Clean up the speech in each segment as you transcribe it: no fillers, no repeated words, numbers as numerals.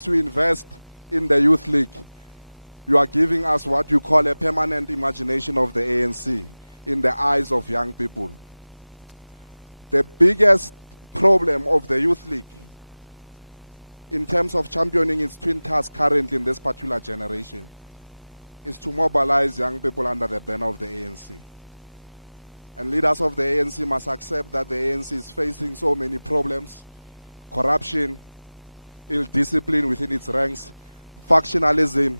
to invest in the Youth League, you are giving us what you call a permanent imagination of the ANC in the eyes of young people. The biggest problem of the Youth League in terms of championing its twin task currently in this particular generation is to mobilize young people under the banner of the ANC. And leaders of the ANC must accept that the ANC is facing so many problems: corruption, ill discipline within its ranks, factionalism,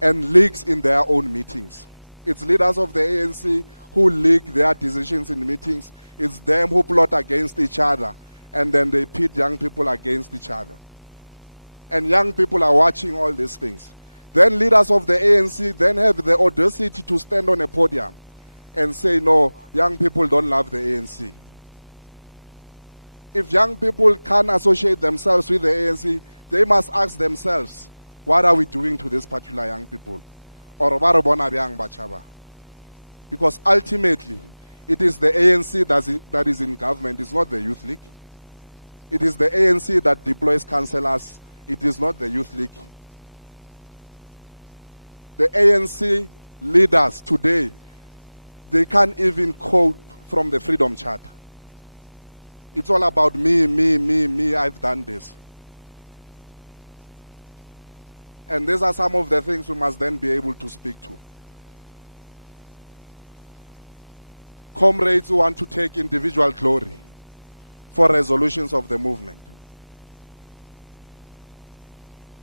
and leaks in their own meetings. It's leaders of the ANC who leak their decisions in meetings. It's them who plot against each other, and then they pit young people against each other. And young people are watching all these things. Then leaders of the ANC then have the audacity to stand on a podium and say, no, young people don't love the ANC. If young people can't associate themselves with the ANC, they must ask themselves, what are we doing to these particular young people? Or because ultimately, it is the ANC that is in government. It's not the Youth League. It is the ANC that deploys councillors. It is not the Youth League. The ANC leaders today, they can't even quote from the Freedom Charter. It's all about me, I've done this. And these are some of the things we must then be able to speak to. Comrades who want to take individual glory for resolutions of the movement.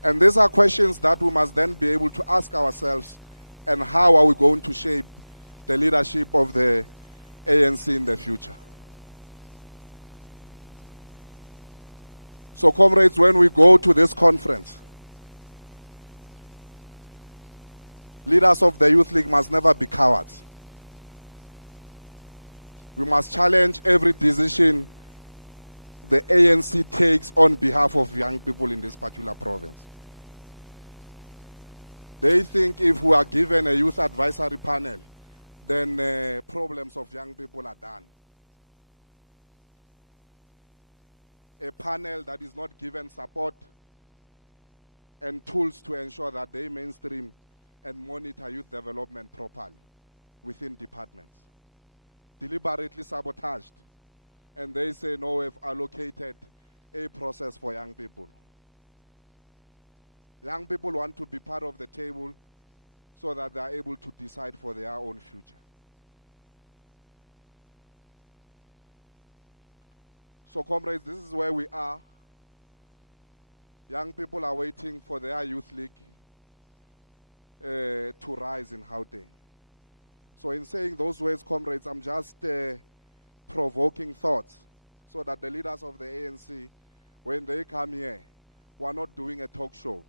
And these are questions that we must then be able to ask ourselves, and how are we going to shape the leadership of the ANC in the future. So comrades, when we go to this conference, leaders of the Youth League must never be cowards. We must challenge every decision the ANC takes on behalf of young people in this particular province. They think if we are given a youth advisory panel, then problems of young people are done. A panel that is not given support and tools to ensure that they mainstream and monitor youth development properly within departments. Deliberately sabotaged. And they say, no, we've allocated a process for young people. Young people want to be part of the table so that they are able to decide for their own future. So comrades, this is where we are. Young people are waiting for their Youth League to rise in Gauteng. So in saying those words, comrades, I'm just provoking thoughts so that the leaders of the ANC, when they come here, we're not doing a talk show.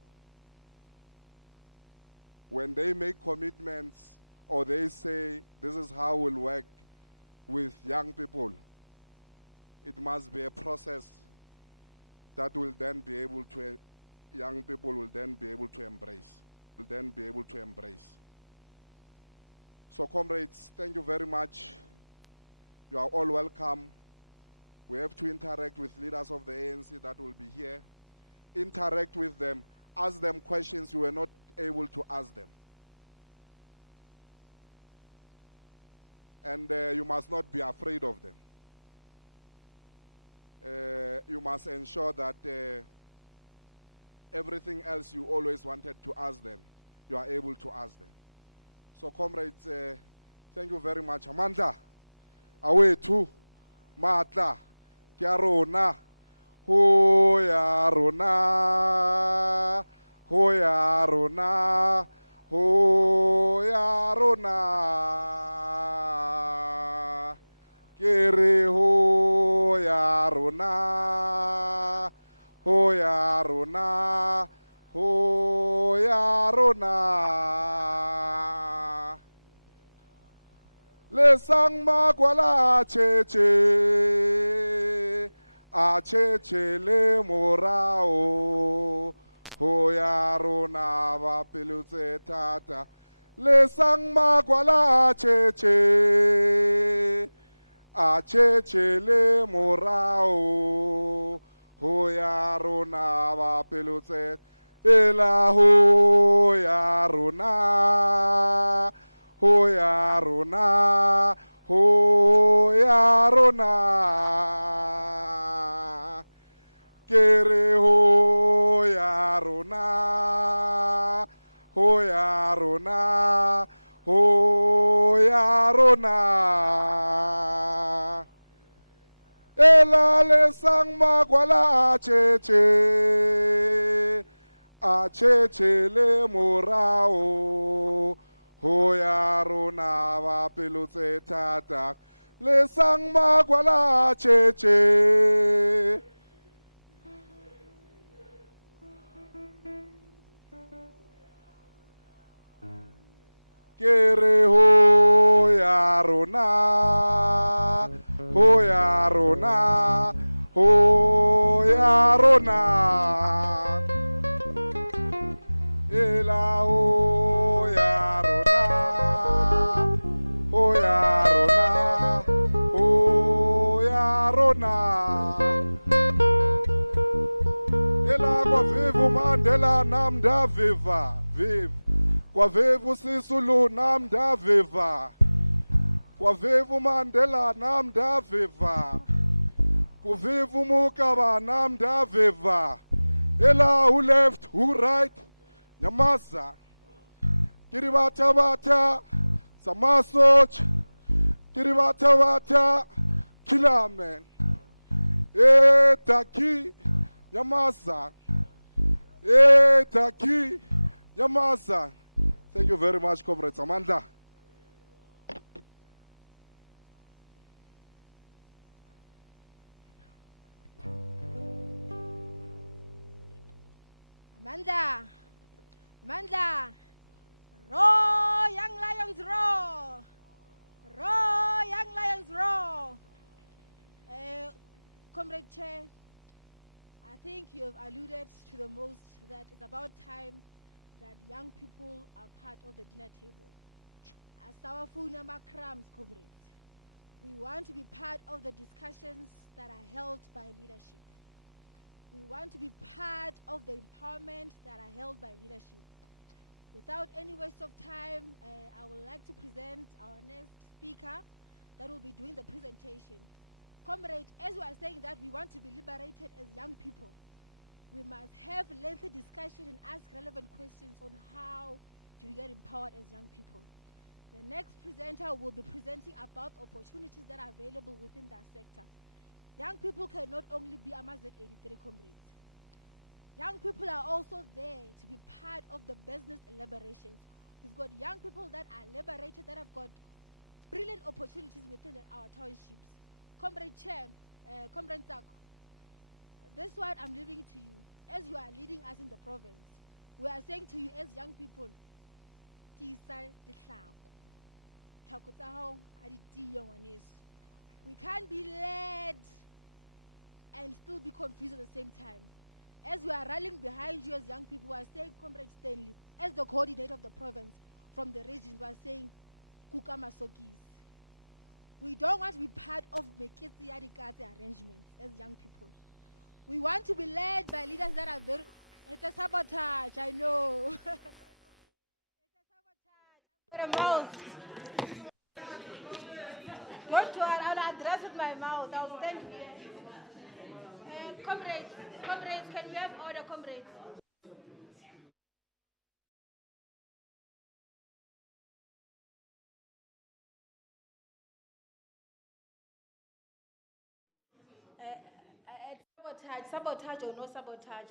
When they make commitments or they say this is how we'll work with young people, it must be a process that will then be able to, young people will then be able to embrace. So comrades, thank you very much. You are all welcome. We have to interact with leaders of the ANC that will be here. Interact with them, ask them questions you were not able to ask them. And you must not be afraid of them. You must ensure that everything else you always wanted to ask them, you are able to ask them. So comrades, thank you very much. Amanda, away too, Matla, Kiarona, Hoya Rona, Hoya Rona, Hoya Rona, Kiri Hoya Rona, Hoya Rona, Hoya Rona. Le sang magwala cheche, a cheche le morao, Hoya Rona va pelutse tata. Le sang magwala cheche, a cheche le morao, Hoya Rona va pelutse. ela ho ya rona, ho ya rona, ho ya rona. Kere ho ya rona, ho ya rona, ho ya rona. Ela le sang magwala acheche le morao, ho ya rona ba pelo tse thata, le sang magwala acheche. Kere ho ya rona, ho ya rona, ho ya rona. Ela ho ya rona, ho ya rona, ho ya rona. Ela kwa vivu Mandela namda viva, viv. Kwa vivu Sisulu namda viva. Kwa vivu Mandela namda viva. Kwa vivu Mukaba namda viva. Ela who left, who right, Nyamaza. Kiribata bata, Samasoch. Kiribata bata, Kilamen. Taki, Nyamaza. Taki, Nyamaza. Thank you very much, Comrade Amandla. Amandla, roar, young lions, roar. Roar, young lions, roar. Comrade Chair, I think you have alluded to the most that it's about time that young people are part of the dinner table. As our Funama Krams, comrades, we want to be part of the discussions that are held by leadership. We want to be part of the empowerment that are held by leadership. Without any waste of time, I would like to present our next speaker that will be doing the presentation. Comrade, as we are saying that we want to be liberated as young people, we must have lengthy discussion and ask relevant questions on how do we get empowered as young people. The next presenter will be presenting about opportunities that are available within that sector. Young people cannot only be Amazet 83 comrades. Young people are also there to be part of the business elaborations. We've got young people that are liberated, that have got brilliant opportunities within our townships. Comrade Chair, Comrade Zako, this one I'm leaving to you. As you are leading us in the province, we are saying to you as young people, we can't be led and still be confused at the same time. As we are rallying behind you as young people, we are saying, Comrade Stanley, as the coordinator of the province from the region, we are saying, Kuka Masokis. We don't want to be part of Mekitsi Yarikate arrangements as young people. We want to be led by leaders that are very... It's a sabotage, I know. It's a sabotage. For a mouth. Don't worry, I'll address with my mouth. I'll stand here. Comrades, can we have order, comrades? Sabotage or no sabotage.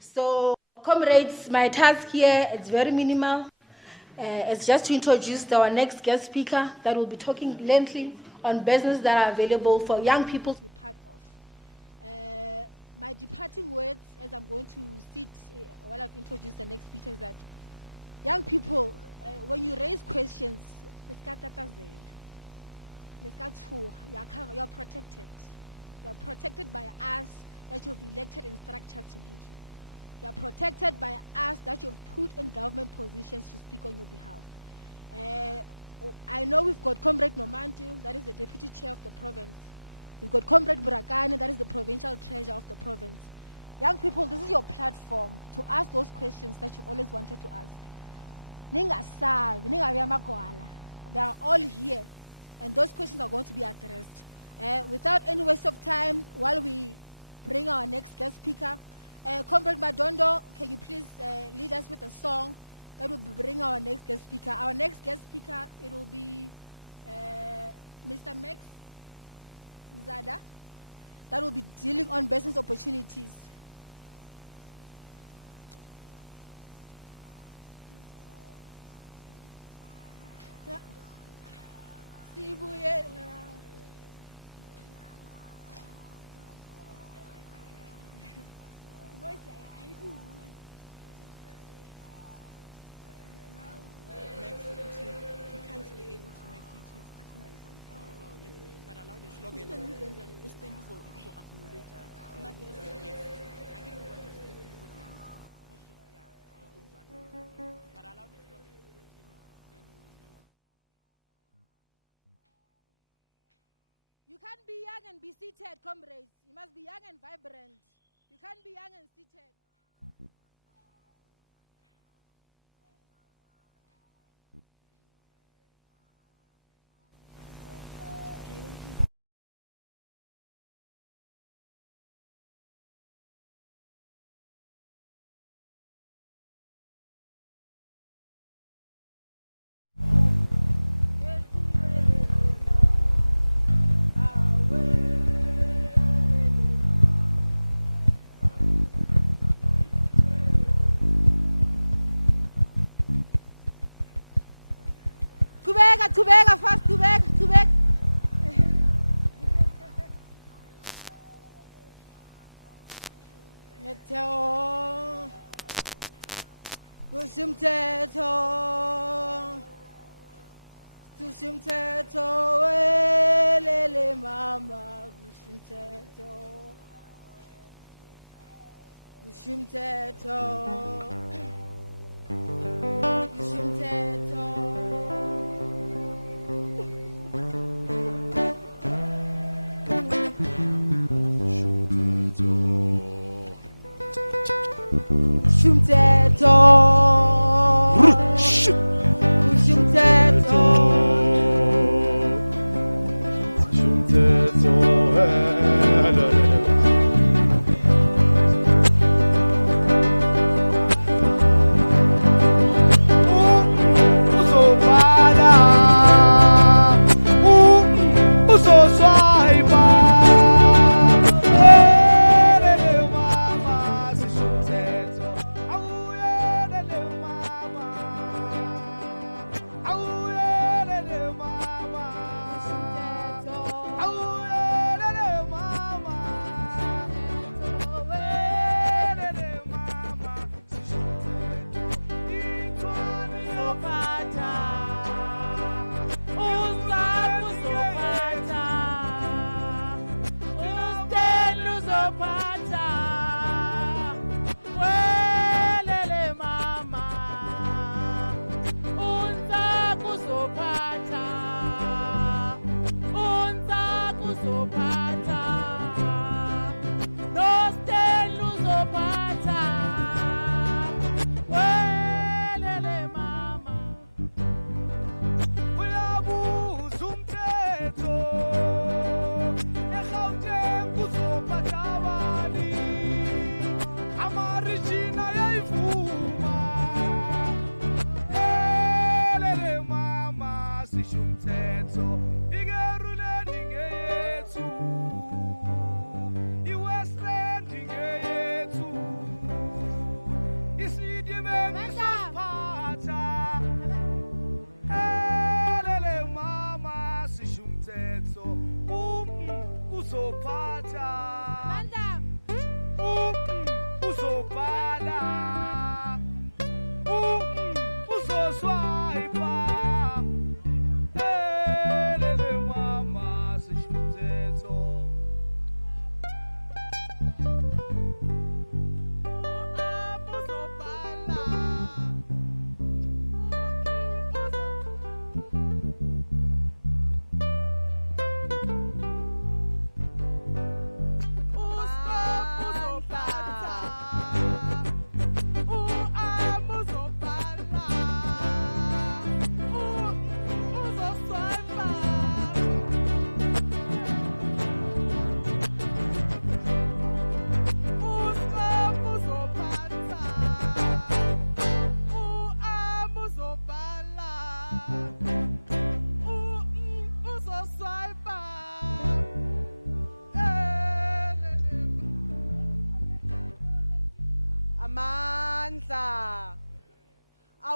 So, comrades, my task here is very minimal. It's just to introduce our next guest speaker that will be talking lengthily on business that are available for young people to be part of. My departing words, as I'm going to sit while I've introduced the next speaker, is that young people, when you raise questions, you are protected. You are protected by us that you've elected and structured to lead you. You are protected by us that you've put in government positions to speak on your behalf. I know we've got Comrade Nomantu, that is the deputy chair of the province. We've got Comrade Burakane, that is the provincial treasurer of the province. Young people, this is your platform to ask those questions that you always wanted to ask. Ningasabi, ningabiyamagwala. They are all here, and those questions are going to be addressed. Without any waste of time, while we bring our next guest speaker, Comrade Madondo, can you please lead us with a song that will bring our next guest speaker? Our next guest speaker, it will be Mr. Max Zada, that will be dealing on business opportunities. You can't be young and be seated, comrades. You must be young and vibrant. You can't be young and seated. Kubega, fast, Kubega. Neto, Tusimteto, Lele mama, Tusimteto. Shumteto,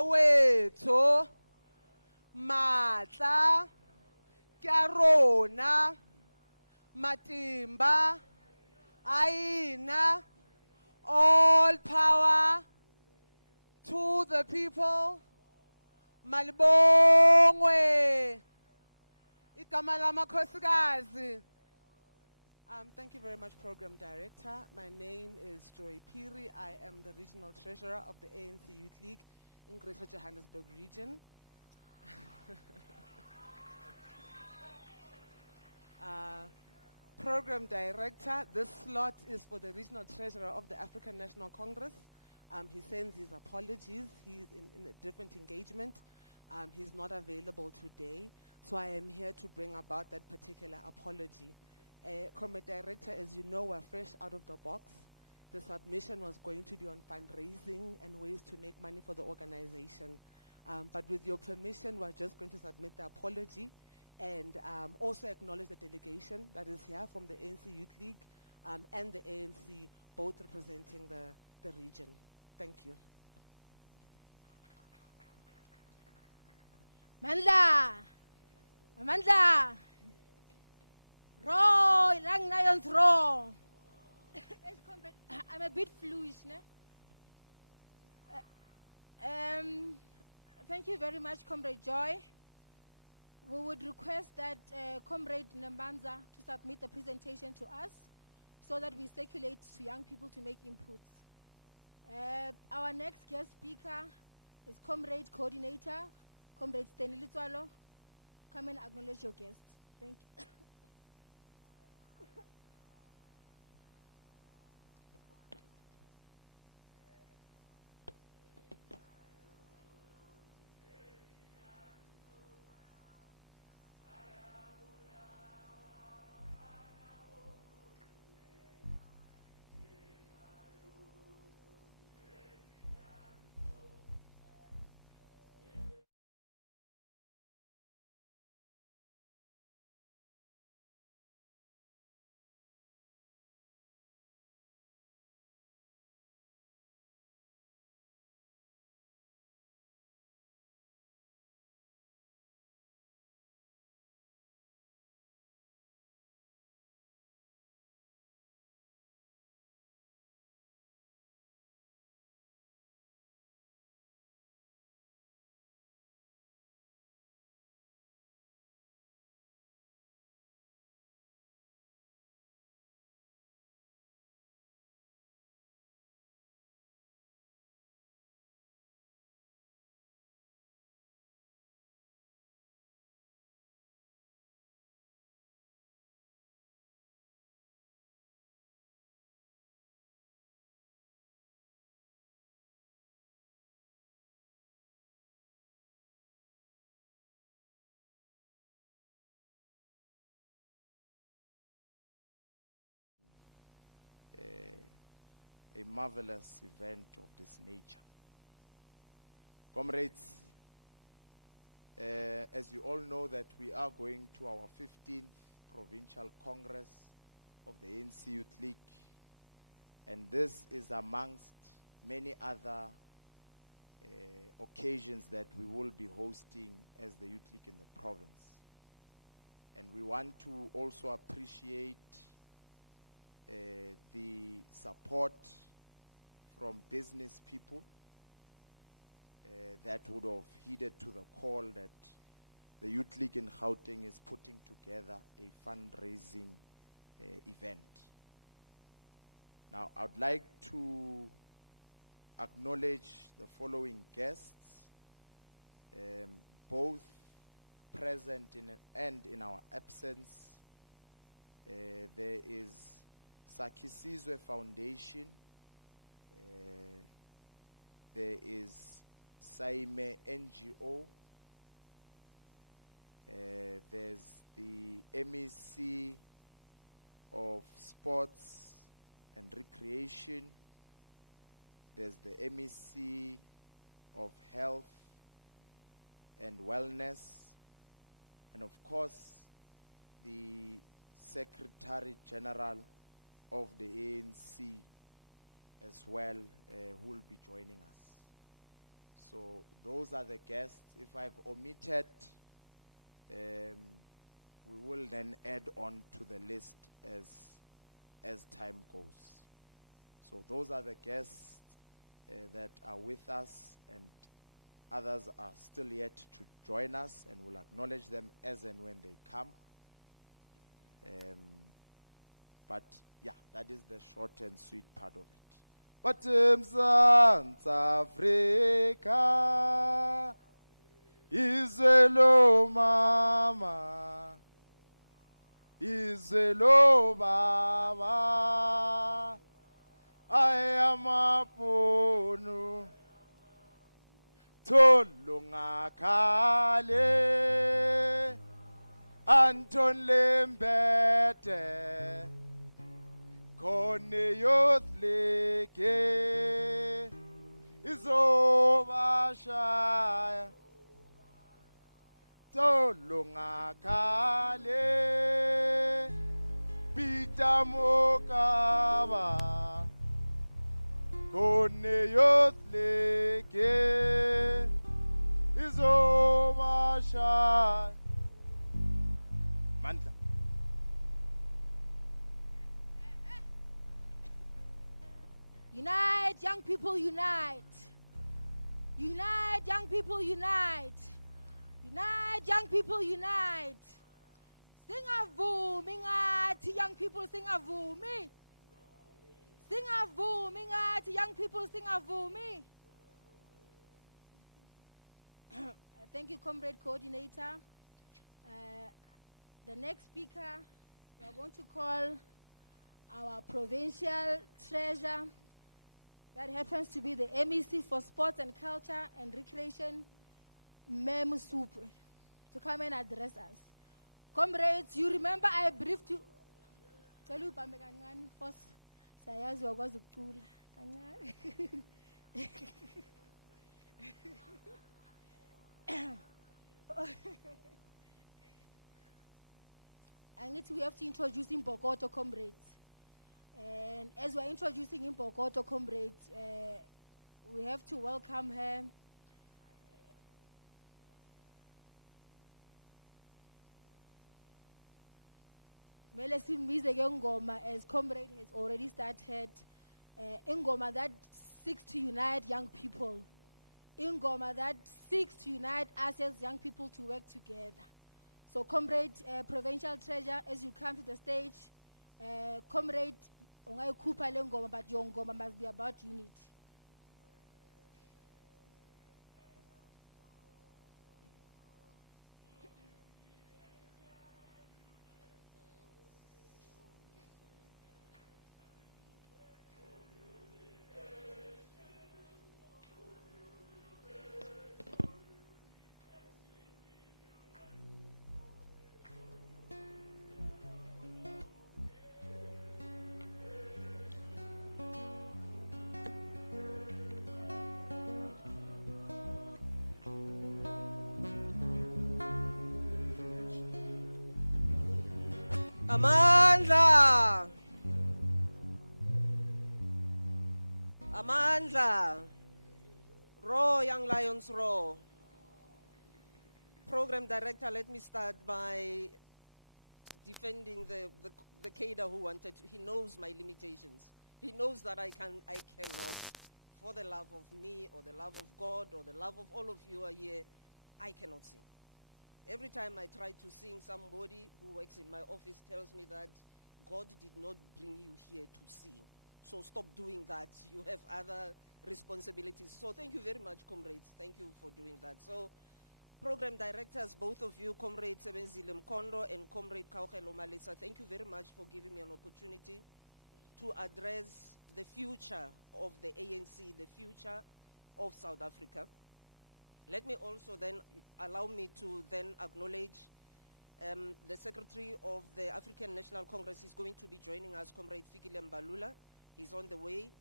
awethu matla kya rona matimba aina all power to the people malibongwe igama lamakhosikazi. Thank you very much, Program Director. My name is Joy Piri. I am the Regional Treasurer of the ANC Youth League in Greater Johannesburg region. Program Director, this slot is for the Regional Treasurer of the African National Congress. He sends his apologies. He's in a different engagement. He's not available today. So I am here to bring about that particular apology. Comrade Director, as you know, we're fresh out of the box. The submission was going to be on fundraising and ways to make money for the organization. But with your permission, we're just going to submit the apology and also acknowledge the delegation that is here from the ANC Youth League and the ANC, both representing the region. Thank you. Mandla! Mandla! Raw! Lang Lions raw! I'm a bit fluish, ne? Thank you very much, Comrade Joy. We would request that Comrade Nambanza to submit the presentation to us so that we circulate to young people to make inputs. Our next guest speaker is Comrade Coordinator, Comrade Stanley Tswalo. Come and acknowledge your guests. Thank you. A marvelous event of this nature. Comrades, as you all know that we are going to our 15th Provincial Congress of the ANC Youth League, and this is amongst many other occasions that we will be hosting as the Youth League in the province. And we want to also appreciate the support from business people that would have heeded to the call that the Youth League in Gauteng is putting together a fundraising event. Now, I would like to acknowledge the following guests, both present and in our absence. There is Sakisizwe Foundation, there is Saime NGO, there's the MEC of Sports and Recreation, there's the MEC of Health and Wellness, and of course the Secretary General of the ANC as well, who will be joining us. So those are the guests. If I've omitted, we will then add on to the list as time goes. So those are the guests that are with us, and others are still yet to join us, and we'll acknowledge them as and when they come. But yeah, that is the short and sweet part of it. But Mzansi Afrika izelo mama, izelo baba, ayamapunu tolungakale Anton Lembete Kone Youth League izobashaya tolungakale Peter Mokaba Kone Youth League izobashaya Mandla. Unite, young people, unite. Unite, young people, unite. Unite, young people, unite. Sing avumi ngathi, young people, sing avumi. Sing avumi ngathi, young people, sing avumi. Thank you, Comrade Coordinator. The next speaker, we are going to call our provincial treasurer, that happens to be the MEC for Sports and Culture and Recreation, Mem Soup, to come and address us. Comrades, you remember I briefed you. We have to introduce Mbokoto, comrades. And as we're introducing Mbokoto, comrades, we have to welcome her. As Comrade has already started, Ngoma that seeks to unite young people. Ngoma that seeks to unite us as young people to work together. So, Comrade, Provincial Treasurer, as you come to the stage, Comrade, but your ngoma must be about unity. Amandla! Amandla! Roar, Young Lions, roar. Program Director, let me start by defending the cadre who wanted to. He knows my limitations. He knows that I cannot, for the love of me or the love of God or the love of all of you are here, I cannot sing. Every time I try to sing, somebody who works in my office tells me that God did not bring you here to sing. So stop doing that. You have other responsibilities. So thank you very much, comrades. Thank you for doing that. So program directors, both of you, Comrade Sebenzile Mkondo and Comrade Kaugelo Malisa, thank you very much for giving me an opportunity to address the future of the ANC, the future of South Africa. Let me also then, allow me to then acknowledge the Secretary of the African National Congress is going to be joining us, Comrade Fikile Mbalula. He's on the way.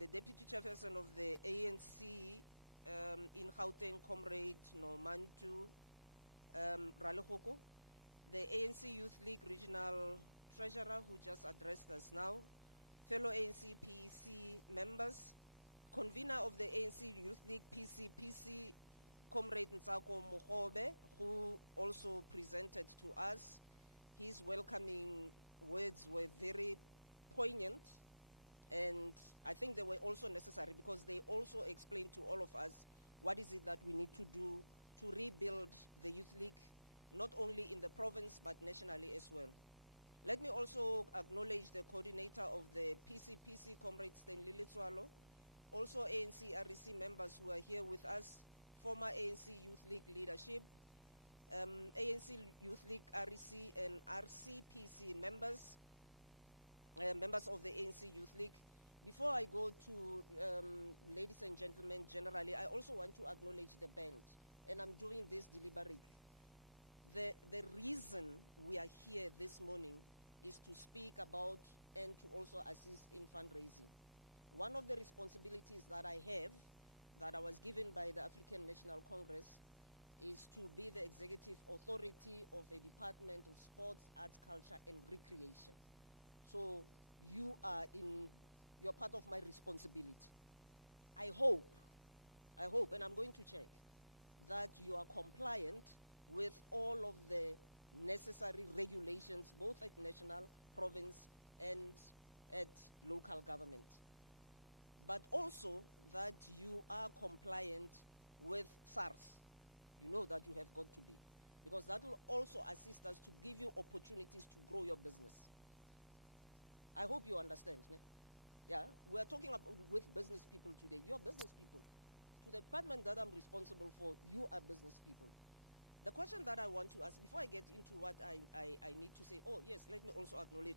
The Deputy Chairperson of the ANC in Gauteng, Comrade Nomantu Ralehoko. The ANC Youth League Regional Treasurer who just addressed us now. Fellow ANC PEC members, convener of the ANC Youth League PC, Comrade Mogobe, who also presented to us. His welcoming words were very poignant, and I think they were also necessary because they also explained to all of us what is it that we need to do to rebuild the Youth League, not only in the province but nationally as well. Let me also acknowledge the coordinator of the PC, Comrade Stanley Litswalo, also ANC REC members who are here with us, former ANC Youth League leadership, ANC Youth League REC and RCPC members, members of the ANC Youth League. Before I go to ladies and gentlemen generally, I also want to acknowledge the band, and I'm doing this deliberately. The reason we are here this morning is to speak about and to also assist in fundraising. One of the responsibilities that I have, that I was given by the African National Congress, is to be the executive authority of a Department of Sports, Arts, Culture, and Recreation. So you're part of my responsibility. I hope, and I'm going to check, that you are compliant with all of the necessary regulations, both at national, province, and at local government. But also that you are compliant with SARS. You know that you have got to be, because that will also assist us to give you opportunities to grow your business. I hope you understand. Ne? Yeah, we're talking about with business people today. You're business people. To the department that I'm responsible for, you are business people. The question that I want to ask, before I get into what I need to say, oh yes, let me also acknowledge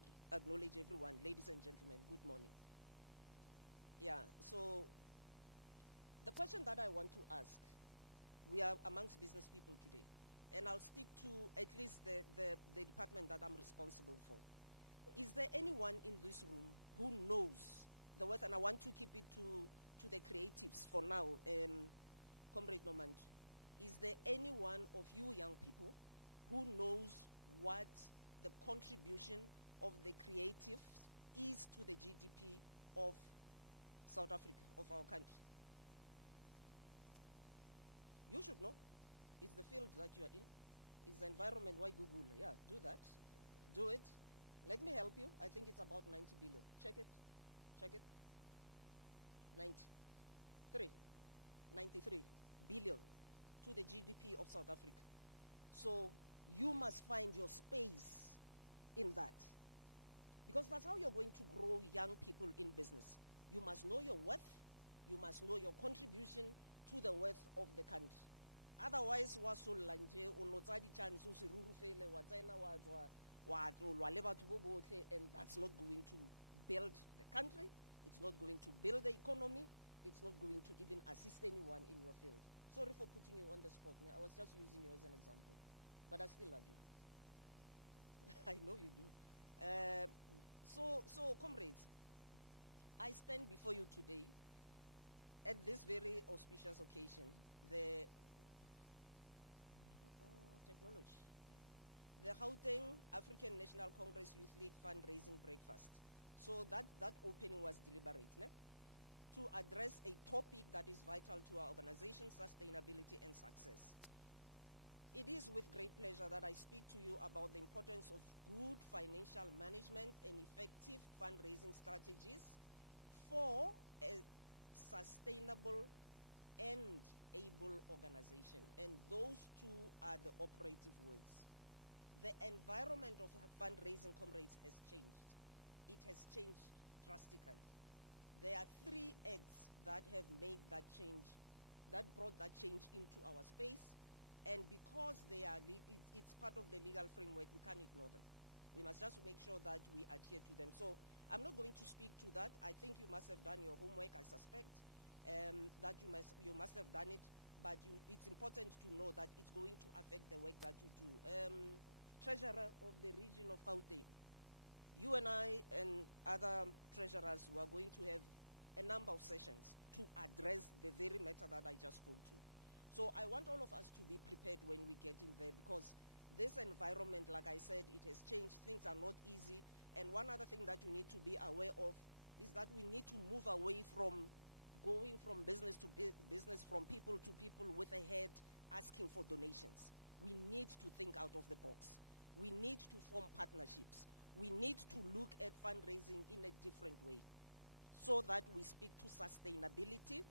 everyone, ladies and gentlemen, good morning. Yeah, so the question that I want to ask, we are amongst business people today, and I'll stick to at least the department that I'm responsible for. Is there anyone in this room who knows the worth, and I want to keep it to the creatives for now, Comrade Normand, is there anyone of you young people who knows what the contribution of the creatives is to the GDP of South Africa, of our country? You should know. It's the field that you are in. It's the environment. Why Google? Yeah, do that. Do it. Let me help you. I think it's about 90 billion. Check it. Check it. 93 billion to the GDP of South Africa. So you must find your space in that, because that's how you're going to grow young people in business. You must know your worth. You must know your contribution to the worth of the country. Otherwise, and that's not going to build the country. It's not going to build the economy. It's not going to even assist anyone in your field. Sorry for putting you on the spot. I was just using you as an example. But I still love you. I know you do. So, comrades, I stand before you today at this very auspicious occasion, the Gauteng African National Congress Youth League fundraising breakfast. So that opening was deliberate, ne? To address a topic that is vital to our organization's sustainability and success. It is with great pleasure that I speak to you about the importance of good financial management and effective fundraising strategies for a sustainable and able organization. And those two are the operative words. The environment of fundraising, comrades, has changed. It has changed drastically. There are 3 acts that have made that change, that brought that change into our space, and because they are, it's part of the legal framework, we can't ignore them. We must just make sure that we adhere to them. So I'm not going to speak to that. I think you must have done your homework, I suspect, that you must have done it, but it's important to know that it's going to affect the work that you do. Treasurer of the region of Gauteng, you and I and other treasurers were going to have a number of sessions to address the very matter that I just spoke to. So I want all of us to be prepared when we get in there, because this environment, like I said, it has changed. Things are not easy. And one other thing that you need to be aware of is that we need to move away from going from business to business, from people to people with a head asking for donations. We need to think out of the box. We need to form partnerships. We need to look at fundraising in a different way so that we speak to sustainability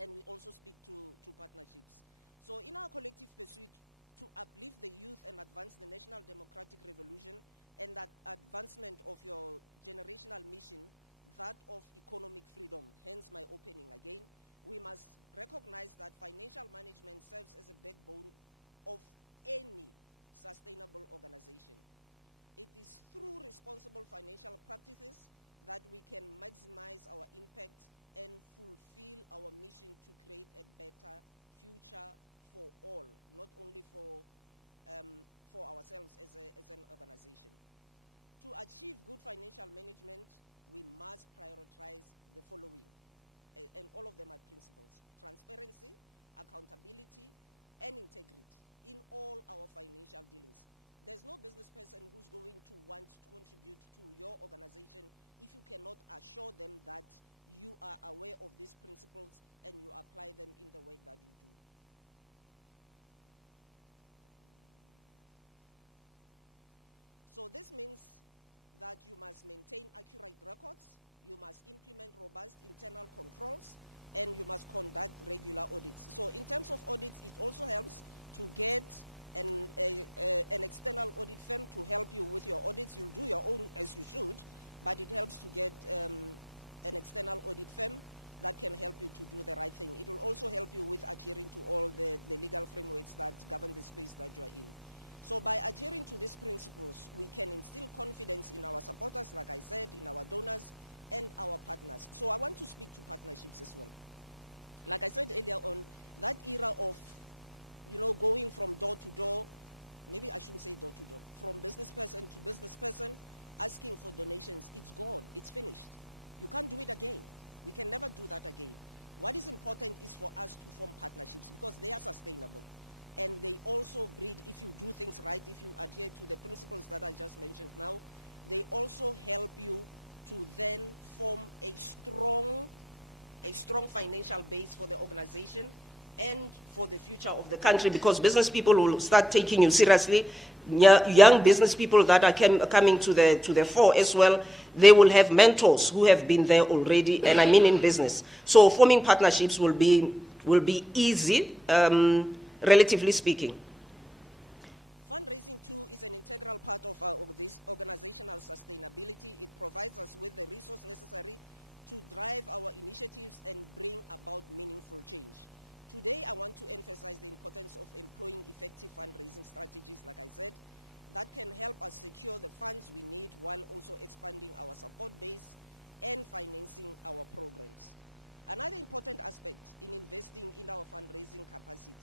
and we also speak to partnerships. So in our collective pursuit to uplift the youth and advance the national democratic revolution and that advancement of your generational mission, that of economic freedom, hence my opening again, we must recognize that financial management serves as a backbone of any sustainable organization. It is through responsible financial practices that we can maximize our impact and fulfill our mission to create a better future for all, not only for ourselves as an organization. To achieve good financial management, we must prioritize the following, and all of them are principles: transparency, accountability, and integrity in all our financial dealings. There's no business person who's going to want to contribute to your organization if you cannot assure them that you are aware of these principles and you apply them in the work that you do. So this means that you must maintain accurate records, you must implement robust internal controls, and you must conduct regular audits. So in terms of audits, it also helps to get an external audit firm to help you with your audits. You'll do your own as you should, but it helps to get an external audit firm that can help you to do the right thing. It will also help you with adhering to all the legal frameworks that govern the space that you are in. So by adhering to these principles, we can instill confidence in our supporters, like I said, in our donors and our partners. So I want to speak to partnerships as well. Like I said earlier on, that era of, going from door to door, maybe I shouldn't say door to door, from business person to business person, asking for donations, it's gone, it's finished. You can't do it again. We can never do that again. What is important is for us to form partnerships because they are sustainable. And they also breed, if you do things right, if you adhere to the principles that I just mentioned now, they also help you to then form a strong financial base for the organization and for the future of the country, because business people will start taking you seriously. Young business people that are coming to the fore as well, they will have mentors who have been there already, and I mean in business. So forming partnerships will be easy, relatively speaking. Fundraising too is an integral part of this organizational sustainability. It provides us with the resource necessary to drive our initiatives and bring about meaningful change. Today, I want to emphasize the importance of employing effective fundraising strategies, like I said, that can help us secure the funds we need while also expanding our support base and financing our programs. Another important aspect in investing in our fundraising capacity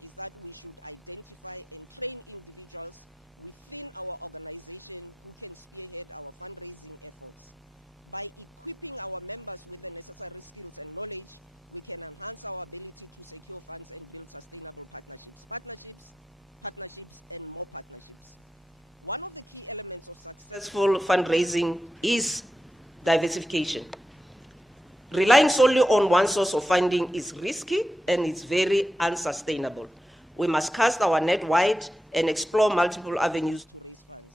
is that we should identify and train individuals within our organization who can spearhead our fundraising efforts. By equipping our members with the necessary skills and knowledge, we can enhance our ability to secure funds and build sustainable partnerships. Partnerships, and more partnerships. One of the key elements of successful fundraising is diversification. Relying solely on one source of funding is risky and it's very unsustainable. We must cast our net wide and explore multiple avenues to raise funds.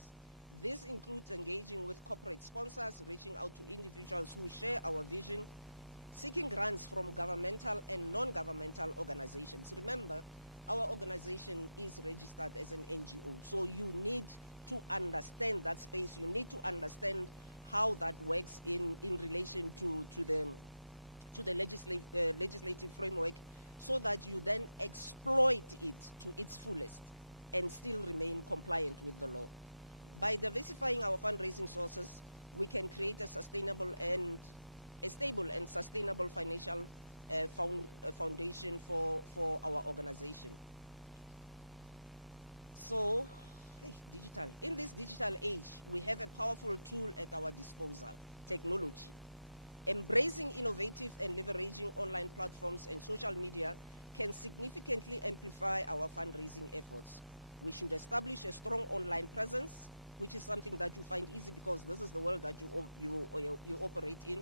This includes engaging with corporate sponsors, reaching out to individuals who share our vision, seeking grants from governmental and non-governmental organizations. Remember, our organization is registered as an NGO, so you need to understand that space. You need to understand how that works in relation to the legislative framework, so that you then exploit it to its fullest and still remain compliant with the law. By diversifying our fundraising sources, we can create a stable and sustainable financial foundation for our organization. So, digital. In this digital age, we have a powerful tool at our disposal, technology. Embracing innovative and leveraging online platforms and social media can significantly amplify our fundraising efforts. We should establish a strong online presence, which is something that you find easy because this is the world that you operate in.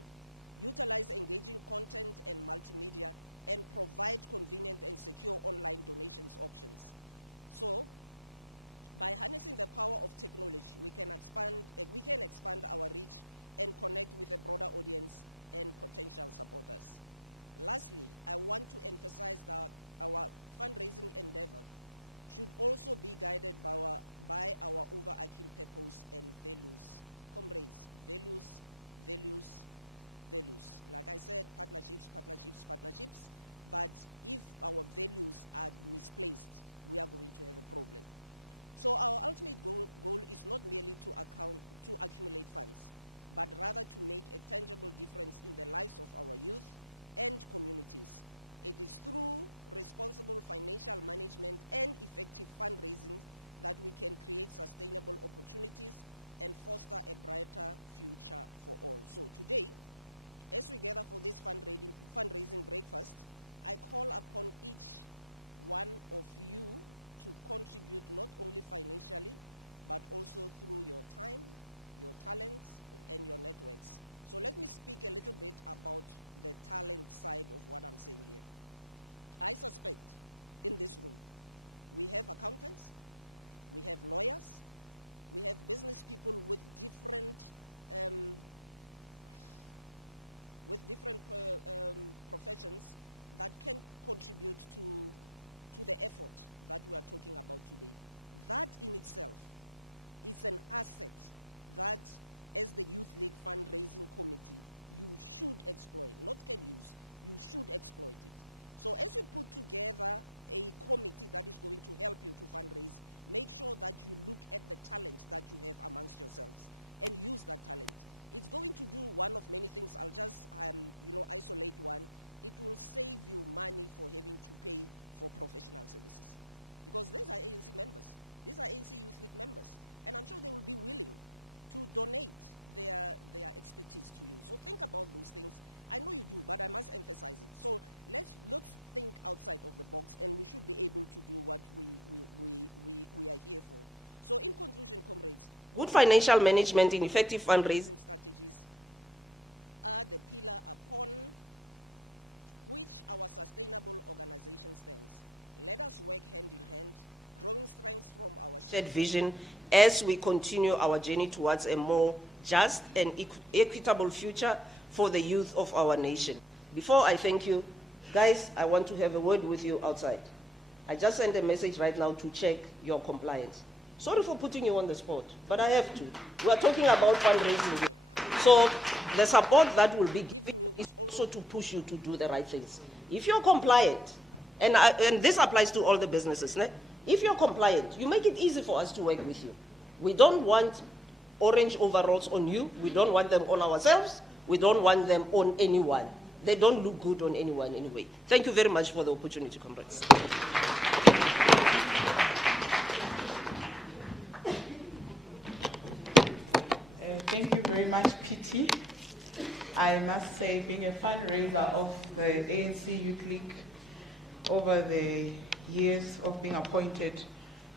utilize engaging content and multimedia, and provide convenient and secure online donations options. So, by harnessing the power of technology, we can expand our reach and connect with a broader audience and potential supporters. Lastly, I want to emphasize that our fundraising endeavor should also be guided by our overarching purpose and values. Comrades, values, values, values. Like I said, partnerships, partnerships, partnerships. But if our values are misplaced, we are going to have a problem. So our ultimate goal is not merely to accumulate funds, but rather to make a tangible difference in the lives of our youth and communities. It is through responsible financial management and effective fundraising that we can create sustainable opportunities and foster a brighter future for all. So today, as we gather for this fundraising breakfast, I call upon each one of you to contribute not only financially, but also through your time, your talents, and your networks. So let me speak a little bit about the talent side of what I'm saying here. I suspect in this room, we have accountants, we have lawyers, we have business people with different professions that can contribute to the effort that we are talking about today. That in itself is an asset that, as the Youth League Fundraising Committee, you should exploit, not can use, you should exploit it. So as you put together a committee that is going to help you to fundraise, make sure that you look at the talents that you have amongst yourselves and use that talent. It's going to do one of many things. I'll just isolate one. It will save you money for having to pay for professional services. Because these are ANC members. These are ANC Youth League members. And I'm sure they will be willing to donate their expertise to you. So think about those things. I know you do, but I must emphasize it. So let's think outside of the box, and we should be able to do what we are here for. So in conclusion, comrades, good financial management and effective fundraising strategies are the pillar upon which our sustainable organization stands. Let us work hand in hand, drawing strengths from our shared vision as we continue our journey towards a more just and equitable future for the youth of our nation. Before I thank you, guys, I want to have a word with you outside. I just sent a message right now to check your compliance. Sorry for putting you on the spot, but I have to. We are talking about fundraising here. So the support that will be given you is also to push you to do the right things. If you're compliant, and this applies to all the businesses, né? If you're compliant, you make it easy for us to work with you. We don't want orange overalls on you. We don't want them on ourselves. We don't want them on anyone. They don't look good on anyone anyway. Thank you very much for the opportunity, comrades. Thank you very much, PT. I must say, being a fundraiser of the ANC Youth League over the years of being appointed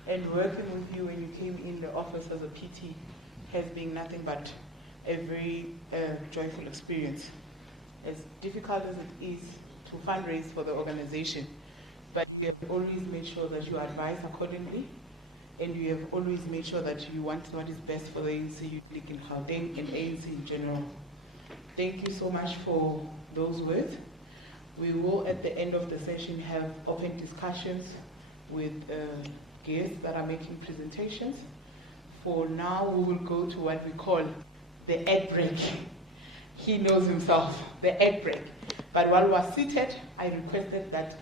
and working with you when you came in the office as a PT has been nothing but a very joyful experience. As difficult as it is to fundraise for the organization, but you have always made sure that you advise accordingly, and you have always made sure that you want what is best for the ANC Youth League in Gauteng and ANC in general. Thank you so much for those words. We will, at the end of the session, have open discussions with guests that are making presentations. For now, we will go to what we call the ad break. He knows himself, the ad break. But while we're seated, I requested that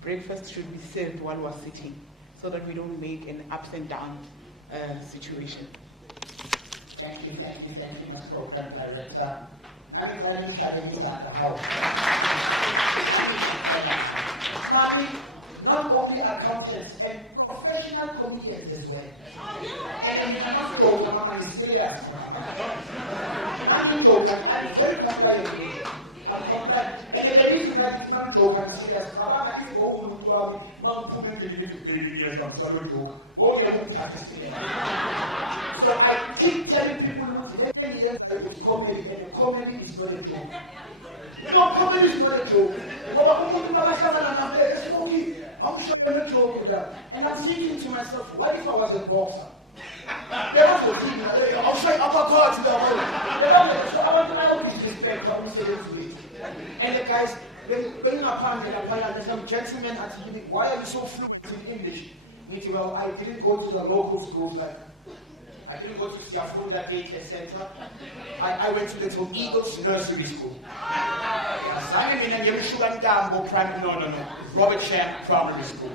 breakfast should be served while we're sitting, so that we don't make an ups and down situation. Thank you, Ms. Program Director. Nami ngicela ngishayele izandla how. Nami ngiyacela nami. Mami, not only accountants and professional comedians as well. And mina mangijoke mama ngi-serious khona manje. Mangijoke, I'm very compliant. I'm compliant. And the reason why it's mangijoke ngi-serious, cabanga if bowumuntu wami mangiphume endlini ngithi baby ngiyeza ngisayojoke, bongeke ukuthathe serious. So I keep telling people ukuthi lento engiyenzayo is comedy, and a comedy is not a joke. No, comedy is not a joke. Ngoba umuntu makahlangana nami, "Hey, Smokey, I'm sure you're not joking." And I'm thinking to myself, what if I was a boxer? Bebazothini la, "Hey, I'll show you uppercut la." Bebangeke, so abantu bayawudisrespecta umsebenzi wethu. And the guys, bengingaphandle laphaya, there's some gentleman asked me, "Why are you so fluent in English?" Ngithi, "Well, I didn't go to the local schools, like I didn't go to Siafunda Daycare Center. I went to Little Eagles Nursery School. Yeah, zange mina ngiyemshuka Ntambo Prime, no, Robert Champ Primary School.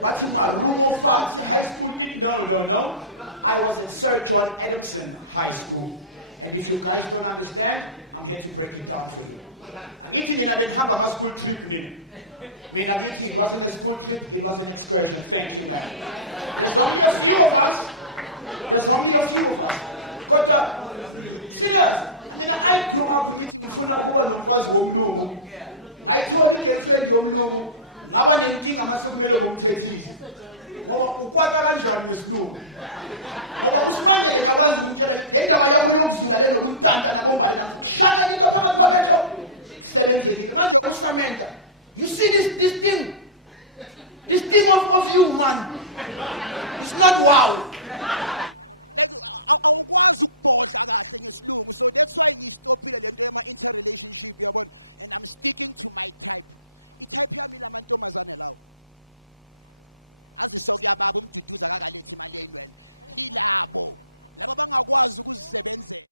But in my room of high school, no. I was at Sir John Adamson High School. And if you guys don't understand, I'm here to break it down for you. Angithi nina benihamba ama school trip nina. Mina ngithi it wasn't a school trip, it was an excursion. Thank you, man. There's only a few of us. Kodwa, serious, I grew up ngithi ngifuna ukuba nomfazi womlungu. Ngayithola igirlfriend yomlungu, ngaba nenkinga mase kumele ngomthethise. Ngoba ukwata kanjani ngesilungu? Ngoba usimangele ngiyakwazi ukumtshela le ndaba yakho yokuzula le nokuntanta nabombali la ngikushaya into phakathi kwamehlo. Kusebenzekile. Manje uSamenta, you see this thing of you, man. It's not wow. Like awukwazi ukubhodla kahle ngesilungu, so that's why ngistopile lento yema interrelationship yabona, and I'm sticking to my type. I-type yami lamantombazane lawo aziso kuyababa umduduza kakalethi imali yeinwele yilabo labo bangakwazi ukuzisebenzela.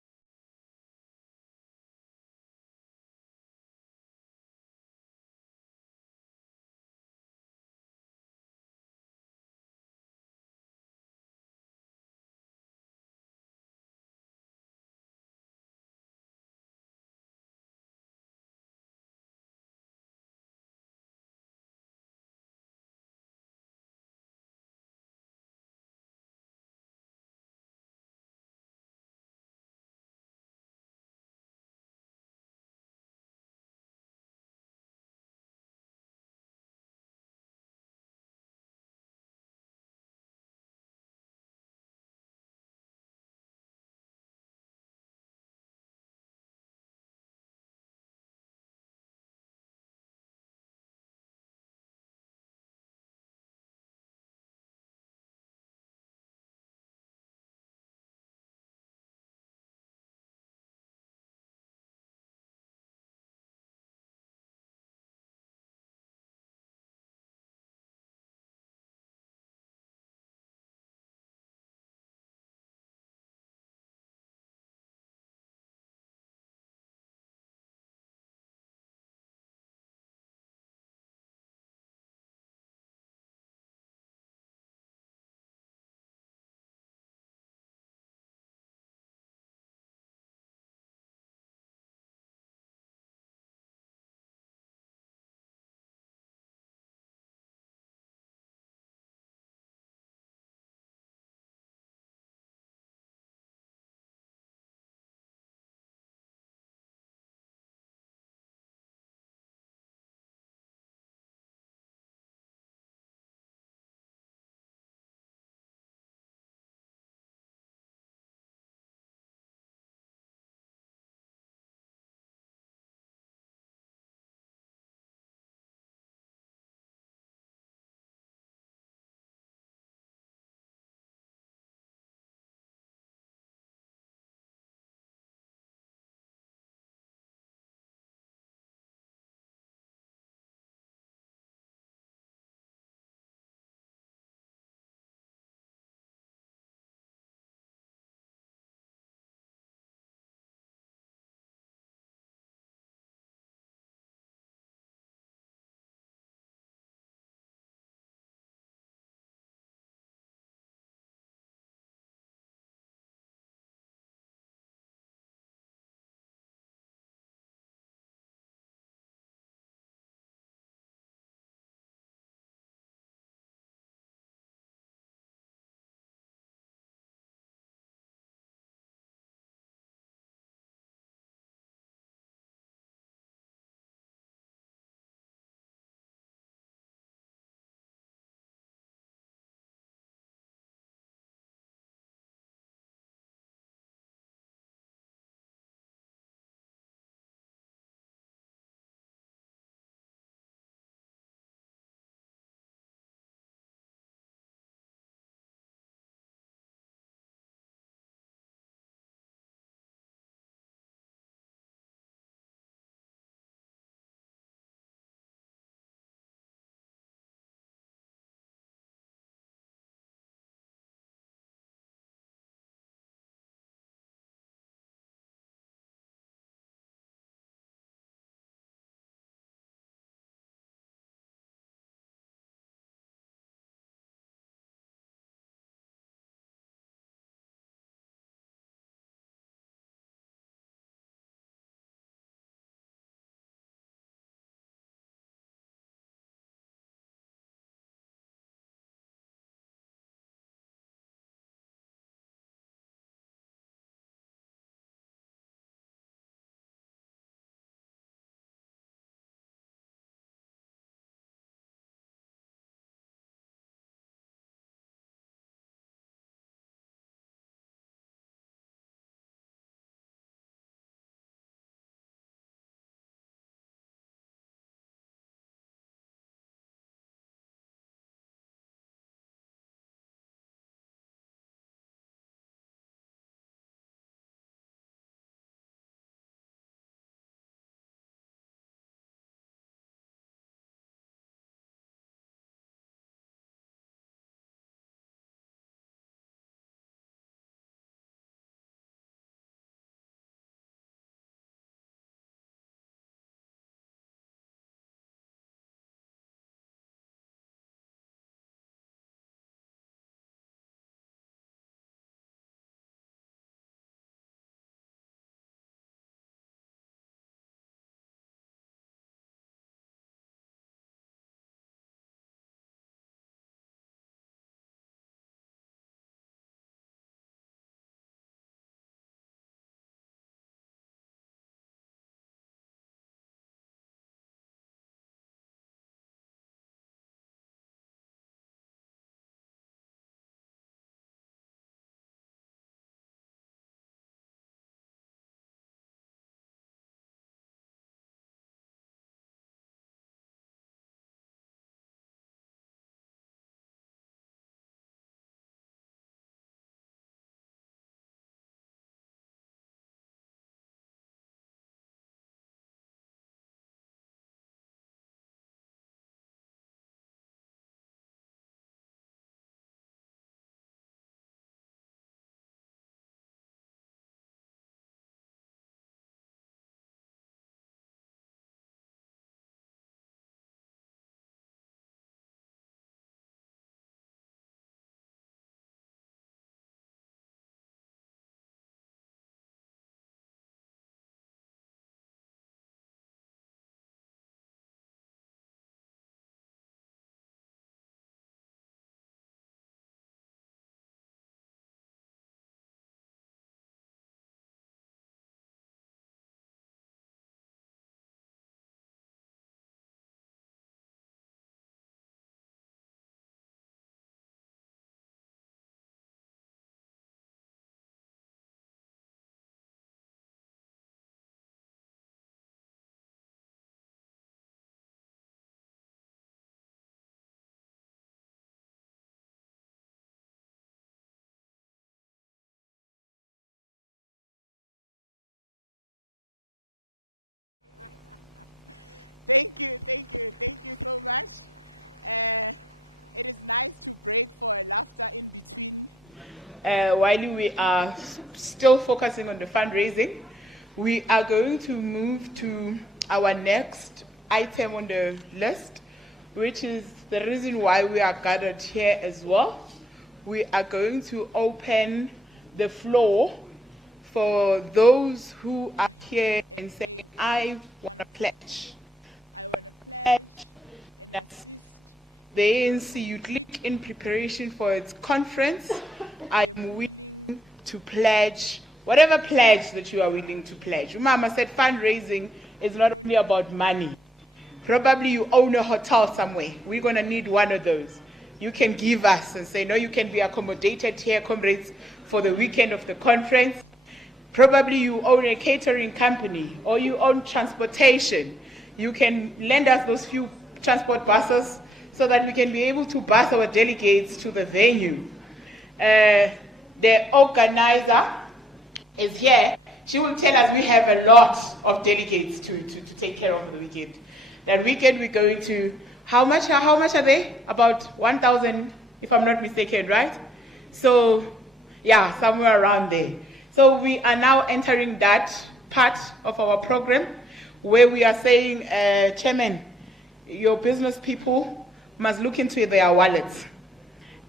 Thank you so much. It is nice to break for a laughter in between while we are still focusing on the fundraising. We are going to move to our next item on the list, which is the reason why we are gathered here as well. We are going to open the floor for those who are here and saying, I want to pledge. I want to pledge and assist the ANC Youth League in preparation for its conference. I am willing to pledge, whatever pledge that you are willing to pledge. Umama said fundraising is not only about money. Probably you own a hotel somewhere. We're going to need one of those. You can give us and say, no, you can be accommodated here, comrades, for the weekend of the conference. Probably you own a catering company or you own transportation. You can lend us those few transport buses so that we can be able to bus our delegates to the venue. The organizer is here. She will tell us we have a lot of delegates to take care of the weekend. That weekend we're going to, how much are they? About 1,000, if I'm not mistaken, right? So, yeah, somewhere around there. So we are now entering that part of our program where we are saying, Chairman, your business people must look into their wallets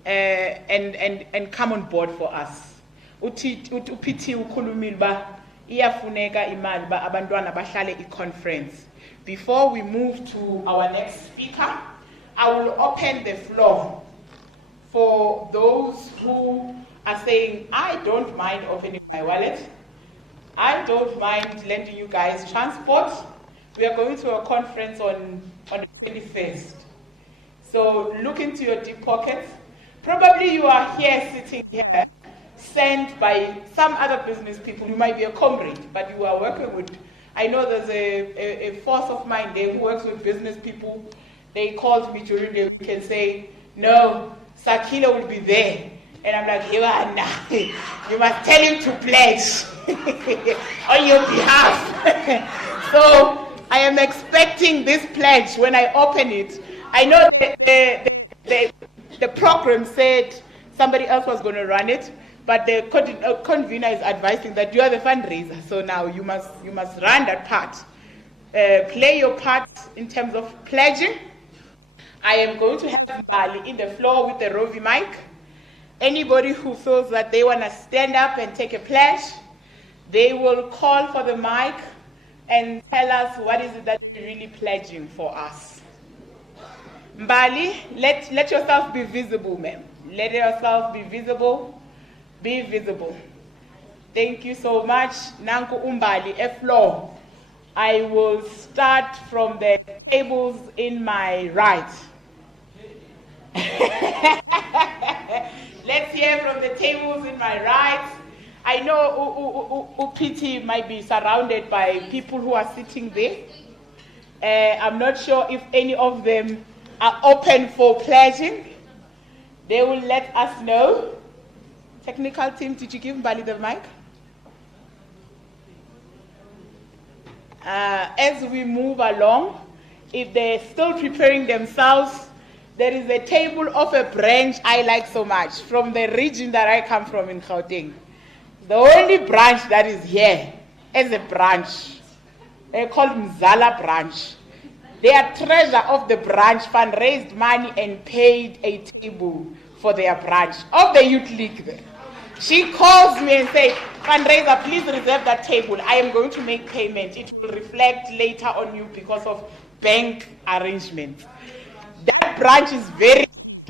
and come on board for us. Upithi ukhulumile ba iyafuneka imali ba abantwana bahlale i-conference. Before we move to our next speaker, I will open the floor for those who are saying, I don't mind opening my wallet. I don't mind lending you guys transport. We are going to a conference on the 21st. So look into your deep pockets. Probably you are here, sitting here, sent by some other business people. You might be a comrade, but you are working with, I know there's a force of mine there who works with business people. They called me during the week and say, no, Fikile will be there. And I'm like, you must tell him to pledge on your behalf. So I am expecting this pledge when I open it. I know the program said somebody else was going to run it, but the convener is advising that you are the fundraiser. So now you must run that part. Play your part in terms of pledging. I am going to have Mbali in the floor with the Rovi mic. Anybody who feels that they want to stand up and take a pledge, they will call for the mic and tell us what is it that they're really pledging for us. Mbali, let yourself be visible, ma'am. Let yourself be visible. Be visible. Thank you so much. Nanku Umbali, a floor. I will start from the tables in my right. Let's hear from the tables in my right. I know UPT might be surrounded by people who are sitting there. I'm not sure if any of them are open for pledging. They will let us know. Technical team, did you give Mbali the mic? As we move along, if they're still preparing themselves, there is a table of a branch I like so much from the region that I come from in Gauteng. The only branch that is here is a branch. They're called Mzala branch. Their treasurer of the branch fundraised money and paid a table for their branch of the Youth League there. She calls me and says, fundraiser, please reserve that table. I am going to make payment. It will reflect later on you because of bank arrangements. That branch is very key.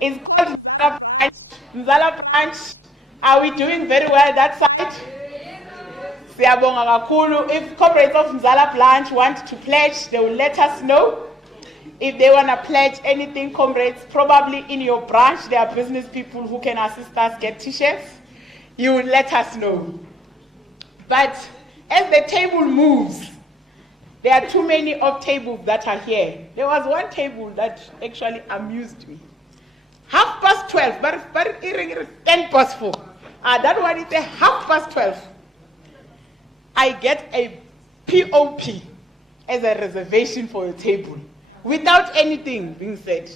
It's called Mzala branch. Mzala branch, are we doing very well that side? If comrades of Mzala branch want to pledge, they will let us know. If they want to pledge anything, comrades, probably in your branch, there are business people who can assist us get t-shirts. You will let us know. But as the table moves, there are too many of tables that are here. There was one table that actually amused me. 12:30, but 4:10. That one is 12:30. I get a POP as a reservation for a table without anything being said.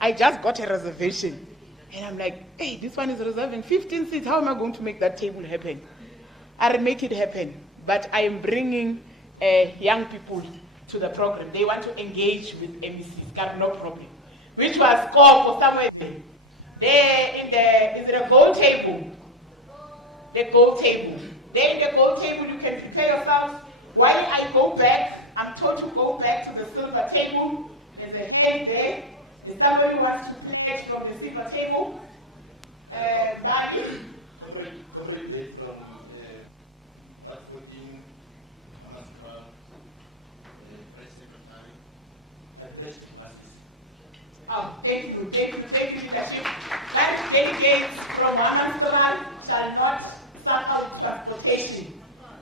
I just got a reservation. And I'm like, hey, this one is reserving 15 seats. How am I going to make that table happen? I'll make it happen. But I am bringing young people to the program. They want to engage with MECs, got no problem. Which was scored for somewhere there. There in the, is it a gold table? The gold table. There in the gold table, you can prepare yourself. While I go back, I'm told to go back to the silver table. There's a hand there. If somebody wants to pledge from the silver table, Bali. Comrade Blade from Ward 14, ANCWL, Press Secretary. I pledge 2 buses. Oh, thank you, leadership. But delegates from ANCWL shall not suffer with transportation.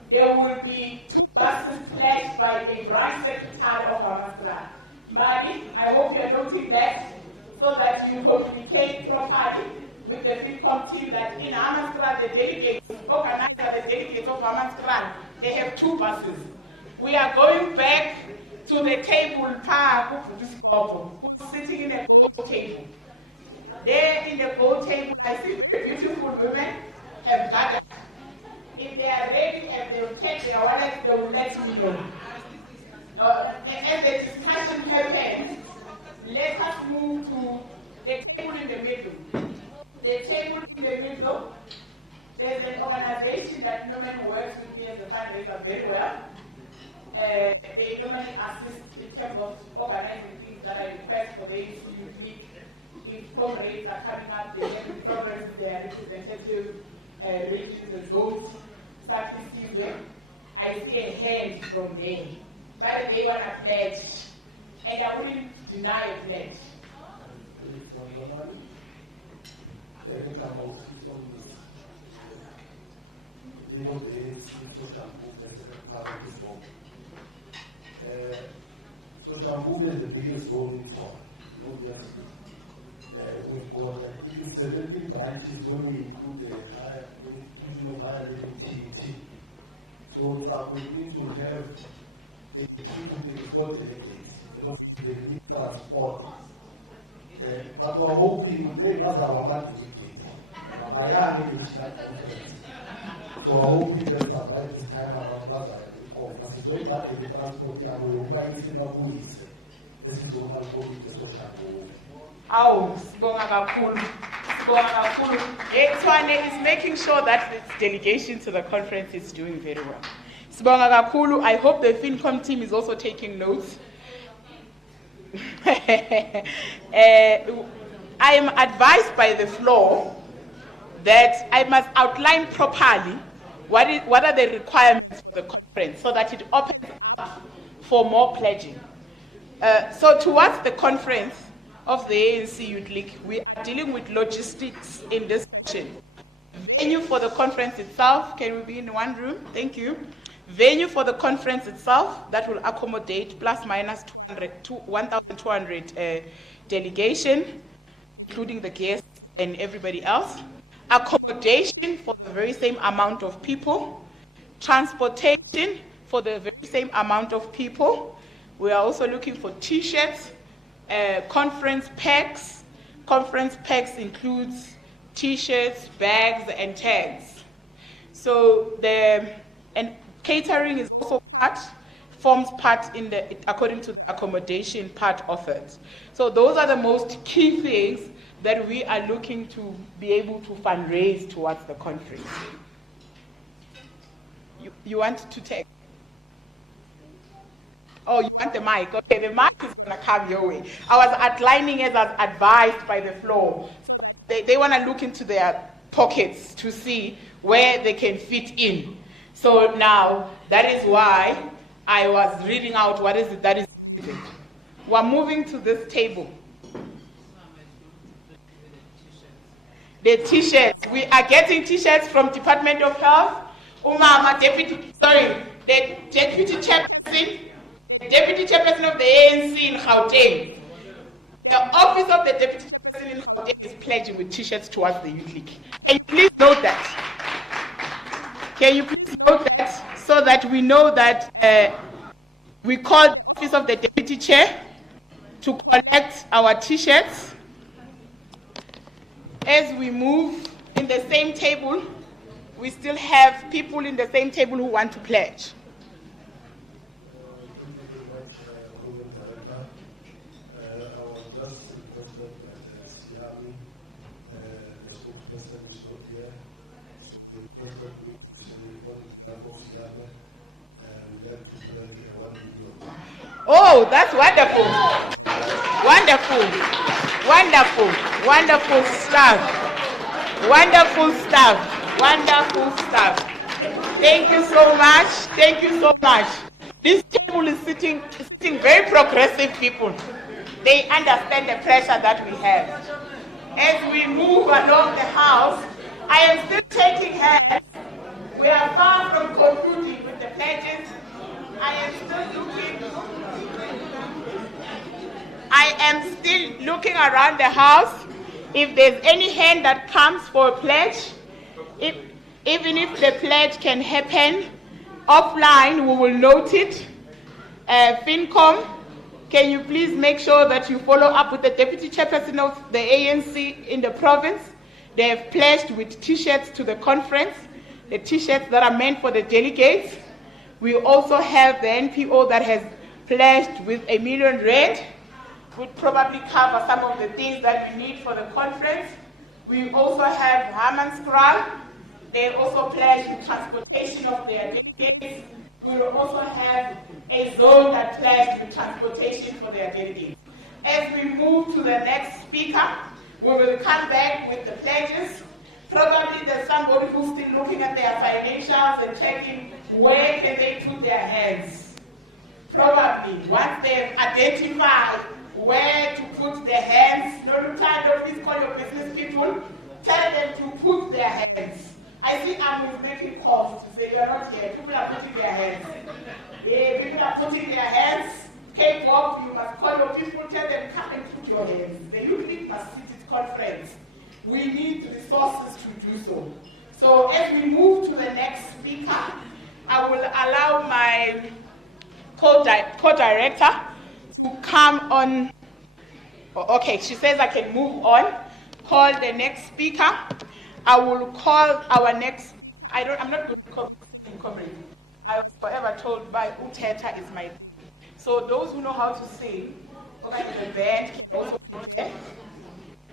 There will be 2 buses pledged by a branch secretary of ANCWL. Mbali, I hope you are noting that so that you communicate properly with the FitCom team that in ANCWL, the delegates, organizer, the delegates of ANCWL, they have 2 buses. We are going back to the table, who's sitting in a gold table. There in the gold table, I see very beautiful women have gathered. If they are ready, if they'll check their wallets, they will let me know. As the discussion happens, let us move to the table in the middle. The table in the middle, there's an organization that normally works with me as a fundraiser very well. They normally assist in terms of organizing things that I request for the ANC Youth League. If comrades are coming up, they have programs in their representative regions and zones. Saki Sizwe, I see a hand from there. But they want to pledge, and I wouldn't deny a pledge. Leader of the ANC Social Move as Secretary of the Zone. Social Move is the biggest zone in Tshwane, and obviously we've got, I think it's 17 branches when we include the institution of higher learning TUT. So in Ntsako, it means we'll have 32 to 34 delegates, of which they need transport. But we're hoping today Bazabama delegate, a young national conference. So we're hoping they'll survive this time around Bazaya. But daily transport, zonal committee social move. Oh, Sibonga kakhulu. Tshwane is making sure that its delegation to the conference is doing very well. Sibonga kakhulu. I hope the FinCom team is also taking notes. I am advised by the floor that I must outline properly what are the requirements for the conference so that it opens up for more pledging. So towards the conference of the ANC Youth League, we are dealing with logistics in this fashion. Venue for the conference itself, can we be in one room? Thank you. Venue for the conference itself, that will accommodate plus minus 1,200 delegation, including the guests and everybody else. Accommodation for the very same amount of people. Transportation for the very same amount of people. We are also looking for t-shirts, conference packs. Conference packs includes t-shirts, bags, and tags. So and catering is also forms part in according to the accommodation part of it. So those are the most key things that we are looking to be able to fundraise towards the conference. You want to take? Oh, you want the mic? Okay, the mic is going to come your way. I was outlining as advised by the floor so that they want to look into their pockets to see where they can fit in. So now, that is why I was reading out what is it that is needed. We're moving to this table. The t-shirts. We are getting t-shirts from Department of Health. The deputy chairperson of the ANC in Gauteng. The office of the deputy chairperson in Gauteng is pledging with t-shirts towards the Youth League. Can you please note that? Can you please note that so that we know that we called the office of the deputy chair to collect our t-shirts. As we move in the same table, we still have people in the same table who want to pledge. Thank you very much, Program Director. I was just requested by the Siami, the spokesperson is not here, so he requested me to say on behalf of Siami, we'd like to pledge 1 million. Oh, that's wonderful. Wonderful. Wonderful. Wonderful stuff. Wonderful stuff. Wonderful stuff. Thank you so much. Thank you so much. This table is sitting very progressive people. They understand the pressure that we have. As we move along the house, I am still taking hands. We are far from concluding with the pledges. I am still looking around the house. If there's any hand that comes for a pledge, even if the pledge can happen offline, we will note it. FinCom, can you please make sure that you follow up with the deputy chairperson of the ANC in the province? They have pledged with t-shirts to the conference, the t-shirts that are meant for the delegates. We also have the NPO that has pledged with R1 million, would probably cover some of the things that we need for the conference. We also have ANCWL. They also pledged with transportation of their delegates. We'll also have a zone that pledged with transportation for their delegates. As we move to the next speaker, we will come back with the pledges. Probably there's somebody who's still looking at their financials and checking where can they put their hands. Probably once they've identified where to put their hands, no, Lutando, please call your business people, tell them to put their hands. I see Amu is making calls to say you are not here. People are putting their hands. Yeah, people are putting their hands. K-Bob, you must call your people, tell them, come and put your hands. The Youth League must sit its conference. We need resources to do so. So as we move to the next speaker, I will allow my co-director to come on. Okay, she says I can move on. Call the next speaker. I will call our next speaker. I'm not good with singing, Comrade. I was forever told by Uteta is my thing. So those who know how to sing, okay, the band can also prepare.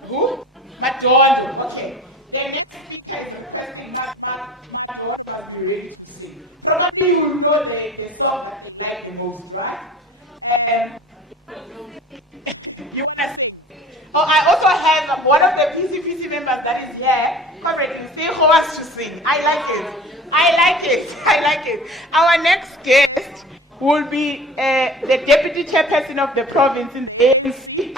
Who? Madondo. Okay. The next speaker is requesting Madondo must be ready to sing. Probably you will know the song that they like the most, right? You want to sing? Oh, I also have one of the PCPC members that is here. Comrade, you say who wants to sing? I like it. I like it. I like it. Our next guest will be the deputy chairperson of the province in the ANC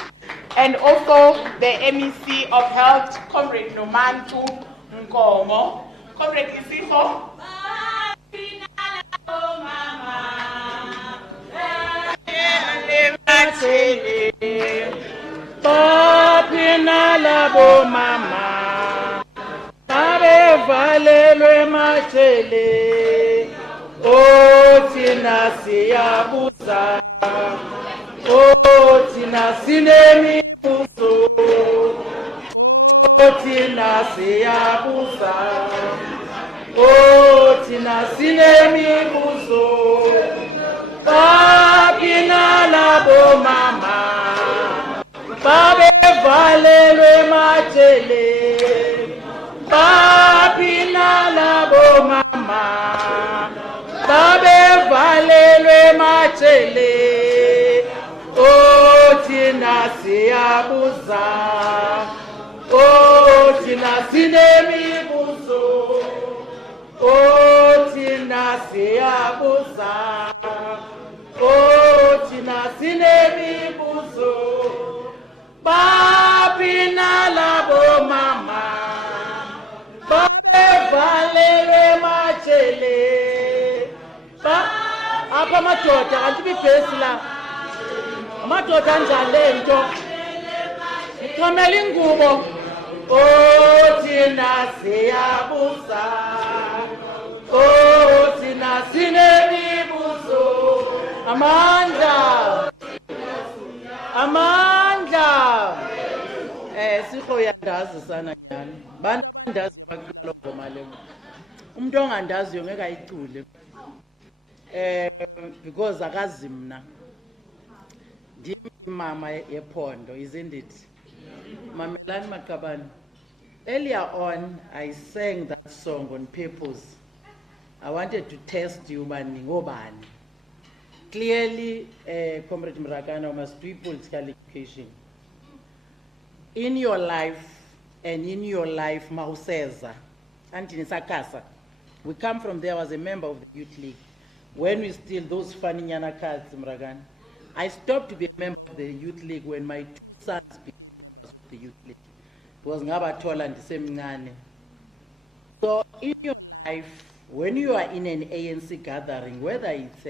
and also the MEC of Health, Comrade Nomantu Nkomo. Comrade Isiho. Papina labo mama, babe valelwe machele, o tina siyabuza, o tina sinemi buso, o tina siyabuza, o tina sinemi buso, papina labo mama. Babe valelwe machele, papina labo mama. Babe valelwe machele, o tina siyabuza, o tina sinemi buso, o tina siyabuza, o tina sinemi buso. Papina labo mama, babe valelwe machele. Apa madoda antibi besla. Madoda njale nto. Ikhomela ingubo. O tina siyabuza. O tina sinemibuzo. Amandla! Amandla! Sikho yandazi sana nyani. Bantu abandazi abacula lo ngoma le. Umuntu ongandaziyo ngeke ayicule. Because akazi mina. Ndim imama yephondo, isn't it? Mamelani Makabani. Earlier on, I sang that song on purpose. I wanted to test you, Bani Ngobani. Clearly, Comrade Mrakana must do political education. In your life, and in your life, Mauseza, Antini Sakasa, we come from there. I was a member of the Youth League. When we still, those funny Nyana cards, Mrakana, I stopped to be a member of the Youth League when my 2 sons became members of the Youth League. Because Ngabatola and Semingane. So in your life, when you are in an ANC gathering, whether it's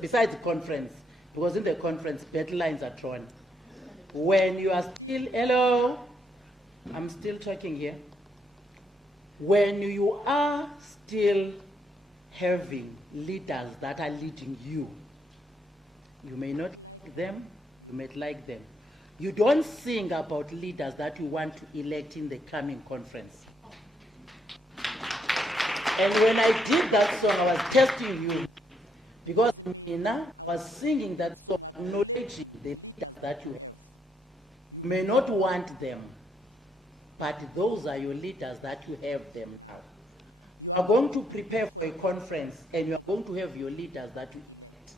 besides the conference, because in the conference, battle lines are drawn. When you are still, hello, I'm still talking here. When you are still having leaders that are leading you, you may not like them, you may like them. You don't sing about leaders that you want to elect in the coming conference. And when I did that song, I was testing you. Because I was singing that song acknowledging the leaders that you have. You may not want them, but those are your leaders that you have them now. You are going to prepare for a conference and you are going to have your leaders that you elect.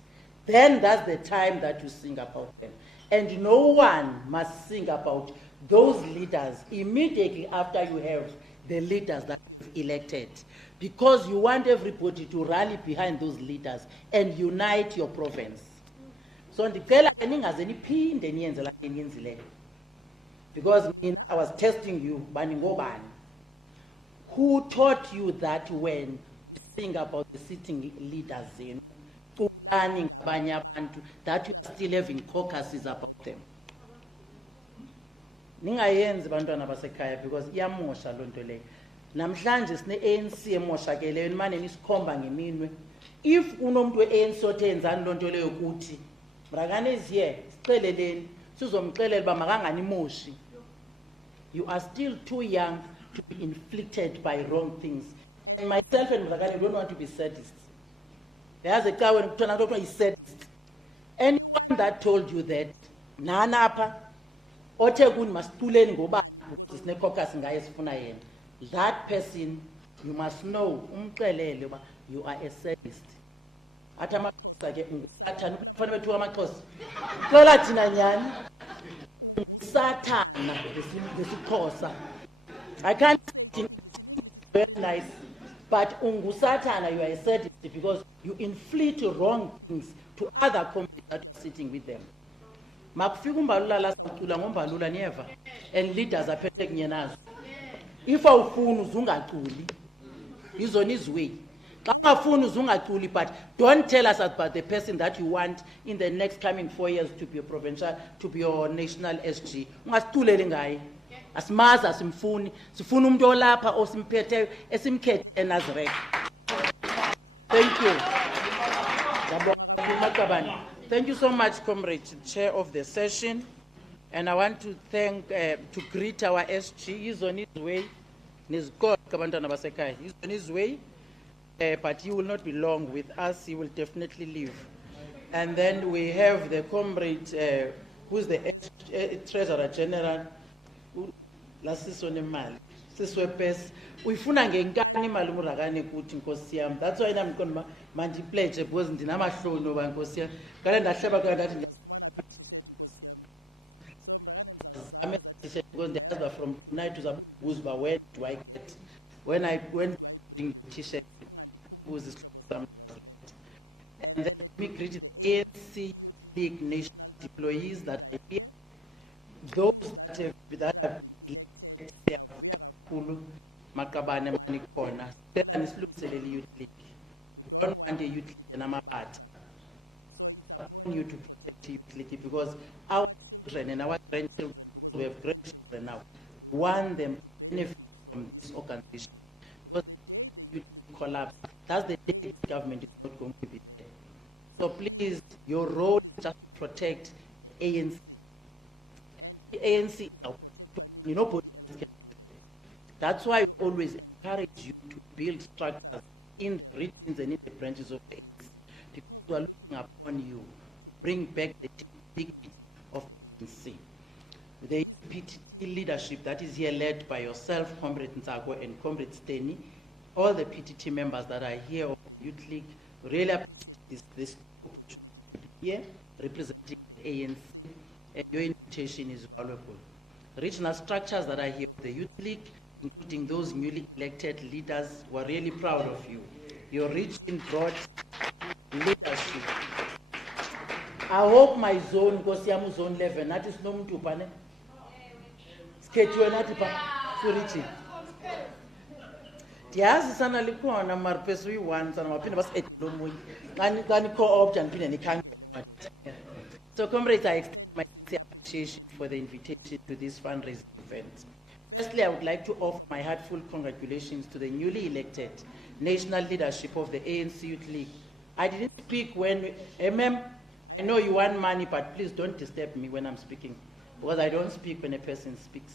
Then that's the time that you sing about them. And no one must sing about those leaders immediately after you have the leaders that you have elected. Because you want everybody to rally behind those leaders and unite your province. So because I was testing you, who taught you that when we sing about the sitting leaders, that you are still having caucuses about them? Ningayenzi bantwana basekhaya because iyamosha lonto le. Namhlanje sine ANC emoshakele manje nisikhomba ngeminwe. If unomuntu weANC othenzani lonto leyo ukuthi Mrakane is here, siceleleni sizomxelela ba makangani moshi. You are still too young to be inflicted by wrong things. And myself and Mrakane don't want to be sadists. There's a guy when turn out is sadist. Anyone that told you that nanapa otegun mastuleni ngobani because it's ne caucus ngaye sifuna yena, that person you must know umxelele ba you are a sadist. Athi amaXhosa ke ungusathana kula mfana wethu amaXhosa. Xela thina nyani ungusathana ngesiXhosa. I can't say it in English. In English it's very nice. But ungusatana, you are a sadist because you inflict wrong things to other comrades that you are sitting with them. Makufika Mbalula la sawucula ngoMbalula never, and leaders are protecting nazo. If awufuna uzungaculi, izona izwe. Xa ungafuna uzungaculi, but don't tell us about the person that you want in the next coming 4 years to be a provincial, to be your national SG. Ungasitulele ngaye. Asimazi asimfuni, sifuna umuntu olapha osimphethe esimkhethe eNazareth. Thank you. Ngabonga kakhulu Maqabane. Thank you so much, Comrade, Chair of the session. And I want to thank, to greet our SG. He's on his way. He's got kabantwana basekhaya. He's on his way, but he will not be long with us. He will definitely leave. And then we have the Comrade, who's the Treasurer General. Lasisone mali siswepes uyifuna ngenkani imali uMrakane kuthi Nkosi yami. That's why I'm going manje pledge because ndinamahloni ba Nkosi yami. Ngale ndahleba kwaye ndathi ngiyazifumana phi t-shirt Nkosi yami. So Mrakane ndizazama eza t-shirt because ndiyayazi ba from tonight uzabuzibuza ba when do I bring your t-shirts? Ungandikhumbuzi isihlobo sami ndizaziletha. And then let me greet the ANC Youth League national deployees that are here. Those that have been elected, siyavuya kakhulu Maqabane mani khona. Sicela nisilungiselele Youth League. We don't want a Youth League enamabata. So it's upon you to protect Youth League because our children and our grandchildren, because we have grandchildren now, we want them to benefit from this organization. Because the day the Youth League collapses, that's the day this government is not going to be there. So please, your role is just to protect the ANC. And the ANC is our protector, and nobody else can do this. That's why we always encourage you to build structures in the regions and in the branches of the ANC, because we're looking upon you to bring back the dignity of the ANC. There is PTT leadership that is here led by yourself, Comrade Ntsako and Comrade Steny. All the PTT members that are here of the Youth League really appreciate this opportunity to be here representing the ANC, and your invitation is valuable. Regional structures that are here of the Youth League, including those newly elected leaders, we're really proud of you. Your region brought leadership. I hope my zone, because I'm zone 11, that is no to pane. Schedule that region. Diyazi sana likhona marpeso yi1 sana maphinda basedela omunye kani co-opt and phinde nikhangele madoda. So comrades, I extend my sincere appreciation for the invitation to this fundraising event. Firstly, I would like to offer my heartfelt congratulations to the newly elected national leadership of the ANC Youth League. I didn't speak when, ma'am, I know you want money, but please don't disturb me when I'm speaking, because I don't speak when a person speaks.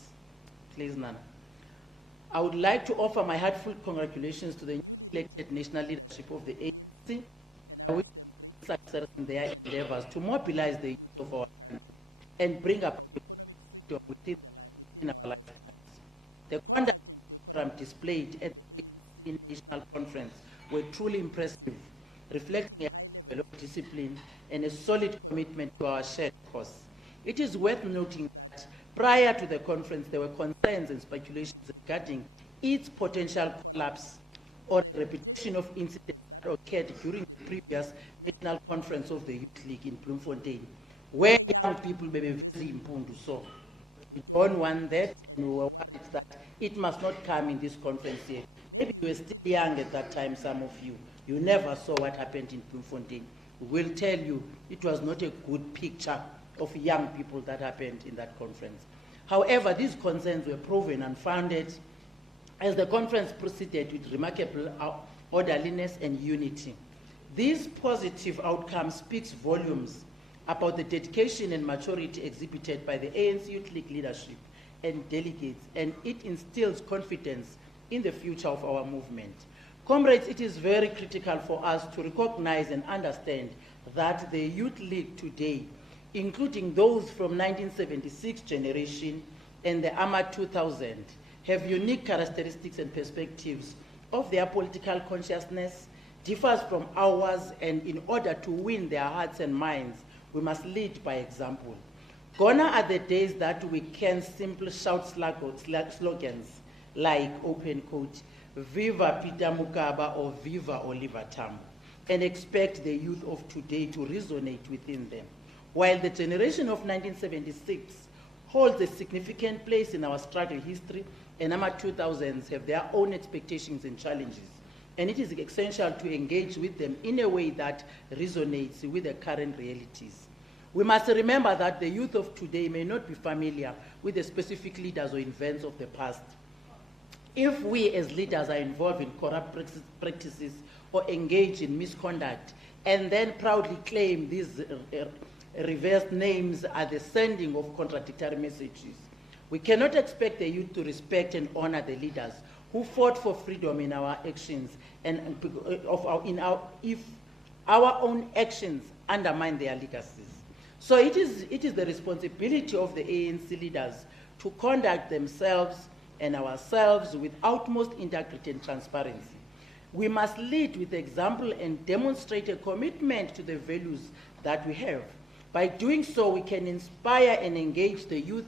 Please, Nana. I would like to offer my heartfelt congratulations to the newly elected national leadership of the ANC, and I wish them great success in their endeavors to mobilize the youth of our country and bring about economic freedom within our lifetimes. The conduct and decorum displayed at the ANC National Conference were truly impressive, reflecting a high level of discipline and a solid commitment to our shared cause. It is worth noting that prior to the conference, there were concerns and speculations regarding its potential collapse or a repetition of incidents that occurred during the previous national conference of the Youth League in Bloemfontein, where young people may be very impundu. So we don't want that, and we were worried that it must not come in this conference here. Maybe you were still young at that time, some of you. You never saw what happened in Bloemfontein. We will tell you it was not a good picture of young people that happened in that conference. However, these concerns were proven unfounded as the conference proceeded with remarkable orderliness and unity. This positive outcome speaks volumes about the dedication and maturity exhibited by the ANC Youth League leadership and delegates, and it instills confidence in the future of our movement. Comrades, it is very critical for us to recognize and understand that the Youth League today, including those from 1976 generation and the AMA 2000, have unique characteristics and perspectives of their political consciousness, differs from ours, and in order to win their hearts and minds, we must lead by example. Gone are the days that we can simply shout slogans like, open quote, Viva Peter Mukaba or Viva Oliver Tambo, and expect the youth of today to resonate within them. While the generation of 1976 holds a significant place in our struggle history, and AMA 2000s have their own expectations and challenges, and it is essential to engage with them in a way that resonates with the current realities. We must remember that the youth of today may not be familiar with the specific leaders or events of the past. If we as leaders are involved in corrupt practices or engage in misconduct, and then proudly claim these reversed names are the sending of contradictory messages, we cannot expect the youth to respect and honor the leaders who fought for freedom in our actions, and if our own actions undermine their legacies. So it is the responsibility of the ANC leaders to conduct themselves and ourselves with utmost integrity and transparency. We must lead with example and demonstrate a commitment to the values that we have. By doing so, we can inspire and engage the youth,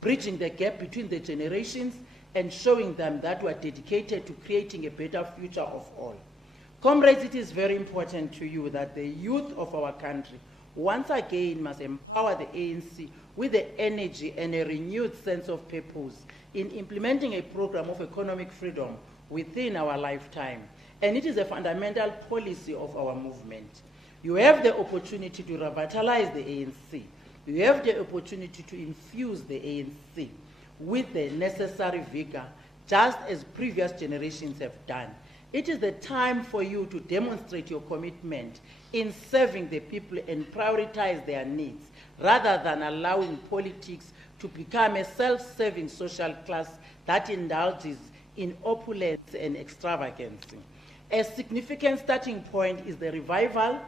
bridging the gap between the generations and showing them that we are dedicated to creating a better future of all. Comrades, it is very important to you that the youth of our country once again must empower the ANC with the energy and a renewed sense of purpose in implementing a program of economic freedom within our lifetime. And it is a fundamental policy of our movement. You have the opportunity to revitalize the ANC. You have the opportunity to infuse the ANC with the necessary vigor, just as previous generations have done. It is the time for you to demonstrate your commitment in serving the people and prioritize their needs, rather than allowing politics to become a self-serving social class that indulges in opulence and extravagance. A significant starting point is the revitalizing,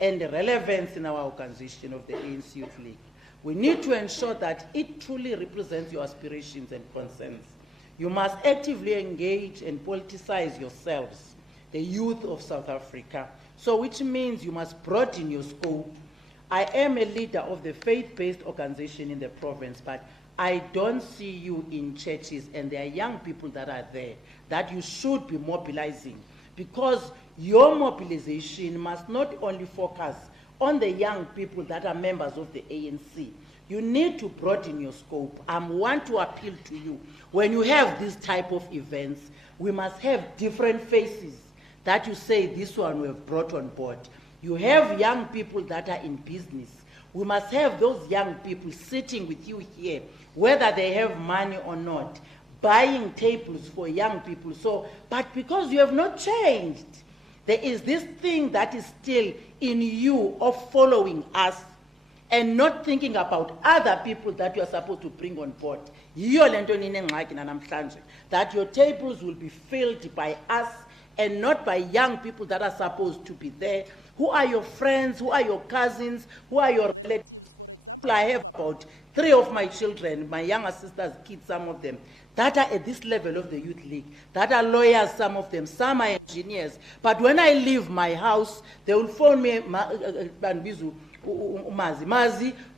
and the relevance in our organization of the ANC Youth League. We need to ensure that it truly represents your aspirations and concerns. You must actively engage and politicize yourselves, the youth of South Africa. So which means you must broaden your scope. I am a leader of the faith-based organization in the province, but I don't see you in churches, and there are young people that are there that you should be mobilizing, because your mobilization must not only focus on the young people that are members of the ANC. You need to broaden your scope. I want to appeal to you. When you have this type of events, we must have different faces that you say, this one we have brought on board. You have young people that are in business. We must have those young people sitting with you here, whether they have money or not, buying tables for young people. So, but because you have not changed, there is this thing that is still in you of following us and not thinking about other people that you are supposed to bring on board. That your tables will be filled by us and not by young people that are supposed to be there. Who are your friends? Who are your cousins? Who are your relatives? For example, I have about 3 of my children, my younger sister's kids, some of them, that are at this level of the Youth League, that are lawyers, some of them, some are engineers. But when I leave my house, they will phone me, Mazi,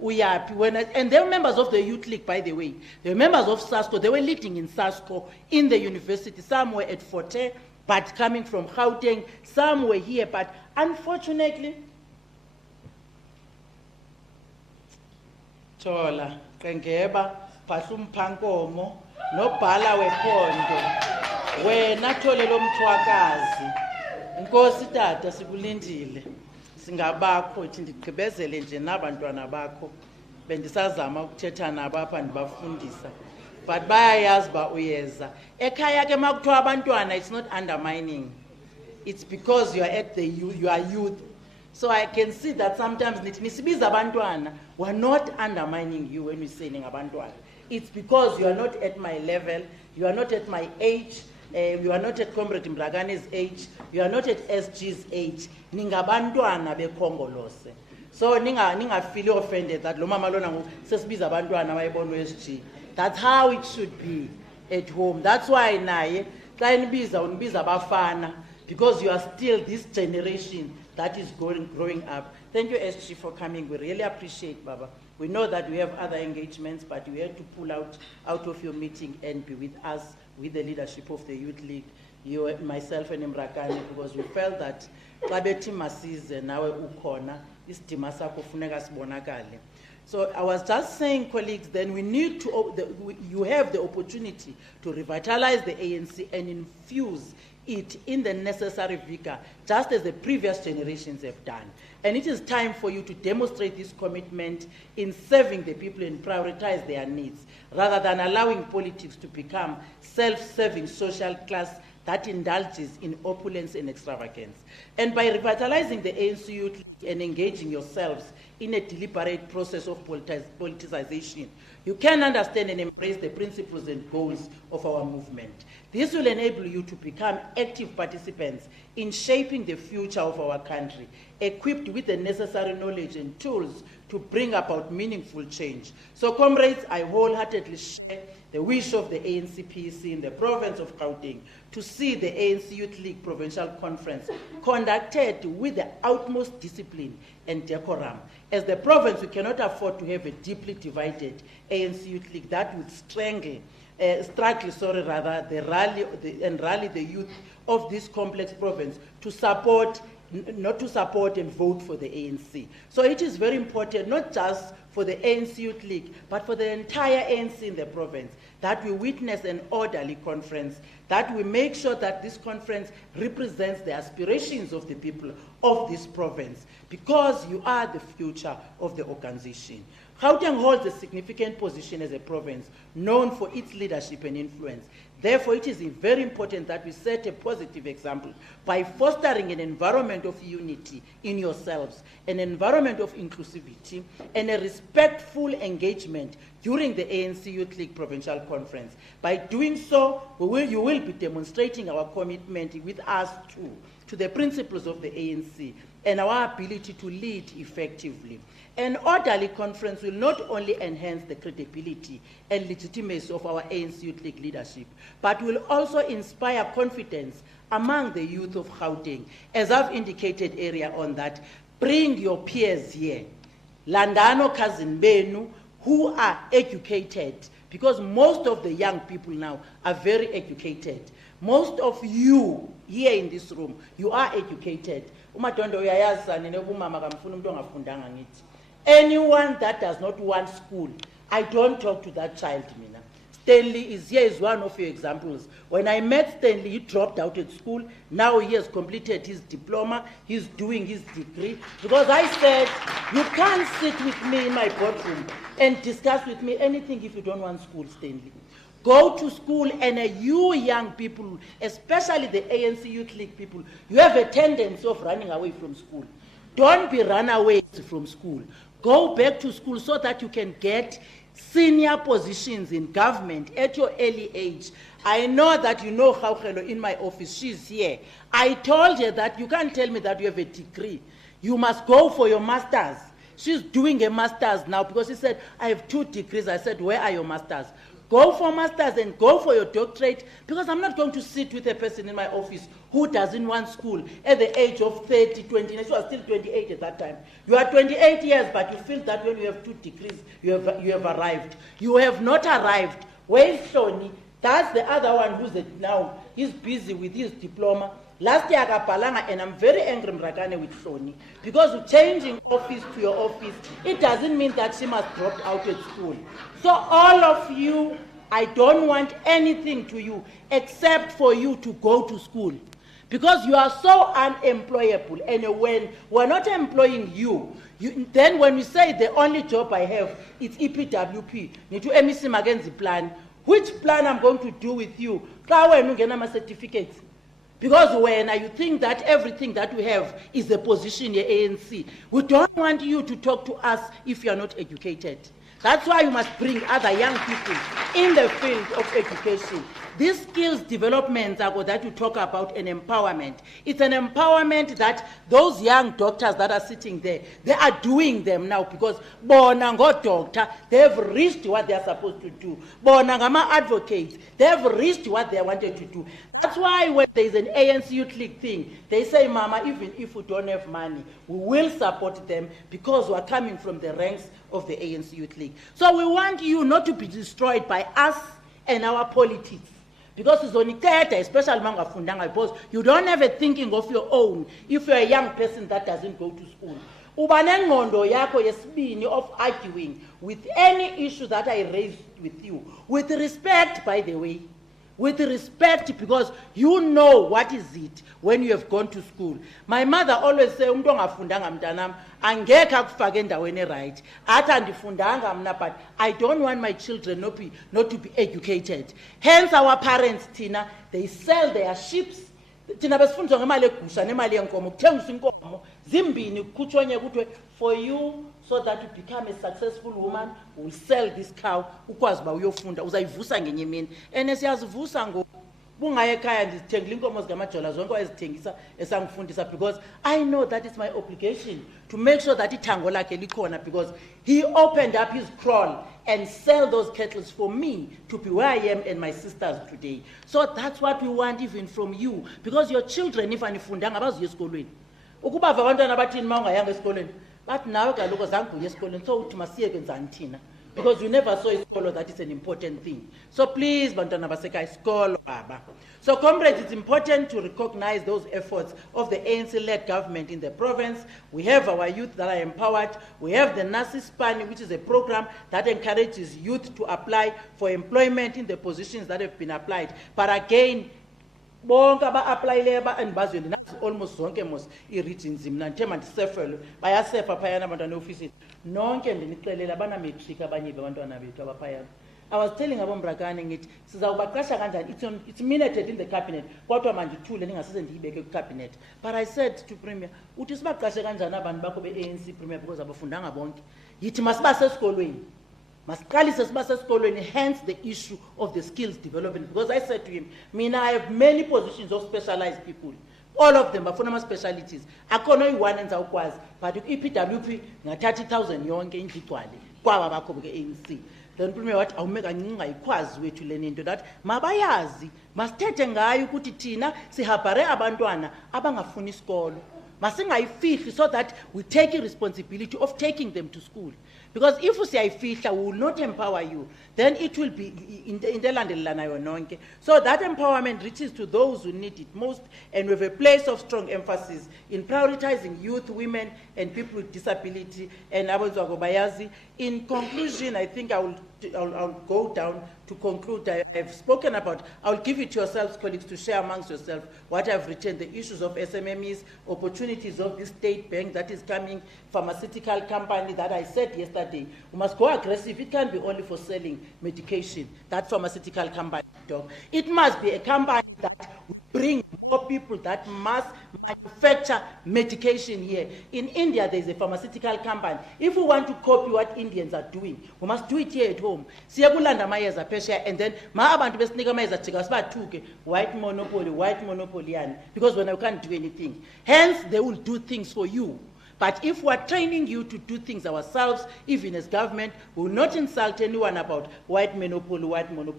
Uyapi, and they're members of the Youth League, by the way. They're members of SASCO. They were leading in SASCO in the university. Some were at Forte, but coming from Gauteng. Some were here, but unfortunately, Chola, Kengeba, Pasum Pankomo, no Bala Wepondo, wena Tole Lomtwakazi, Nkosi Tata Sikulindile. Singabakho ithi ndigqibezele nje nabantwana bakho bendisazama ukuthetha nabo apha ndibafundisa, but bayayazi ba uyeza ekhaya ke makuthiwa abantwana. It's not undermining, it's because you are at the you are youth. So I can see that sometimes nisibiza abantwana, we're not undermining you when we're saying abantwana. It's because you are not at my level, you are not at my age. You are not at Comrade Mlagane's age, you are not at SG's age. Ningabantwana beKhongolose. So ninga feel offended that lo mama lona sesibiza abantwana bayibona SG. That's how it should be at home. That's why naye xa nibiza unibiza abafana, because you are still this generation that is growing up. Thank you, SG, for coming. We really appreciate, Baba. We know that we have other engagements, but you had to pull out of your meeting and be with us, with the leadership of the Youth League, you, myself and Mrakani, because we felt that Klabethi Masize nawe ukhona, isidima sakho kufuneka sibonakale. So I was just saying, colleagues, then we need to, you have the opportunity to revitalize the ANC and infuse it in the necessary vigor, just as the previous generations have done. And it is time for you to demonstrate this commitment in serving the people and prioritize their needs, rather than allowing politics to become self-serving social class that indulges in opulence and extravagance. And by revitalizing the ANC Youth League and engaging yourselves in a deliberate process of politicization, you can understand and embrace the principles and goals of our movement. This will enable you to become active participants in shaping the future of our country, equipped with the necessary knowledge and tools to bring about meaningful change. So, comrades, I wholeheartedly share the wish of the ANCPC in the province of Gauteng to see the ANC Youth League Provincial Conference conducted with the utmost discipline and decorum. As the province, we cannot afford to have a deeply divided ANC Youth League that would rally the youth of this complex province to support, not to support and vote for the ANC. So it is very important, not just for the ANC Youth League, but for the entire ANC in the province, that we witness an orderly conference, that we make sure that this conference represents the aspirations of the people of this province, because you are the future of the organization. Gauteng holds a significant position as a province, known for its leadership and influence. Therefore, it is very important that we set a positive example by fostering an environment of unity in yourselves, an environment of inclusivity, and a respectful engagement during the ANC Youth League Provincial Conference. By doing so, you will be demonstrating our commitment with us too to the principles of the ANC and our ability to lead effectively. An orderly conference will not only enhance the credibility and legitimacy of our ANC Youth League leadership, but will also inspire confidence among the youth of Gauteng. As I've indicated earlier on that, bring your peers here. Landano cousin Benu, who are educated, because most of the young people now are very educated. Most of you here in this room, you are educated. Anyone that does not want school, I don't talk to that child, Mina. Stanley is here is one of your examples. When I met Stanley, he dropped out at school. Now he has completed his diploma. He's doing his degree. Because I said, you can't sit with me in my boardroom and discuss with me anything if you don't want school, Stanley. Go to school, and you young people, especially the ANC Youth League people, you have a tendency of running away from school. Don't be runaways from school. Go back to school so that you can get senior positions in government at your early age. I know that you know Gauteng in my office. She's here. I told her that you can't tell me that you have a degree. You must go for your master's. She's doing a master's now because she said, I have 2 degrees. I said, where are your master's? Go for masters and go for your doctorate, because I'm not going to sit with a person in my office who doesn't want school at the age of 30, 29. You are still 28 at that time. You are 28 years, but you feel that when you have 2 degrees, you have arrived. You have not arrived. Where is Shoni? That's the other one who's now, he's busy with his diploma. Last year, and I'm very angry with Shoni, because changing office to your office, it doesn't mean that she must drop out at school. So all of you, I don't want anything to you except for you to go to school, because you are so unemployable. And when we're not employing you, then when we say the only job I have is EPWP, plan, which plan I'm going to do with you? Certificates. Because when you think that everything that we have is the position in ANC, we don't want you to talk to us if you are not educated. That's why you must bring other young people in the field of education. These skills developments are that you talk about an empowerment. It's an empowerment that those young doctors that are sitting there, they are doing them now, because Bonango doctor, they have reached what they are supposed to do. Bonangama advocates, they have reached what they wanted to do. That's why when there is an ANC Youth League thing, they say, Mama, even if we don't have money, we will support them, because we are coming from the ranks of the ANC Youth League. So we want you not to be destroyed by us and our politics. Because it's only especially because you don't have a thinking of your own if you're a young person that doesn't go to school. Of arguing with any issue that I raised with you, with respect, by the way, with respect, because you know what is it when you have gone to school. My mother always say, right. But I don't want my children not to be educated. Hence our parents, Tina, they sell their ships. For you, so that you become a successful woman, will sell this cow. Because I know that is my obligation to make sure that because he opened up his kraal and sell those cattle for me to be where I am and my sisters today. So that's what we want even from you, because your children, if any fundanga about your school, but now because you never saw a scholar, that is an important thing. So please, Bantana Baseka, scholar Baba. So, comrades, it's important to recognize those efforts of the ANC-led government in the province. We have our youth that are empowered. We have the NASI SPAN, which is a program that encourages youth to apply for employment in the positions that have been applied. But again, bonke aba-aplayile endibazweni nazi almost zonke mos ii-regions mna ndithe mandisefele bayasefa phayana abantwana eofisini nonke ndinixelela abanametriki abanye babantwana bethu abaphayana. I was telling abomrakane ngithi sizawubaqasha kanjani, it's minuted in the cabinet kodwa mandithule ningasese ndiyibeke kwicabinet. But I said to Premier, uthi sibaqashe kanjani abantu bakho be-ANC Premier because abafundanga bonke? Yithi masibasesikolweni, masiqalise sibasesikolweni, hence the issue of the skills development. Because I said to him, I have many positions of specialized people. All of them bafuna ama-specialities. Akho noyi-one endizawukwazi, but i-PWP ngathatha 1,000 yonke indlu igcwale kwaba bakho ke-ANC. Then Premier wathi awumeka ngingayikwazi wethu leni into that mabayazi masithethe ngayo ukuthi thina sihabhare abantwana abangafuni isikolo. Masingayifihli so that we take a responsibility of taking them to school. Because if usiyayifihla, we will not empower you. Then it will be in the landelanayo nonke. So that empowerment reaches to those who need it most, and with a place of strong emphasis in prioritizing youth, women, and people with disability. And in conclusion, I think I'll go down to conclude. I have spoken about, I'll give it to yourselves, colleagues, to share amongst yourselves what I've written, the issues of SMMEs, opportunities of the state bank that is coming, pharmaceutical company that I said yesterday. We must go aggressive. It can't be only for selling medication, that pharmaceutical company, dog. It must be a company that we bring more people that must manufacture medication here. In India, there's a pharmaceutical company. If we want to copy what Indians are doing, we must do it here at home. And then white monopoly, because when I can't do anything, hence they will do things for you. But if we're training you to do things ourselves, even as government, we will not insult anyone about white monopoly,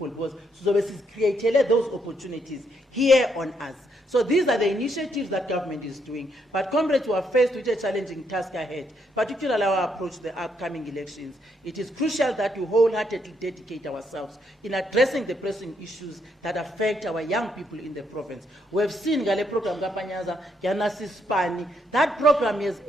because so create those opportunities here on us. So these are the initiatives that government is doing. But comrades who are faced with a challenging task ahead, particularly our approach to the upcoming elections, it is crucial that we wholeheartedly dedicate ourselves in addressing the pressing issues that affect our young people in the province. We have seen Gale program Kapanyaza, Yanasi that program has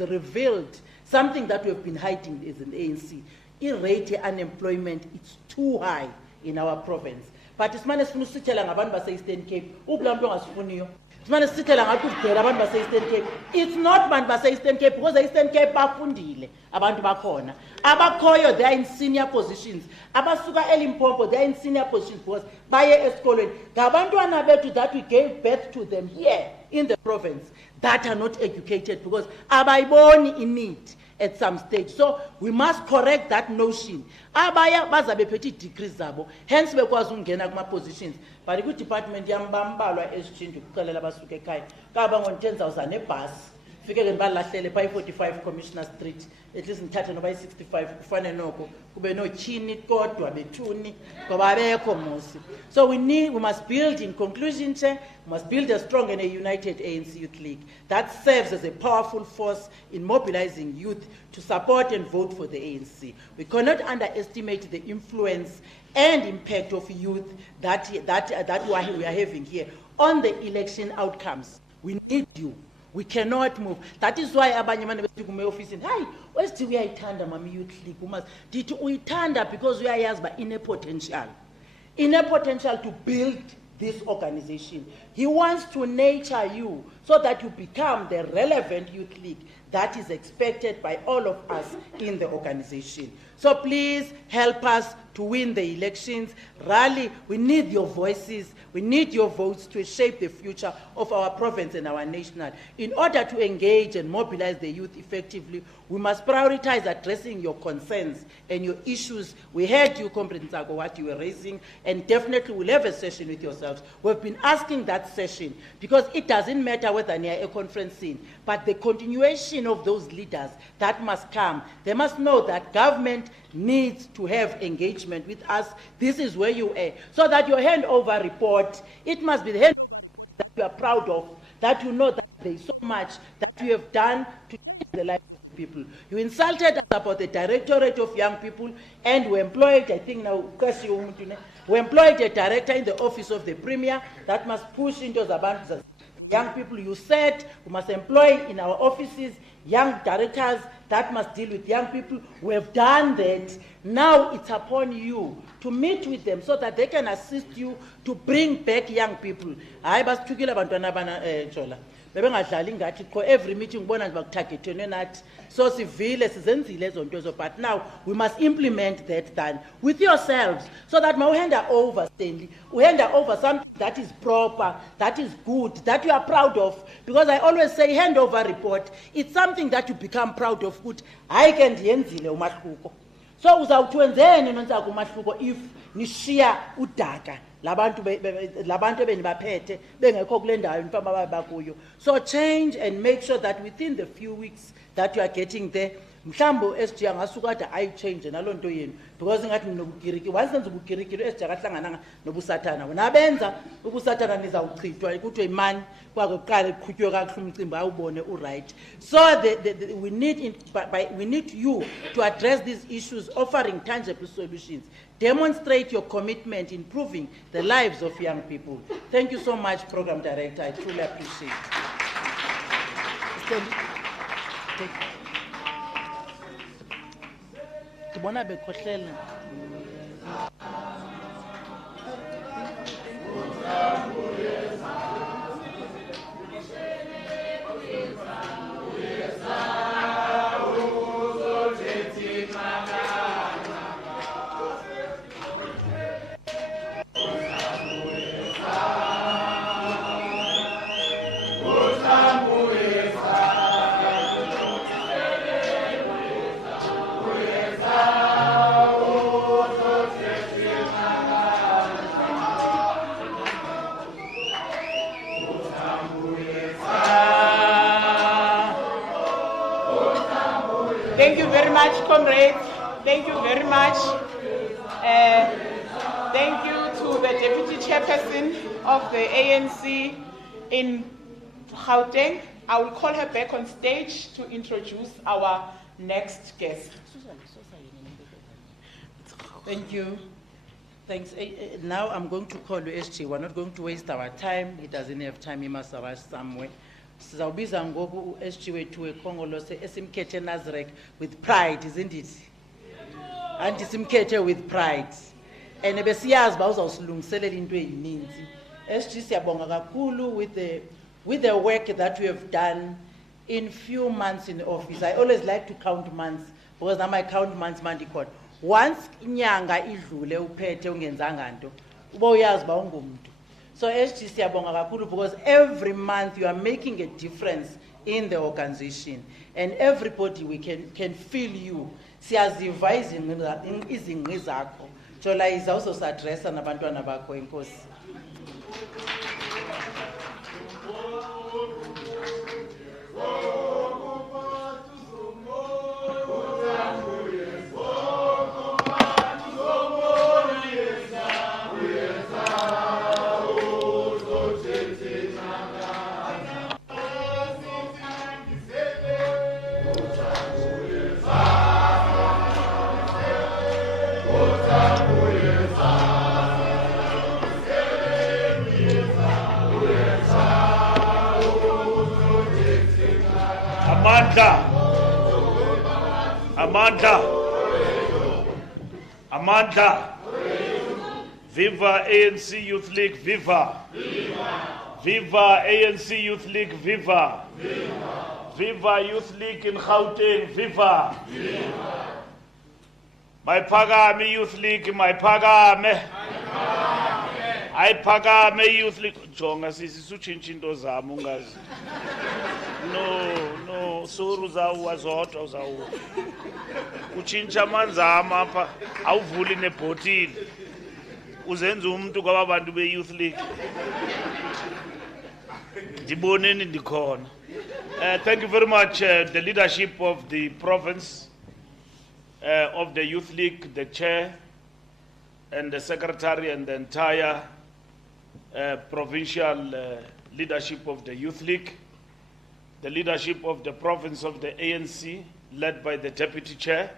revealed something that we have been hiding as an ANC. Irate unemployment, it's too high in our province. But it's man sifuna usithela ngabantu base Eastern Cape. Ublamntu ongasifuniyo. Simane sithela ngathi uvela abantu base Eastern Cape. It's not abantu base Eastern Cape because the Eastern Cape bafundile abantu bakhona. Abakhoyo they are in senior positions. Abasuka eLimpopo they are in senior positions because baye esikolweni. Ngabantwana bethu that we gave birth to them here in the province that are not educated because abayiboni in need at some stage. So we must correct that notion. Abaya bazabe phethe degrees zabo, hence bekwazi ungena kuma positions. But ku department yambambalwa exchange ukuqalela basuke ekhaya. Kaba ngo-10,000 ebus. Fike ke balahlele pha 45 Commissioner Street. At least ngithathe noba 65 kufane noko kube no chini kodwa bethuni ngoba abekho musi. So we must build, in conclusion, we must build a strong and a united ANC Youth League that serves as a powerful force in mobilizing youth to support and vote for the ANC. We cannot underestimate the influence and impact of youth that we are having here on the election outcomes. We need you. We cannot move. That is why abanye manje besithi kuma office hayi wesithi uyayithanda mama Youth League uma dithi uyithanda because uyayazi ba ine potential to build this organization. He wants to nurture you so that you become the relevant youth league that is expected by all of us in the organization. So please help us to win the elections. Rally, we need your voices. We need your votes to shape the future of our province and our nation. In order to engage and mobilize the youth effectively, we must prioritize addressing your concerns and your issues. We heard you, Comrade Ntsako, what you were raising, and definitely we'll have a session with yourselves. We've been asking that session because it doesn't matter whether near a conference scene, but the continuation of those leaders that must come. They must know that government needs to have engagement with us. This is where you are. So that your handover report, it must be the handover report that you are proud of, that you know that there is so much that you have done to change the lives of the people. You insulted us about the Directorate of Young People, and we employed, I think now, we employed a director in the office of the Premier that must push into the young people. You said we must employ in our offices young directors that must deal with young people. We have done that. Now it's upon you to meet with them so that they can assist you to bring back young people. Hayi basithukile abantwana bana Jola. Bebengadlali ngathi qho every meeting ubona nje bakutargetene nathi. So sivile sizenzile ezo nto ezo, but now we must implement that done with yourselves so that ma uhanda over Stanley, uhanda over something that is proper, that is good, that you are proud of. Because I always say handover report, it's something that you become proud of. Good, I can ndiyenzile umahluko. So uzawuthi wenzeni nontsaka umahluko if nishiya udaka labantu ebenibaphethe bengekho kule ndawo nifama bakuyo. So change and make sure that within the few weeks that you are getting there, mhlambo SG angasuka ade ayichange nalo nto yenu, because ngathi nobugiriki wasenza ubugiriki SG akahlangananga nobusathana. Unabenza ubusathana nizawuchithwa kuthiwe imani kwakuqala eqhutywe kakuhle umcimbi awubone uright. So we need you to address these issues, offering tangible solutions. Demonstrate your commitment in improving the lives of young people. Thank you so much, Program Director. I truly appreciate it. Thank you very much, comrades. Thank you very much. Thank you to the Deputy Chairperson of the ANC in Gauteng. I will call her back on stage to introduce our next guest. Thank you. Thanks. Now I'm going to call you SG. We're not going to waste our time. He doesn't have time. He must rush somewhere. Sizawubiza ngoku SG wethu wekhongolose esimkhethe Nazarek with pride, isn't it? And simkhethe with pride. And besiyazi ba uzawusilungiselela into eyininzi. SG siyabonga kakhulu with the work that we have done in few months in the office. I always like to count months because now I count months mandikho. Once inyanga idlule uphethe ungenzanga nto, uba uyazi ba ungumuntu. So SG siyabonga kakhulu because every month you are making a difference in the organization, and everybody we can feel you. Siyaziva izingqi zakho. Jola is also addressa nabantwana bakho enkosi. Amanda. Viva ANC Youth League, viva. Viva ANC Youth League, viva. Viva Youth League in Gauteng, viva. My Pagame Youth League, my Pagame. I Pagame Youth League. Jonga sisi suchinchi into zami ungazi. No, suru zawu azodwa uzawu. Uchincha manzama apha awuvuli nebhotile. Uzenza umuntu kwabantu be Youth League. Ndiboneni ndikhona. Thank you very much, the leadership of the province, of the Youth League, the chair, and the secretary, and the entire provincial leadership of the Youth League, the leadership of the province of the ANC, led by the deputy chair,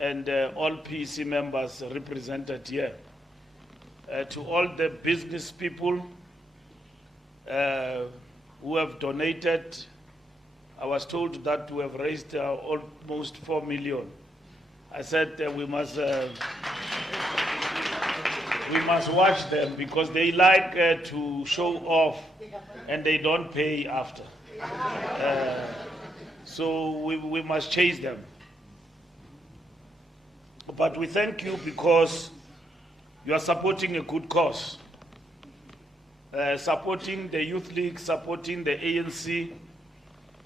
and all PEC members represented here. To all the business people who have donated I was told that we have raised almost 4 million. I said we must watch them because they like to show off and they don't pay after. So we must chase them. But we thank you because you are supporting a good cause. Supporting the Youth League, supporting the ANC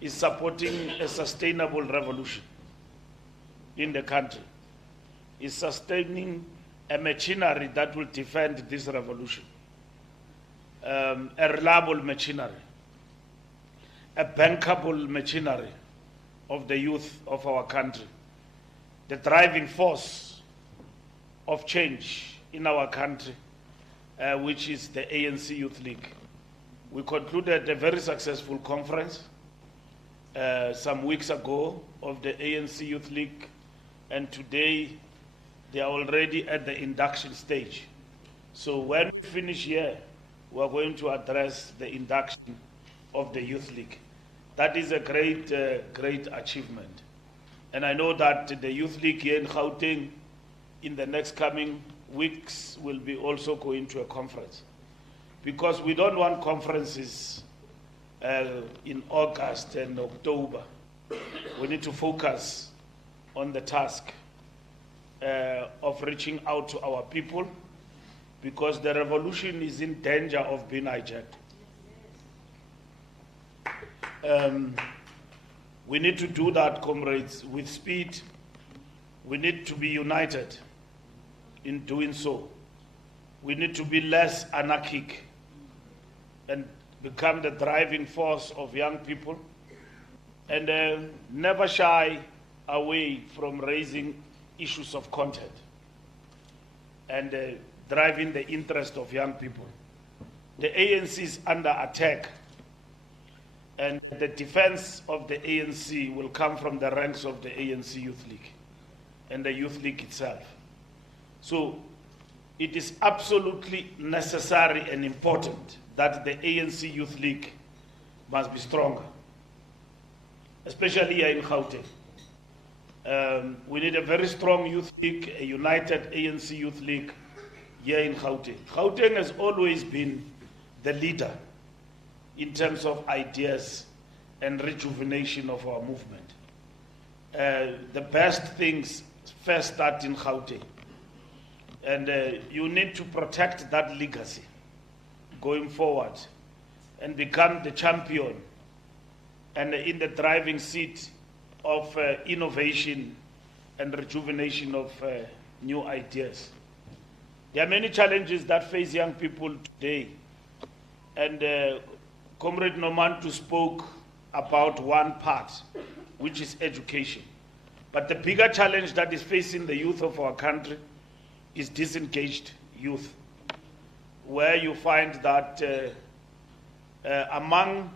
is supporting a sustainable revolution in the country. Is sustaining a machinery that will defend this revolution. A reliable machinery, a bankable machinery of the youth of our country, the driving force of change in our country, which is the ANC Youth League. We concluded a very successful conference some weeks ago of the ANC Youth League, and today they are already at the induction stage. So when we finish here, we are going to address the induction of the Youth League. That is a great, great achievement. And I know that the Youth League here in Gauteng in the next coming weeks will be also going to a conference. Because we don't want conferences in August and October. We need to focus on the task of reaching out to our people, because the revolution is in danger of being hijacked. We need to do that, comrades, with speed. We need to be united in doing so. We need to be less anarchic and become the driving force of young people, and never shy away from raising issues of content and driving the interest of young people. The ANC is under attack, and the defense of the ANC will come from the ranks of the ANC Youth League and the Youth League itself. So it is absolutely necessary and important that the ANC Youth League must be stronger, especially here in Gauteng. We need a very strong youth league, a united ANC Youth League here in Gauteng. Gauteng has always been the leader in terms of ideas and rejuvenation of our movement. The best things first start in Gauteng. And you need to protect that legacy going forward and become the champion and in the driving seat of innovation and rejuvenation of new ideas. There are many challenges that face young people today, and Comrade Nomantu spoke about one part, which is education. But the bigger challenge that is facing the youth of our country is disengaged youth, where you find that among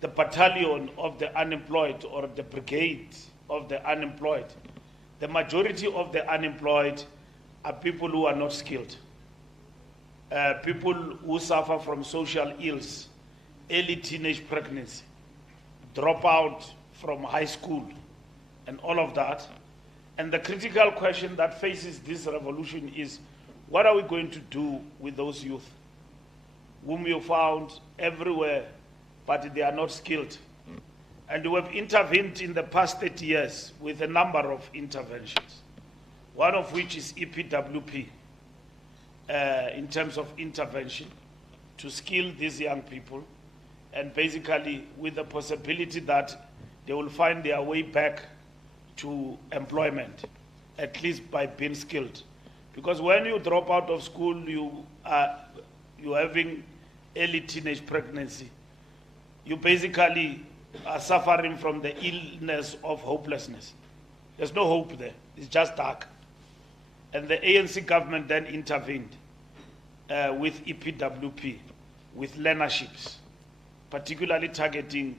the battalion of the unemployed or the brigade of the unemployed, the majority of the unemployed are people who are not skilled, people who suffer from social ills, early teenage pregnancy, dropout from high school, and all of that. And the critical question that faces this revolution is, what are we going to do with those youth whom you found everywhere, but they are not skilled? And we have intervened in the past 30 years with a number of interventions, one of which is EPWP, in terms of intervention to skill these young people, and basically with the possibility that they will find their way back to employment, at least by being skilled. Because when you drop out of school, you're having early teenage pregnancy. You basically are suffering from the illness of hopelessness. There's no hope there. It's just dark. And the ANC government then intervened with EPWP, with learnerships, particularly targeting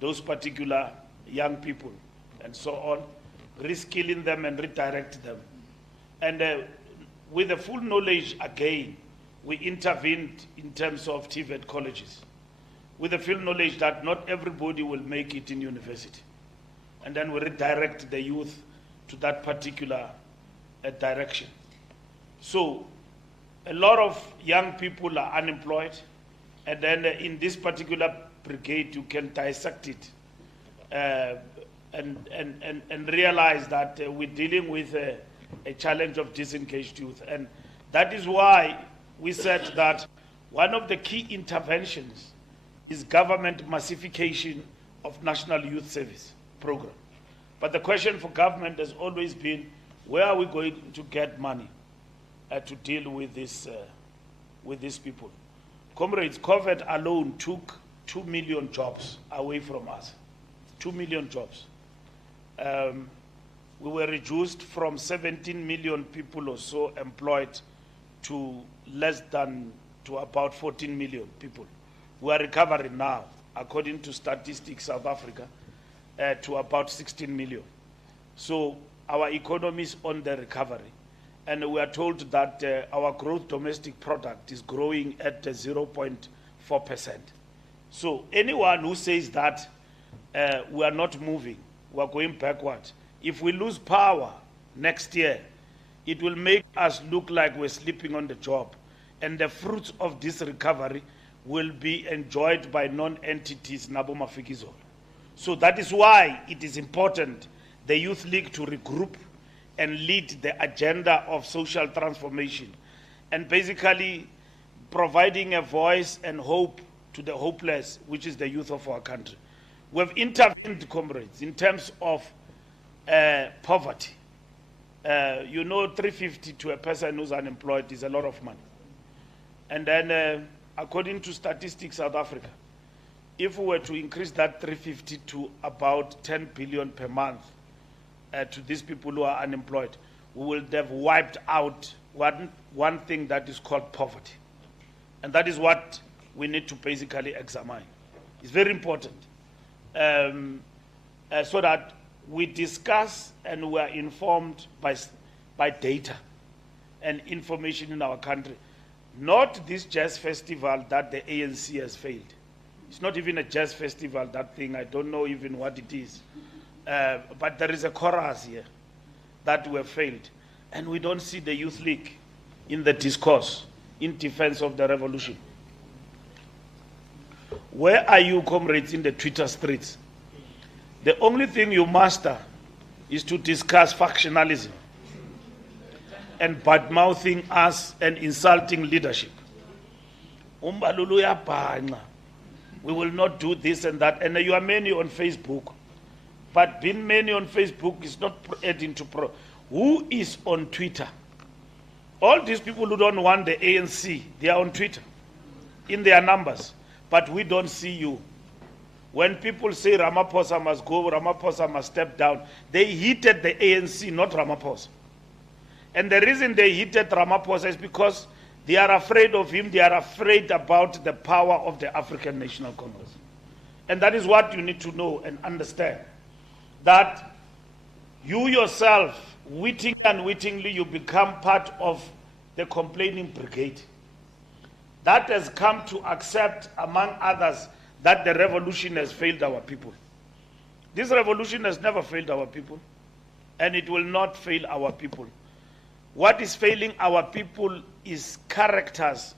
those particular young people and so on, reskilling them and redirect them. And with the full knowledge again, we intervened in terms of TVET colleges, with the full knowledge that not everybody will make it in university. And then we redirect the youth to that particular direction. So a lot of young people are unemployed, and then in this particular brigade you can dissect it and realize that we're dealing with a challenge of disengaged youth. And that is why we said that one of the key interventions is government massification of National Youth Service Program. But the question for government has always been, where are we going to get money to deal with these people? Comrades, COVID alone took 2 million jobs away from us. 2 million jobs. We were reduced from 17 million people or so employed to about 14 million people. We are recovering now, according to Statistics South Africa, to about 16 million. So our economy is on the recovery. And we are told that our gross domestic product is growing at 0.4%. So anyone who says that we are not moving, we are going backward, if we lose power next year, it will make us look like we're sleeping on the job. And the fruits of this recovery will be enjoyed by non-entities, Nabo Mafikizolo. So that is why it is important, the Youth League, to regroup and lead the agenda of social transformation, and basically providing a voice and hope to the hopeless, which is the youth of our country. We have intervened, comrades, in terms of poverty. You know, 350 to a person who's unemployed is a lot of money. And then, according to Statistics South Africa, if we were to increase that 350 to about 10 billion per month to these people who are unemployed, we will have wiped out one thing that is called poverty. And that is what we need to basically examine. It's very important so that we discuss and we are informed by data and information in our country. Not this jazz festival that the ANC has failed. It's not even a jazz festival, that thing. I don't know even what it is. But there is a chorus here that we have failed. And we don't see the Youth League in the discourse in defense of the revolution. Where are you, comrades, in the Twitter streets? The only thing you master is to discuss factionalism and bad-mouthing us and insulting leadership. Mbalula, we will not do this and that. And you are many on Facebook. But being many on Facebook is not adding to pro. Who is on Twitter? All these people who don't want the ANC, they are on Twitter in their numbers. But we don't see you. When people say Ramaphosa must go, Ramaphosa must step down, they hated the ANC, not Ramaphosa. And the reason they hated Ramaphosa is because they are afraid of him. They are afraid about the power of the African National Congress. And that is what you need to know and understand. That you yourself, wittingly and unwittingly, you become part of the complaining brigade. That has come to accept, among others, that the revolution has failed our people. This revolution has never failed our people, and it will not fail our people. What is failing our people is characters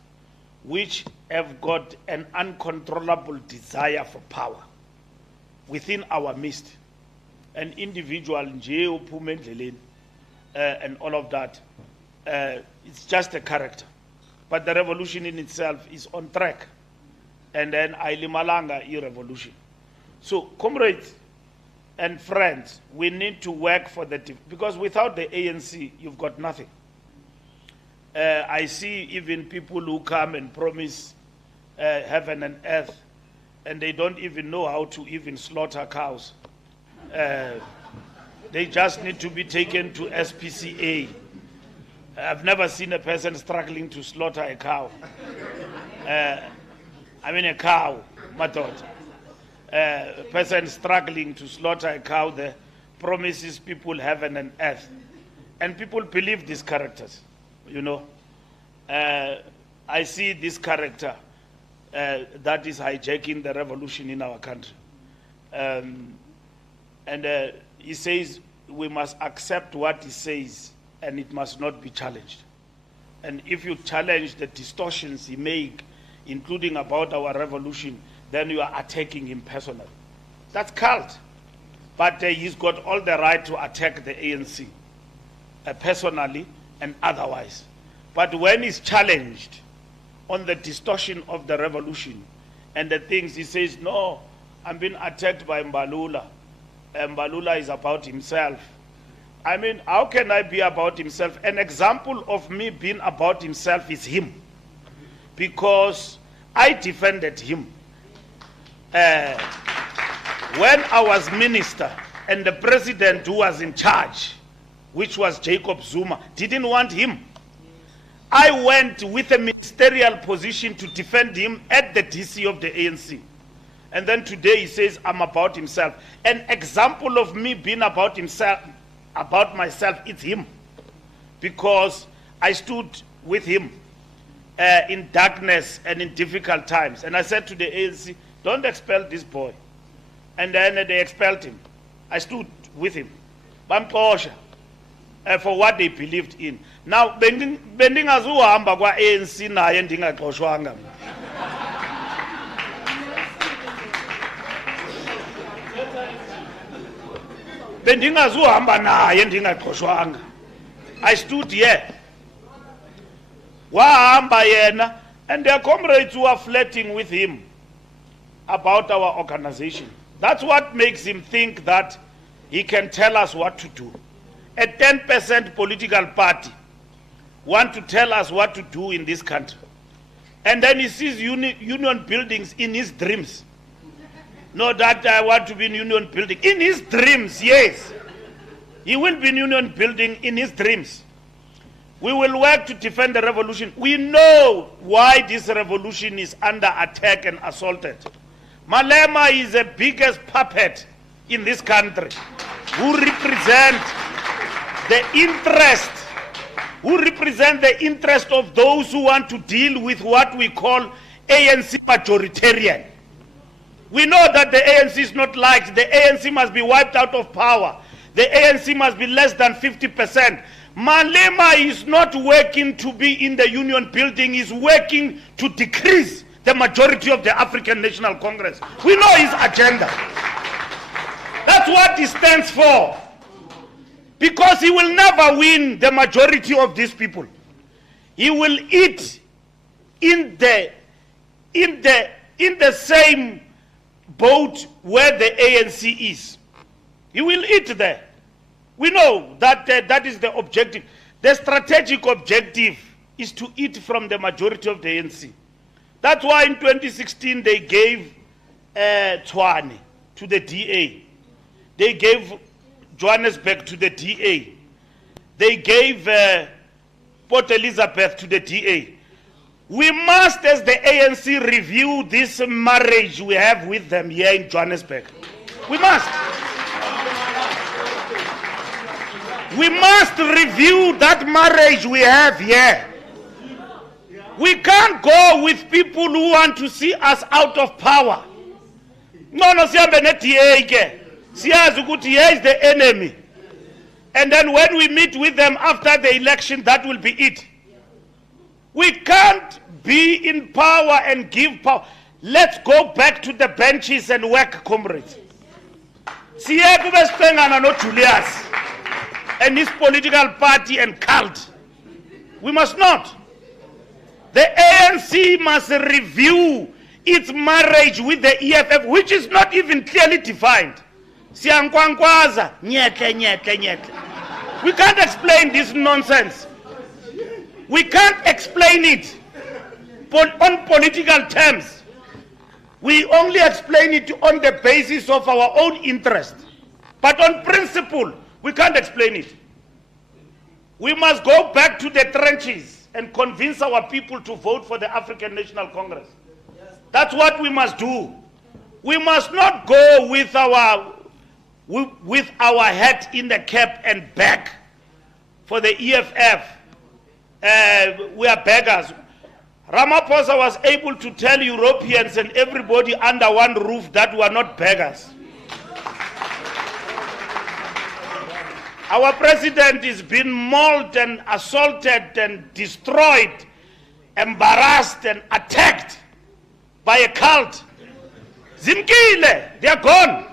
which have got an uncontrollable desire for power within our midst. An individual, and all of that, it's just a character. But the revolution in itself is on track. And then Ailimalanga revolution. So, comrades and friends, we need to work for the, because without the ANC, you've got nothing. I see even people who come and promise heaven and earth, and they don't even know how to even slaughter cows. They just need to be taken to SPCA. I've never seen a person struggling to slaughter a cow. A cow, my daughter. A person struggling to slaughter a cow there promises people heaven and earth. And people believe these characters, you know. I see this character that is hijacking the revolution in our country. He says we must accept what he says and it must not be challenged. And if you challenge the distortions he makes, including about our revolution, then you are attacking him personally. That's cult. But he's got all the right to attack the ANC, personally and otherwise. But when he's challenged on the distortion of the revolution and the things, he says, no, I'm being attacked by Mbalula. Mbalula is about himself. I mean, how can I be about himself? An example of me being about himself is him, because I defended him. When I was minister and the president who was in charge, which was Jacob Zuma, didn't want him. I went with a ministerial position to defend him at the DC of the ANC. And then today he says, I'm about himself. An example of me being about himself, about myself, it's him. Because I stood with him in darkness and in difficult times. And I said to the ANC, don't expel this boy. And then they expelled him. I stood with him. Bamxosha, for what they believed in. Now, bendingazuhamba kwa ANC naye ndingaxoshwanga. Bendingazuhamba naye ndingaxoshwanga. I stood here. Wahamba yena, and their comrades who are flirting with him about our organization. That's what makes him think that he can tell us what to do. A 10% political party want to tell us what to do in this country. And then he sees union buildings in his dreams. Not that I want to be in union building. In his dreams, yes. He will be in union building in his dreams. We will work to defend the revolution. We know why this revolution is under attack and assaulted. Malema is the biggest puppet in this country who represent the interest of those who want to deal with what we call ANC majoritarian. We know that the ANC is not liked. The ANC must be wiped out of power. The ANC must be less than 50%. Malema is not working to be in the union building. He's working to decrease the majority of the African National Congress. We know his agenda. That's what he stands for. Because he will never win the majority of these people. He will eat in the same boat where the ANC is. He will eat there. We know that that is the objective. The strategic objective is to eat from the majority of the ANC. That's why in 2016 they gave Tshwane to the DA. They gave Johannesburg to the DA. They gave Port Elizabeth to the DA. We must, as the ANC, review this marriage we have with them here in Johannesburg. We must. We must review that marriage we have here. We can't go with people who want to see us out of power. No, siyabe ne-DA ke. Siyazi ukuthi here is the enemy. And then when we meet with them after the election, that will be it. We can't be in power and give power. Let's go back to the benches and work, comrades. Siya kube sibhekana no Julius and his political party and cult. We must not. The ANC must review its marriage with the EFF, which is not even clearly defined. Siyankwankwaza, nyetle. We can't explain this nonsense. We can't explain it on political terms. We only explain it on the basis of our own interest. But on principle, we can't explain it. We must go back to the trenches and convince our people to vote for the African National Congress. That's what we must do. We must not go with our head in the cap and beg for the EFF. We are beggars. Ramaphosa was able to tell Europeans and everybody under one roof that we are not beggars. Our president is being mauled and assaulted and destroyed, embarrassed and attacked by a cult. Zimkile, they are gone.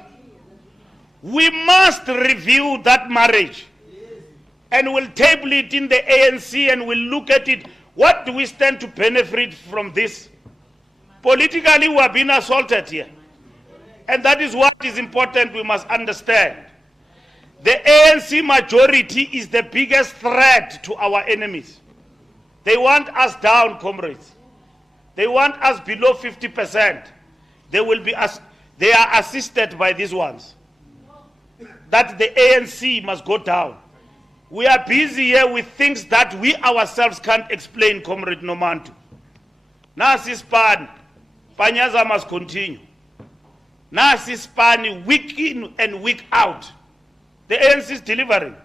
We must review that marriage, and we'll table it in the ANC and we'll look at it. What do we stand to benefit from this? Politically, we are being assaulted here. And that is what is important, we must understand. The ANC majority is the biggest threat to our enemies. They want us down, comrades. They want us below 50%. They are assisted by these ones. That the ANC must go down. We are busy here with things that we ourselves can't explain, Comrade Nomantu. Nasi span, Panyaza must continue. Nasi span, week in and week out. The ANC is delivering.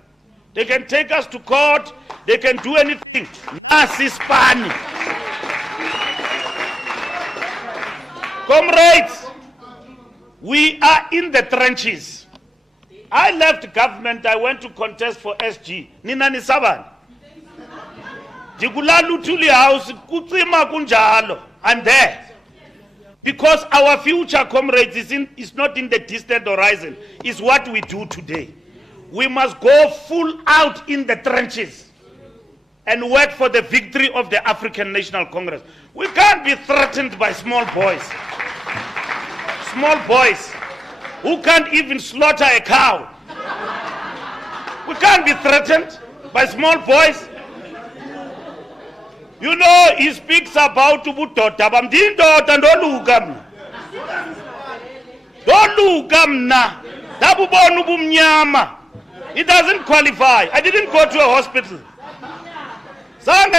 They can take us to court, they can do anything. Nasi span. Comrades, we are in the trenches. I left government, I went to contest for SG. Nina ni saban. Jigulalu Tuli House, Kutsima Kunjalo. I'm there. Because our future, comrades, is not in the distant horizon. It's what we do today. We must go full out in the trenches and work for the victory of the African National Congress. We can't be threatened by small boys. Small boys who can't even slaughter a cow. We can't be threatened by small boys. You know, he speaks about Ubutota. It doesn't qualify. I didn't go to a hospital. And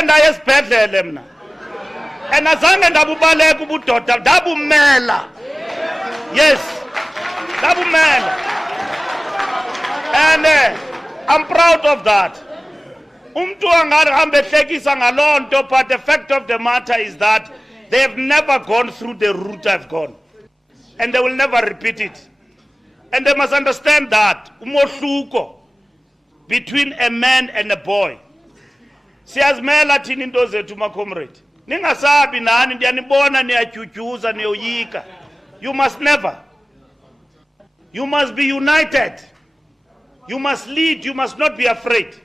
yes, and I'm proud of that. But the fact of the matter is that they have never gone through the route I've gone. And they will never repeat it. And they must understand that between a man and a boy. Siyazimela thina into zethu ma comrade. Ningasabi nani ndiyanibona niyatyutyuza niyoyika. You must never. You must be united. You must lead. You must not be afraid.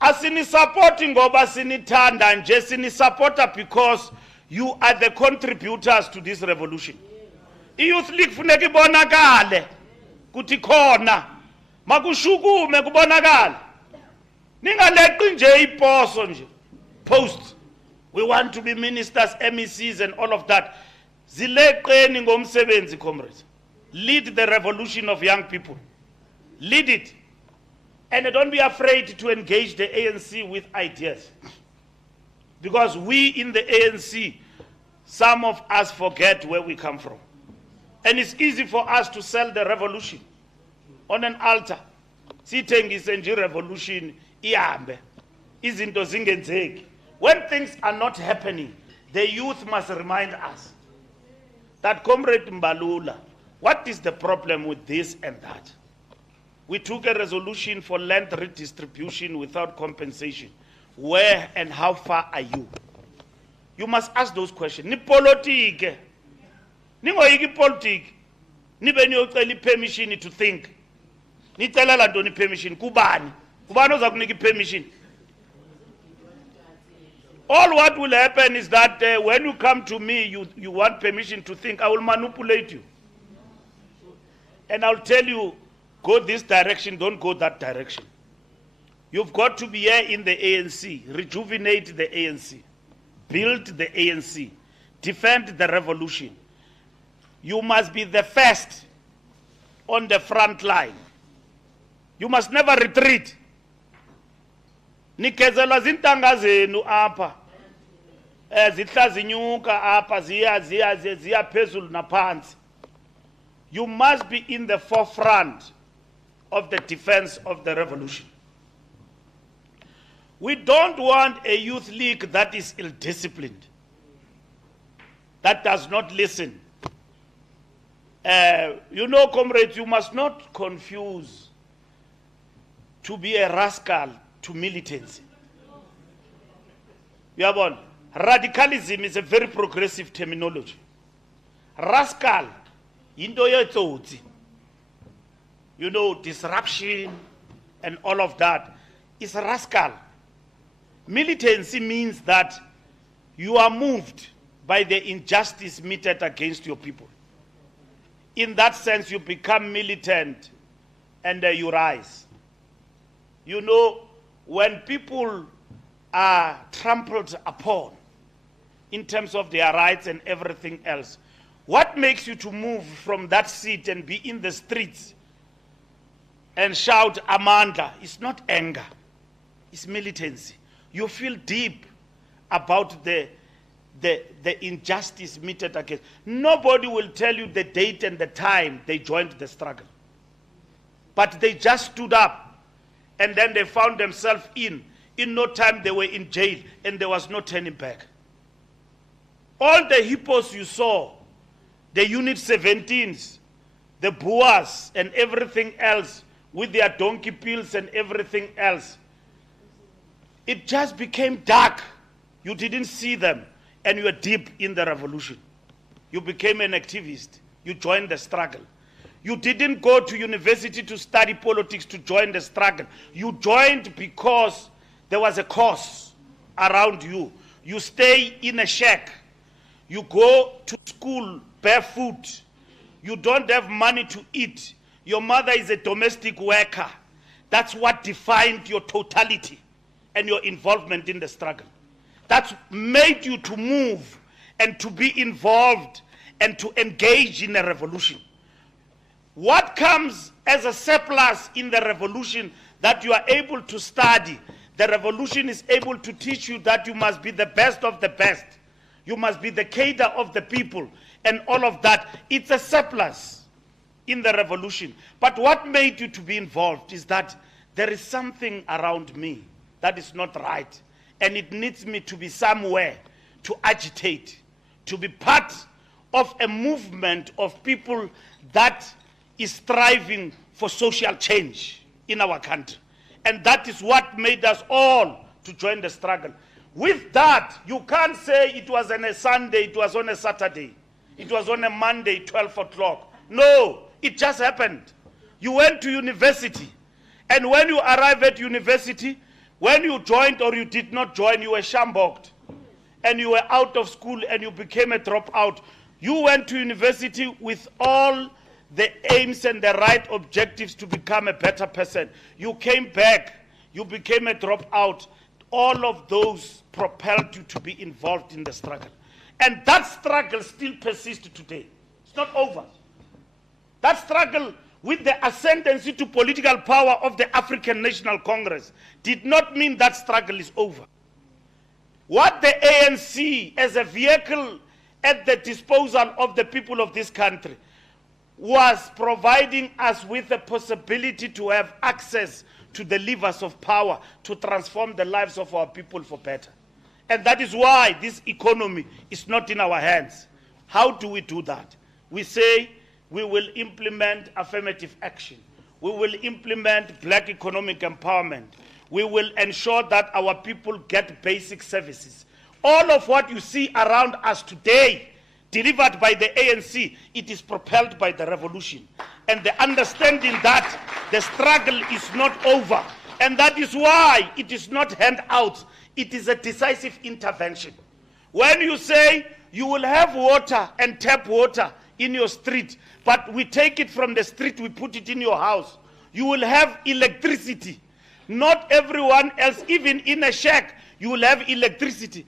Asinisupporting ngoba sinithanda nje sinisupporta because you are the contributors to this revolution. I-Youth League funeka ibonakale kuthi khona makushukume kubonakala. Ningaleqi nje iposo nje post. We want to be ministers, MECs and all of that. Zileqeni ngomsebenzi, comrades. Lead the revolution of young people. Lead it. And don't be afraid to engage the ANC with ideas. Because we in the ANC, some of us forget where we come from. And it's easy for us to sell the revolution on an altar. Sithengise nje revolution ihambe. Izinto zingenzeki. When things are not happening, the youth must remind us that, Comrade Mbalula, what is the problem with this and that? We took a resolution for land redistribution without compensation. Where and how far are you? You must ask those questions. Ni politike. Ningoyiki politike. Nibe niyocela permission to think. Nitelela ntoni permission kubani? Kubani ozakunika permission? All what will happen is that when you come to me, you want permission to think, I will manipulate you. And I'll tell you, go this direction, don't go that direction. You've got to be here in the ANC, rejuvenate the ANC, build the ANC, defend the revolution. You must be the first on the front line. You must never retreat. Nikezelwa zintanga zenu apa. Zitlazinyuka apa ziya phezulu naphansi. You must be in the forefront of the defense of the revolution. We don't want a youth league that is ill-disciplined, that does not listen. You know, comrades, you must not confuse to be a rascal to militancy. Yabon, radicalism is a very progressive terminology. Rascal, you know, disruption and all of that is rascal. Militancy means that you are moved by the injustice meted against your people. In that sense, you become militant and you rise. You know, when people are trampled upon in terms of their rights and everything else, what makes you to move from that seat and be in the streets and shout Amanda? It's not anger, it's militancy. You feel deep about the injustice meted against. Nobody will tell you the date and the time they joined the struggle. But they just stood up and then they found themselves in no time they were in jail and there was no turning back. All the hippos you saw, the Unit 17s, the Boers and everything else with their donkey pills and everything else, it just became dark. You didn't see them and you were deep in the revolution. You became an activist. You joined the struggle. You didn't go to university to study politics to join the struggle. You joined because there was a cause around you. You stay in a shack. You go to school barefoot. You don't have money to eat. Your mother is a domestic worker. That's what defined your totality and your involvement in the struggle. That's made you to move and to be involved and to engage in a revolution. What comes as a surplus in the revolution that you are able to study? The revolution is able to teach you that you must be the best of the best. You must be the cadre of the people and all of that. It's a surplus in the revolution. But what made you to be involved is that there is something around me that is not right. And it needs me to be somewhere to agitate, to be part of a movement of people that is striving for social change in our country. And that is what made us all to join the struggle. With that, you can't say it was on a Sunday, it was on a Saturday, it was on a Monday, 12 o'clock. No, it just happened. You went to university, and when you arrive at university, when you joined or you did not join, you were shambocked, and you were out of school and you became a dropout. You went to university with all the aims and the right objectives to become a better person. You came back, you became a dropout. All of those propelled you to be involved in the struggle. And that struggle still persists today. It's not over. That struggle with the ascendancy to political power of the African National Congress did not mean that struggle is over. What the ANC as a vehicle at the disposal of the people of this country was providing us with the possibility to have access to the levers of power to transform the lives of our people for better. And that is why this economy is not in our hands. How do we do that? We say we will implement affirmative action. We will implement black economic empowerment. We will ensure that our people get basic services. All of what you see around us today, delivered by the ANC, it is propelled by the revolution. And the understanding that the struggle is not over. And that is why it is not handouts, it is a decisive intervention. When you say you will have water and tap water in your street, but we take it from the street, we put it in your house, you will have electricity. Not everyone else, even in a shack, you will have electricity.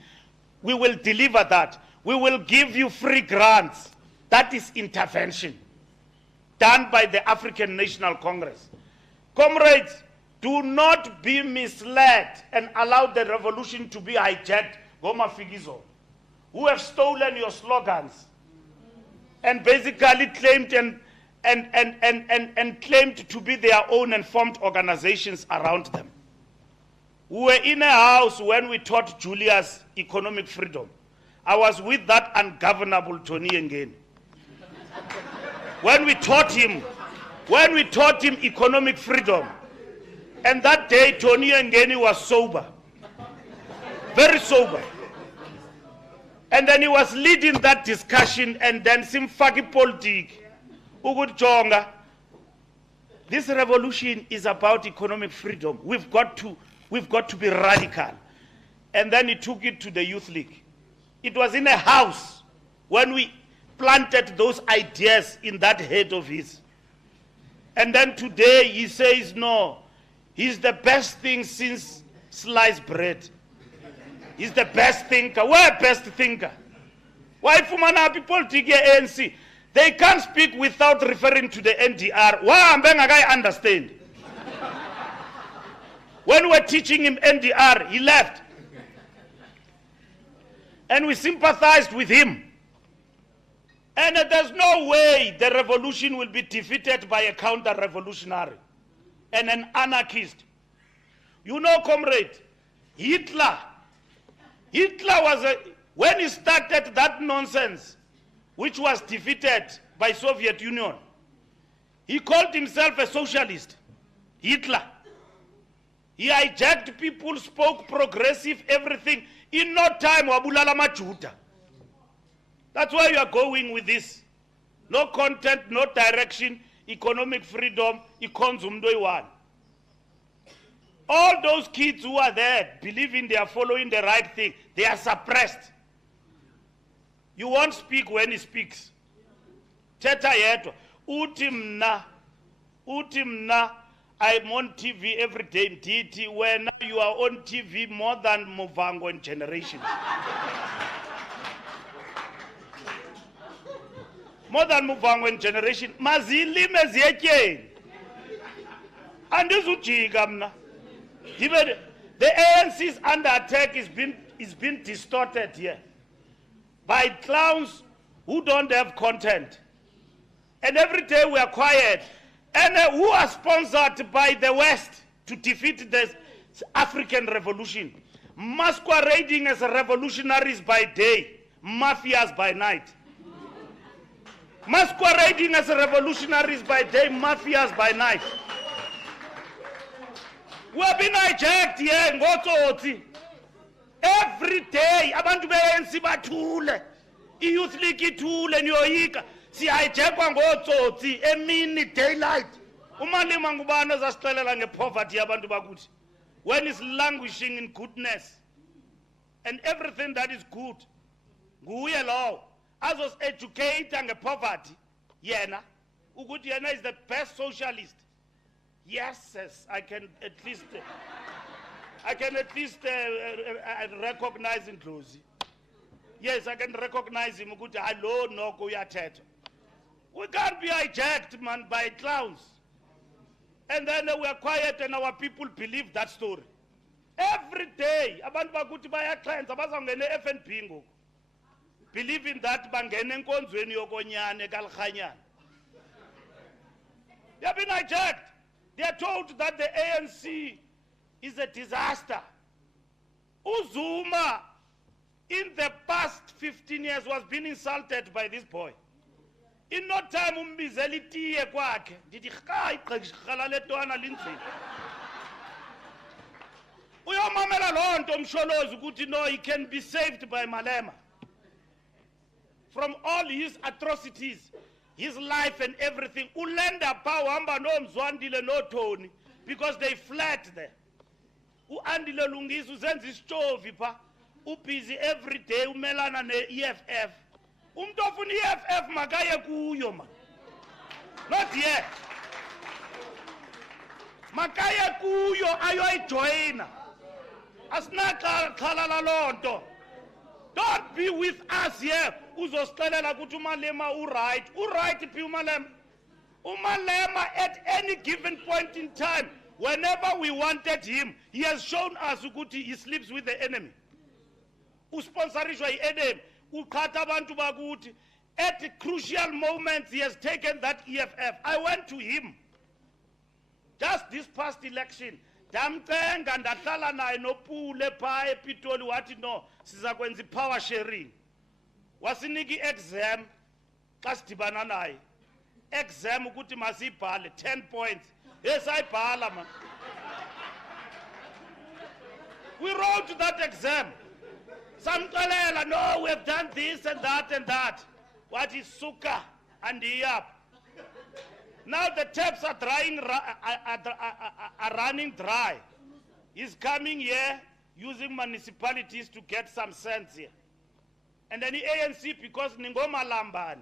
We will deliver that. We will give you free grants. That is intervention done by the African National Congress. Comrades, do not be misled and allow the revolution to be hijacked, Goma Figizo, who have stolen your slogans and basically claimed and claimed to be their own and formed organizations around them. We were in a house when we taught Julius economic freedom. I was with that ungovernable Tony Ngeni. When we taught him economic freedom, and that day Tony Ngeni was sober, very sober. And then he was leading that discussion, and then Simfaki Politik, Ugut Jonga. This revolution is about economic freedom. We've got to be radical. And then he took it to the Youth League. It was in a house when we planted those ideas in that head of his. And then today he says, no, he's the best thing since sliced bread. He's the best thinker. We're best thinker. Why Fumana people take ANC? They can't speak without referring to the NDR. Why am I understand? When we're teaching him NDR, he left. And we sympathized with him. And there's no way the revolution will be defeated by a counter-revolutionary and an anarchist. You know, comrade, Hitler was, when he started that nonsense, which was defeated by Soviet Union, he called himself a socialist, Hitler. He hijacked people, spoke progressive, everything. In no time, wabulala majuda. That's why you are going with this. No content, no direction, economic freedom, one. All those kids who are there, believing they are following the right thing, they are suppressed. You won't speak when he speaks. Teta yetu, utimna, I'm on TV every day in TT, where now you are on TV more than Movango generation. More than Movango generation. Mazili mezieke. And this uchigamna. The ANC's under attack is being distorted here by clowns who don't have content. And every day we are quiet. And who are sponsored by the West to defeat the African revolution, masquerading as revolutionaries by day, mafias by night. Masquerading as revolutionaries by day, mafias by night. We've been hijacked here in Gauteng. Every day, abantu be-ANC bathule, i-Youth League ithule niyoyika. Si hijackwa ngotsotsi emini daylight. Umalima ngubani ezasixelela ngepoverty yabantu bakuthi. When is languishing in goodness and everything that is good. Nguye law. Azos educate ngepoverty. Yena. Ukuthi yena is the best socialist. Yes, I can at least recognize Ndlozi. Yes, I can recognize him. Ukuthi hello no kuyathetha. We can't be hijacked, man, by clowns. And then we are quiet and our people believe that story. Every day, abantu bakuthi bayaklenza bazangena FNB ngoku. Believing that bangena enkonzweni yokonyane kalkhanyana. They have been hijacked. They are told that the ANC is a disaster. Uzuma, in the past 15 years, was being insulted by this boy. In no time, umbizeli tiye kwakhe. Ndithi hayi qhekhala letwana linzima. Uyomamela lonto umsholozi ukuthi no, he can be saved by Malema. From all his atrocities, his life and everything. Ulenda pa uhamba no Mzwandile no Tony because they fled there. Uandile Lungisu uzenza isitovi pa. Ubusy every day umelana ne-EFF. Umuntu ofuna i-EFF makaye kuyo man. Not yet. Makaye kuyo ayoyijoyina. Asinakhala lonto. Don't be with us here. Uzosixelela ukuthi uMalema uright. Uright phi uMalema? uMalema at any given point in time, whenever we wanted him, he has shown us ukuthi he sleeps with the enemy. Usponsorishwa yi-enemy. Uqhatha abantu bakuthi. At crucial moments, he has taken that EFF. I went to him just this past election. Damtenga ndahlala naye noPule pha ePitoli wathi no siza kwenza power sharing. Wasiniki exam xa sidibana naye. Exam ukuthi masibhale 10 points. Yes, ayibhala man. We wrote that exam. Samxelela, no, we have done this and that and that. What is suka and up? Now the taps are drying, are running dry. He's coming here using municipalities to get some sense here. And then the ANC, because ningoma lambani,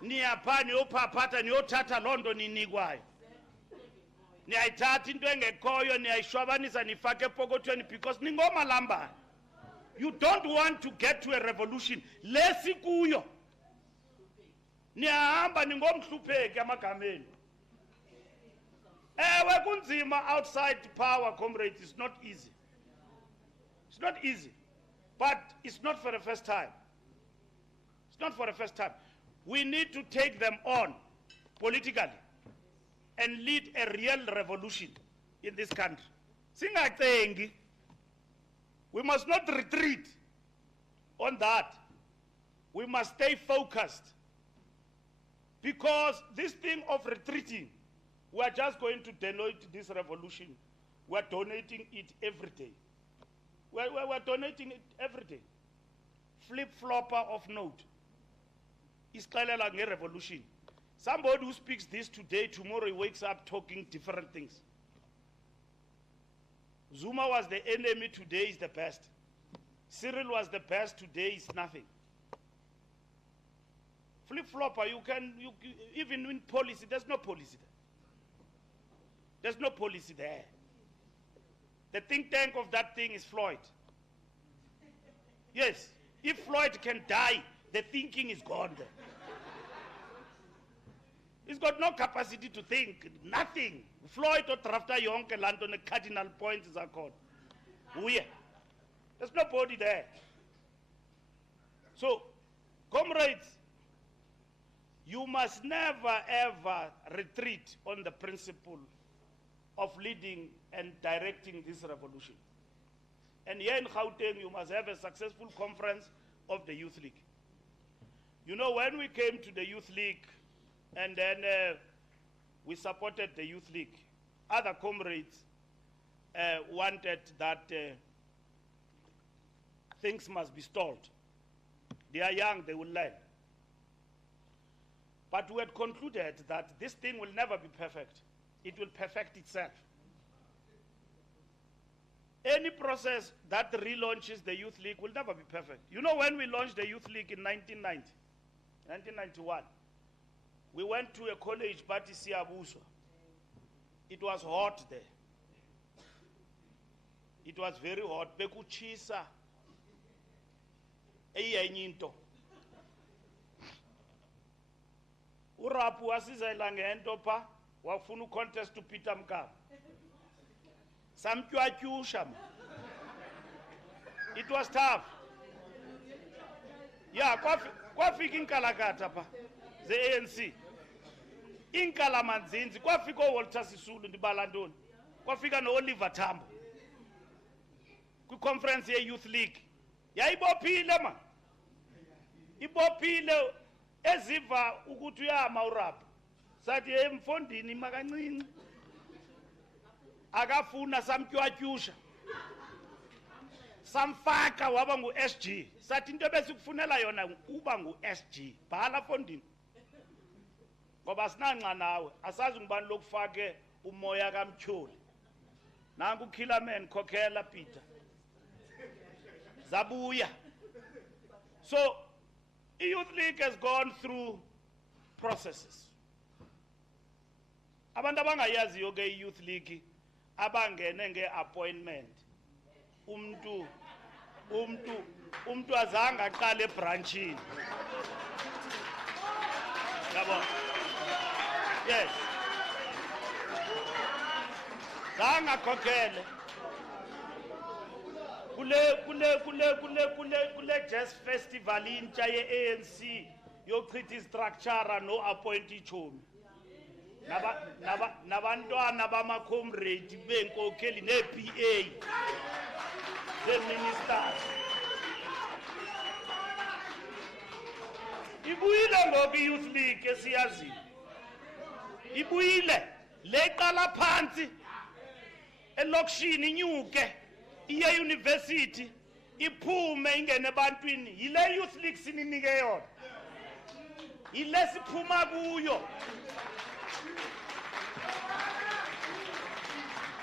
niyapha niyophaphata niyothatha londo ninikwayo. Niyayithatha into engekhoyo niyayishwabanisa nifake epokothweni because ningoma lambani. You don't want to get to a revolution. Lesi kuyo. Niyahamba ningomhlupheki amagameni. Ewe kunzima outside power, comrades. It's not easy. It's not easy. But it's not for the first time. It's not for the first time. We need to take them on politically and lead a real revolution in this country. Singatengi. We must not retreat on that. We must stay focused. Because this thing of retreating, we are just going to donate this revolution. We are donating it every day. We are donating it every day. Flip-flopper of note. Isixelela nge-revolution. Somebody who speaks this today, tomorrow he wakes up talking different things. Zuma was the enemy, today is the best. Cyril was the best, today is nothing. Flip-flopper, even in policy, there's no policy there. There's no policy there. The think tank of that thing is Floyd. Yes, if Floyd can die, the thinking is gone there. He's got no capacity to think, nothing. Floyd or drafter yonke land on the cardinal points are called. There's nobody there. So, comrades, you must never ever retreat on the principle of leading and directing this revolution. And here in Gauteng, you must have a successful conference of the Youth League. You know, when we came to the Youth League, and then we supported the Youth League, other comrades wanted that things must be stalled. They are young, they will learn. But we had concluded that this thing will never be perfect. It will perfect itself. Any process that relaunches the Youth League will never be perfect. You know, when we launched the Youth League in 1991, we went to a college, Batisi Abuswa. It was hot there. It was very hot. Bekuchisa. Eyenyinto. Urapu wasizela ngento pa wafuna contest to Peter Mkaba. Samtywatyusha. It was tough. Yeah, kwafika inkalakatha pa the ANC. Inkalamanzinzi kwafika Walter Sisulu ndibala ntoni. Kwafika no Oliver Tambo. Ku conference ye Youth League. Yayibophile man. Ibophile eziva ukuthi uyama urap. Sathi emfondini makancinci. Akafuna samtywatyusha. Samfaka waba ngu-SG. Sathi into besikufunela yona uba ngu-SG. Bhala fondini. Ngoba sinanxa nawe asazi ngubani lokufake umoya kaMtyholi. Nangu Killerman khokhela Peter. Zabuya. So, the Youth League has gone through processes. Abantu abangayaziyo ke Youth League abangene nge-appointment. Umntu azange aqale ebranchini. Yabo. Yes. Zanga khokhele. Kule jazz festival intsha ye ANC yochitha structure no appoint ichomi. nabantwana bama-comrade beenkokheli nee-PA zee-ministers. Ibuyile ngoku i-Youth League esiyaziyo. Ibuyile leqala phansi elokishini inyuke iye university iphume ingene ebantwini. Yile Youth League sininike yona. Yile siphuma kuyo.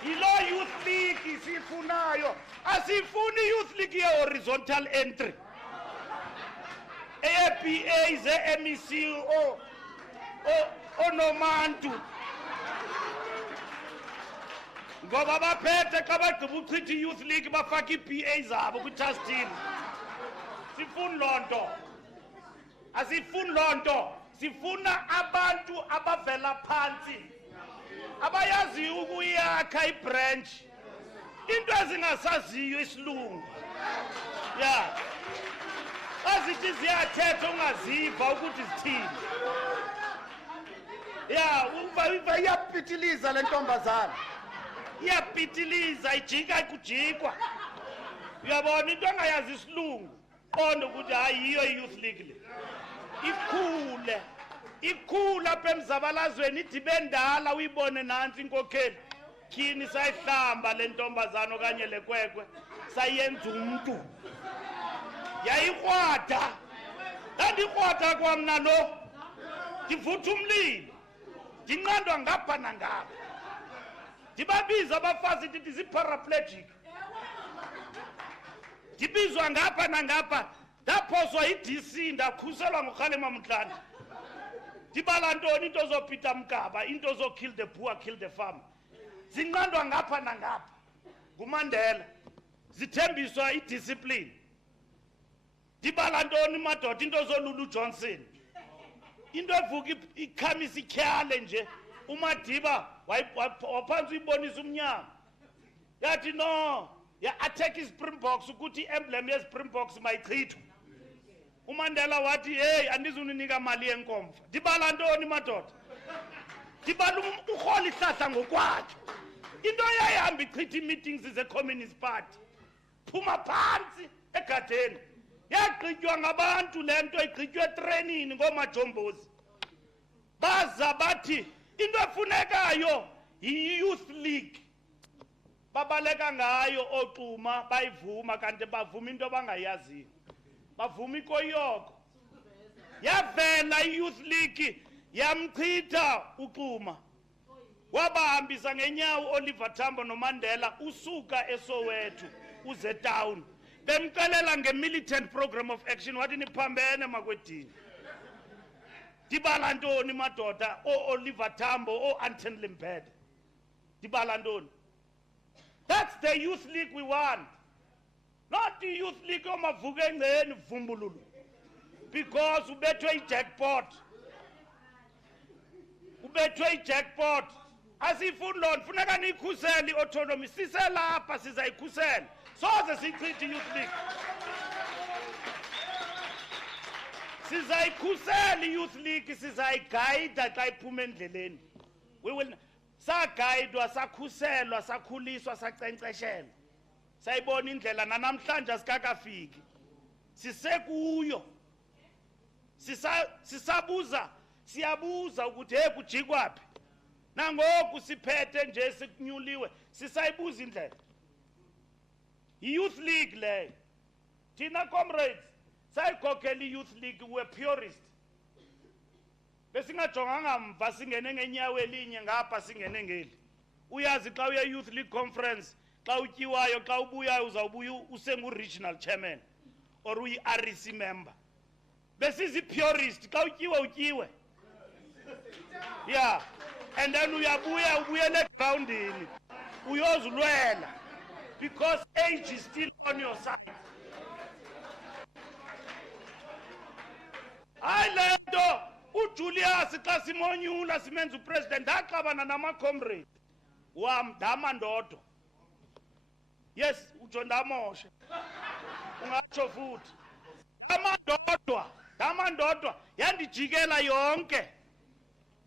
Yilo Youth League sifunayo. Asifuni Youth League ye horizontal entry. APA ze-MEC onomantu. Ngoba baphethe xa bagqiba uchitha i-Youth League bafaka ii-PA zabo kwi-trustini. Sifuni loo nto. Asifuni loo nto. Sifuna abantu abavela phansi abayaziyo ukuyakha ibranch, into ezingasaziyo isilungu. Ya azithi ziyathetha ungaziva ukuthi zithini. Ya uva iyapitiliza le ntombazana, iyapitiliza, ijika ikujikwa. Uyabona into engayazi isilungu qonda ukuthi hayi yiyo i-Youth League le. Ikhule apha emzabalazweni idibe ndala uyibone nansi inkokheli. Kini sayihlamba le ntombazana okanye le kwekwe sayenza umntu. Yayikrwada. Ndandikrwada kwamna lo. Ndivutha umlilo. Ndinqandwa ngapha nangapha. Ndibabiza abafazi ndithi zi-paraplegic. Ndibizwa ngapha nangapha. Ndaphoswa i-DC ndakhuselwa nguKhalema Mdlana. Ndibala ntoni into zopita Mgaba, into zo kill the poor, kill the farmer. Zinqandwa ngapha nangapha. nguMandela. Zithembiswa i-discipline. Ndibala ntoni madoda into zoLulu Johnson. Into evuka ikhamisa ikyhale nje. uMadiba waphansi uyibonisa umnyama. Yathi no, ya attack iSpringboks ukuthi i-emblem yeSpringboks mayichithwe. uMandela wathi hey andizuninika mali yenkomfa. Ndibala ntoni madoda? Ndibala urhola ihlahla ngokwakhe. Into yayihamba ichitha ii-meetings ze-Communist Party. Phuma phansi egadeni. Yagqitywa ngabantu le nto igqitywe etreyinini ngoomajombozi. Baza bathi into efunekayo yi-Youth League. Babaleka ngayo oXuma bayivuma kanti bavuma into bangayaziyo. Bavuma ikoyoko. Yavela i-Youth League yamchitha uXuma. Wabahambisa ngenyawo Oliver Tambo noMandela usuka eSoweto uze town. Bemxelela nge-militant program of action wathi niphambene makwedini. Ndibala ntoni madoda Oliver Tambo Anton Limpede. Ndibala ntoni? That's the Youth League we want. Not the Youth League omavuka engceni vumbululu. Because ubethwe i-jackpot. Ubethwe i-jackpot. Asifuni loo nto, funeka niyikhusele i-autonomy. Siselapha sizayikhusela. Soze siyichithe i-Youth League. Sizayikhusela i-Youth League, sizayigayida xa iphuma endleleni. We will sagayidwa, sakhuselwa, sakhuliswa, sacenceshelwa. Sayibona indlela nanamhlanje asikakafiki. Sisekuyo. Siyabuza ukuthi hey kujikwaphi. Nangoku siphethe nje sikunyuliwe, sisayibuza indlela. I-Youth League leyo. Thina comrades, sayikhokhela i-Youth League, we're purist. Besingajonganga mva singene ngenyawo elinye ngapha singene ngeli. Uyazi xa uye Youth League conference, xa utyiwayo, xa ubuyayo uzawubuya usengu-regional chairman or uyi-REC member. Besizi-purist, xa utyiwe. Yeah. And then ubuyele groundini. Uyozulwela. Because age is still on your side. Hayi uJulius xa simonyula simenza upresident ndaxabana nama-comrade. Dama ndodo. Yes, utsho ndamoshe. Ungatsho futhi. Dama ndodwa. Yandijikela yonke.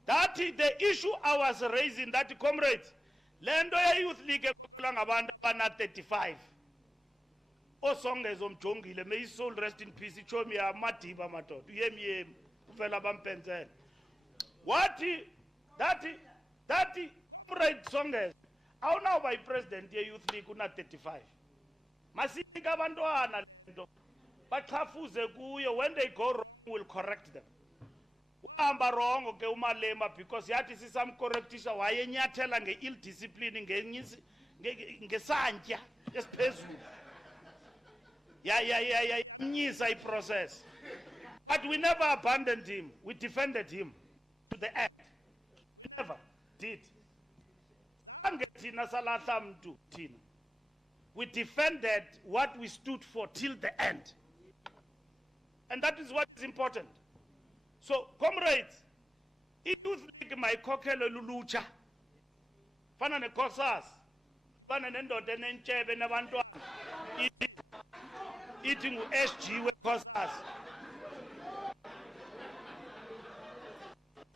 That is the issue I was raising, that comrades, lendo ya Youth League ekhokelwa ngabantu abana 35. Osongezo mjongile, may his soul rest in peace. Ichomi ya madiba madoda. Uyemyem uvela bampenzela. Wathi that Comrade Songezo awunawo ba president ye Youth League una 35. Masinika abantwana lento. Baxhafuze kuyo, when they go wrong we'll correct them. Wahamba wrong ke umalema because yathi sisamcorrectisha wayenyathela nge-ill discipline ngesantya esiphezulu. Yamnyisa i-process. But we never abandoned him. We defended him to the end. We never did. Zange thina salahla mntu thina. We defended what we stood for till the end. And that is what is important. So, comrades, i-Youth League mayikhokhelwe lulutsha. Fana ne-COSAS. Dibane nendoda enentshebe nabantwana. Ithi ngu-SG we-COSAS.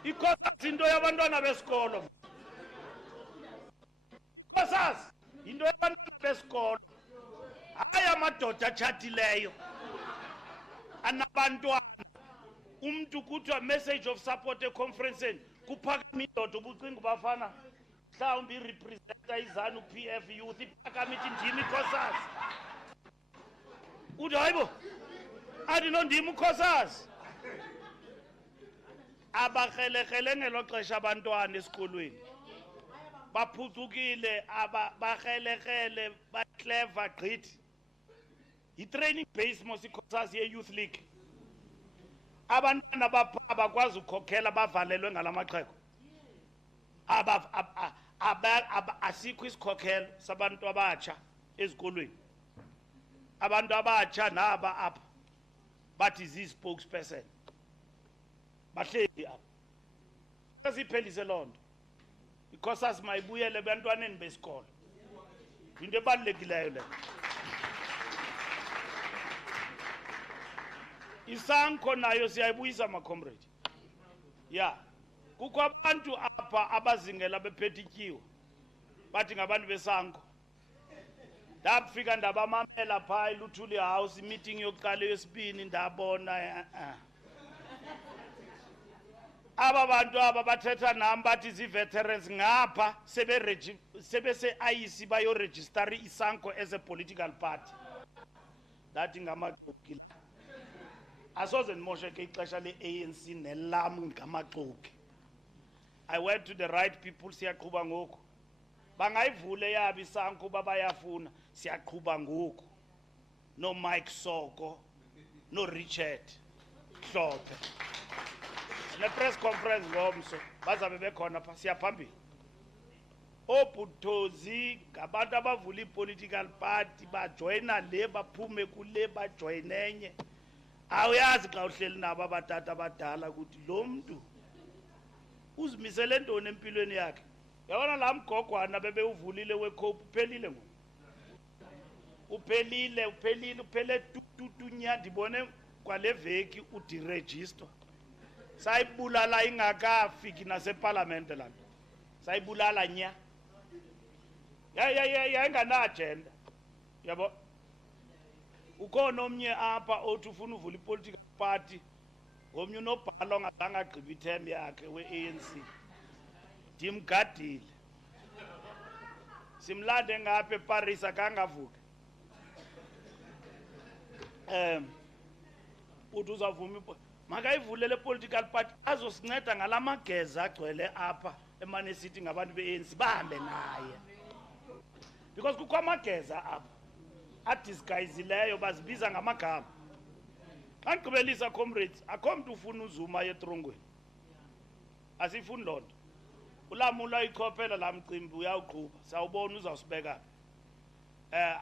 I-COSAS into yabantwana besikolo. I-COSAS into yabantwana besikolo. Hayi amadoda atshatileyo. Anabantwana. Umntu kuthiwa message of support econferenceni kuphakama indoda ubucinga ubafana mhlawumbi irepresenta izanu PF youth iphakama ithi ndimi COSAS. Uthi hayibo andinondimi uCOSAS. Abakrelekrele ngelo xesha abantwana esikolweni baphucukile, bakrelekrele, baclever gqithi. I-training base mos i-COSAS ye-Youth League. Abantwana bapha abakwazi ukhokhela bavalelwe ngalamaxhego. Asikho isikhokhelo sabantu abatsha ezikolweni. Abantu abatsha naba apha bathi zi-spokesperson. Bahleli apha. Funeka siyiphelise loo nto. I-COSAS mayibuyele ebantwaneni besikolo. Into ebalulekileyo le. Isanko nayo siyayibuyisa ma-comrade. Kukho abantu apha abazingela bephethe ityiwa. Bathi ngabantu besanko. Ndafika ndabamamela phaa iLuthuli House, meeting yokuqala yesibini ndabona. Aba bantu aba bathetha nam bathi zi-veterans ngapha sebese-IEC bayoregistara isanko as a political party. Ndathi ngamaxoki la. Asoze ndimoshe ke ixesha le-ANC nelam ngamaxoki. I went to the right people, siyaqhuba ngoku. Bangayivule yabo isanko babayafuna, siyaqhuba ngoku. No Mike Soko, no Richard Hlophe. Ne-press conference ngomso, bazabe bekhona pha siyaphambili. Obuthozi ngabantu abavula i-political party, bajoyina le, baphume kule, bajoyine enye. Awuyazi xa uhleli nabo abatata abadala ukuthi lo mntu uzimisele ntoni empilweni yakhe. Yabona la mgogwana bebewuvulile weCope uphelile ngoku. Uphele tututu nya ndibone kwale veki udiregister. Sayibulala ingakafiki naseparlamente la. Sayibulala nya. Ingana agenda. Yabo. Ukhona omnye apha othi ufuna uvula i-political party ngomnye unobhala ongazange agqiba ithemba yakhe we-ANC. Ndimgadile. Simlande ngapha eParis akangavuke. Uthi uzavuma makayivulele political party azosinceda ngalamageza agcwele apha emane sithi ngabantu be-ANC bahambe naye. Because kukho amageza apha adisguizileyo bazibiza ngamagama. Xa ndigqibelisa comrades, akho mntu ufuna uzuma etrongweni. Asifuni loo nto. Ulamula ikhophela la mcimbi uyawuqhuba, sawubona uzawusibeka.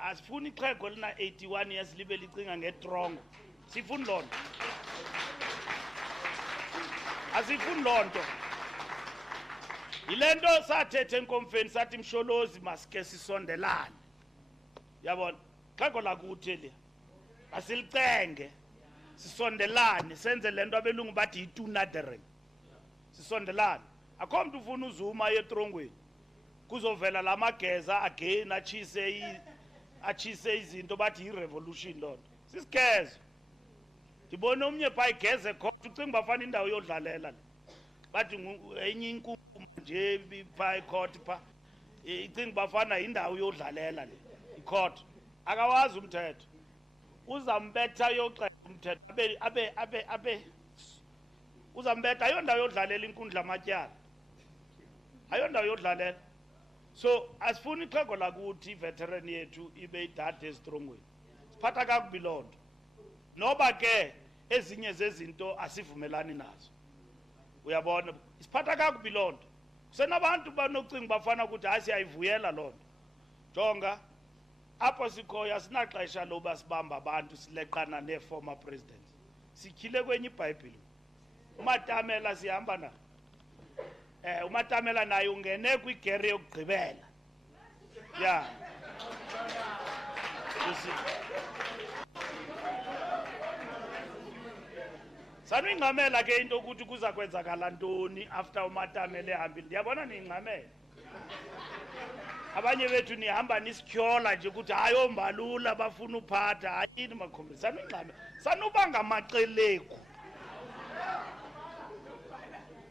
Asifuni ixhego lina 81 years libe licinga ngetrongo. Sifuni loo nto. Asifuni loo nto. Yile nto sathethe enkomfeni sathi Msholozi masike sisondelane. Yabona, xhego lakuthi le. Asilicenge. Sisondelane senze lento abelungu bathi yitunadering. Sisondelane. akho mntu ufuna uzuma etrongweni kuzovela lamageza again achise izinto bathi yi-revolution loo nto sisigezo ndibone omnye phaa igeze khotha ucinga bafana indawo yodlalela le bathi enye inkunkuma nje phaa ekhotha phaa icinga bafana yindawo yodlalela le ikhotha akawazi umthetho uzambetha yoxela umthetho abe uzambetha ayondawo yodlalela inkundla amatyala ayondawo yodlalela so asifuni ixhego lakuthi iveteran yethu ibe idade ezitrongweni siphatha kakubi loo nto noba ke ezinye zezinto asivumelani nazo uyabona siphatha kakubi loo nto kusenabantu banocinga bafana ukuthi hayi siyayivuyela loo nto jonga apho sikhoyo asinaxesha loba sibamba abantu sileqana nee-former presidents sityhile kwenye ibhayibhile umatamela sihamba na umatamela naye ungene kwigere yokugqibela ya sanuyingqamela ke into ukuthi kuza kwenzakala ntoni after umatamela ehambile ndiyabona niyingqamela abanye bethu nihamba nisityhola nje ukuthi hayi oMbalula bafuna uphatha hayini makhombisa sanuyingqamela sanuba ngamaqeleku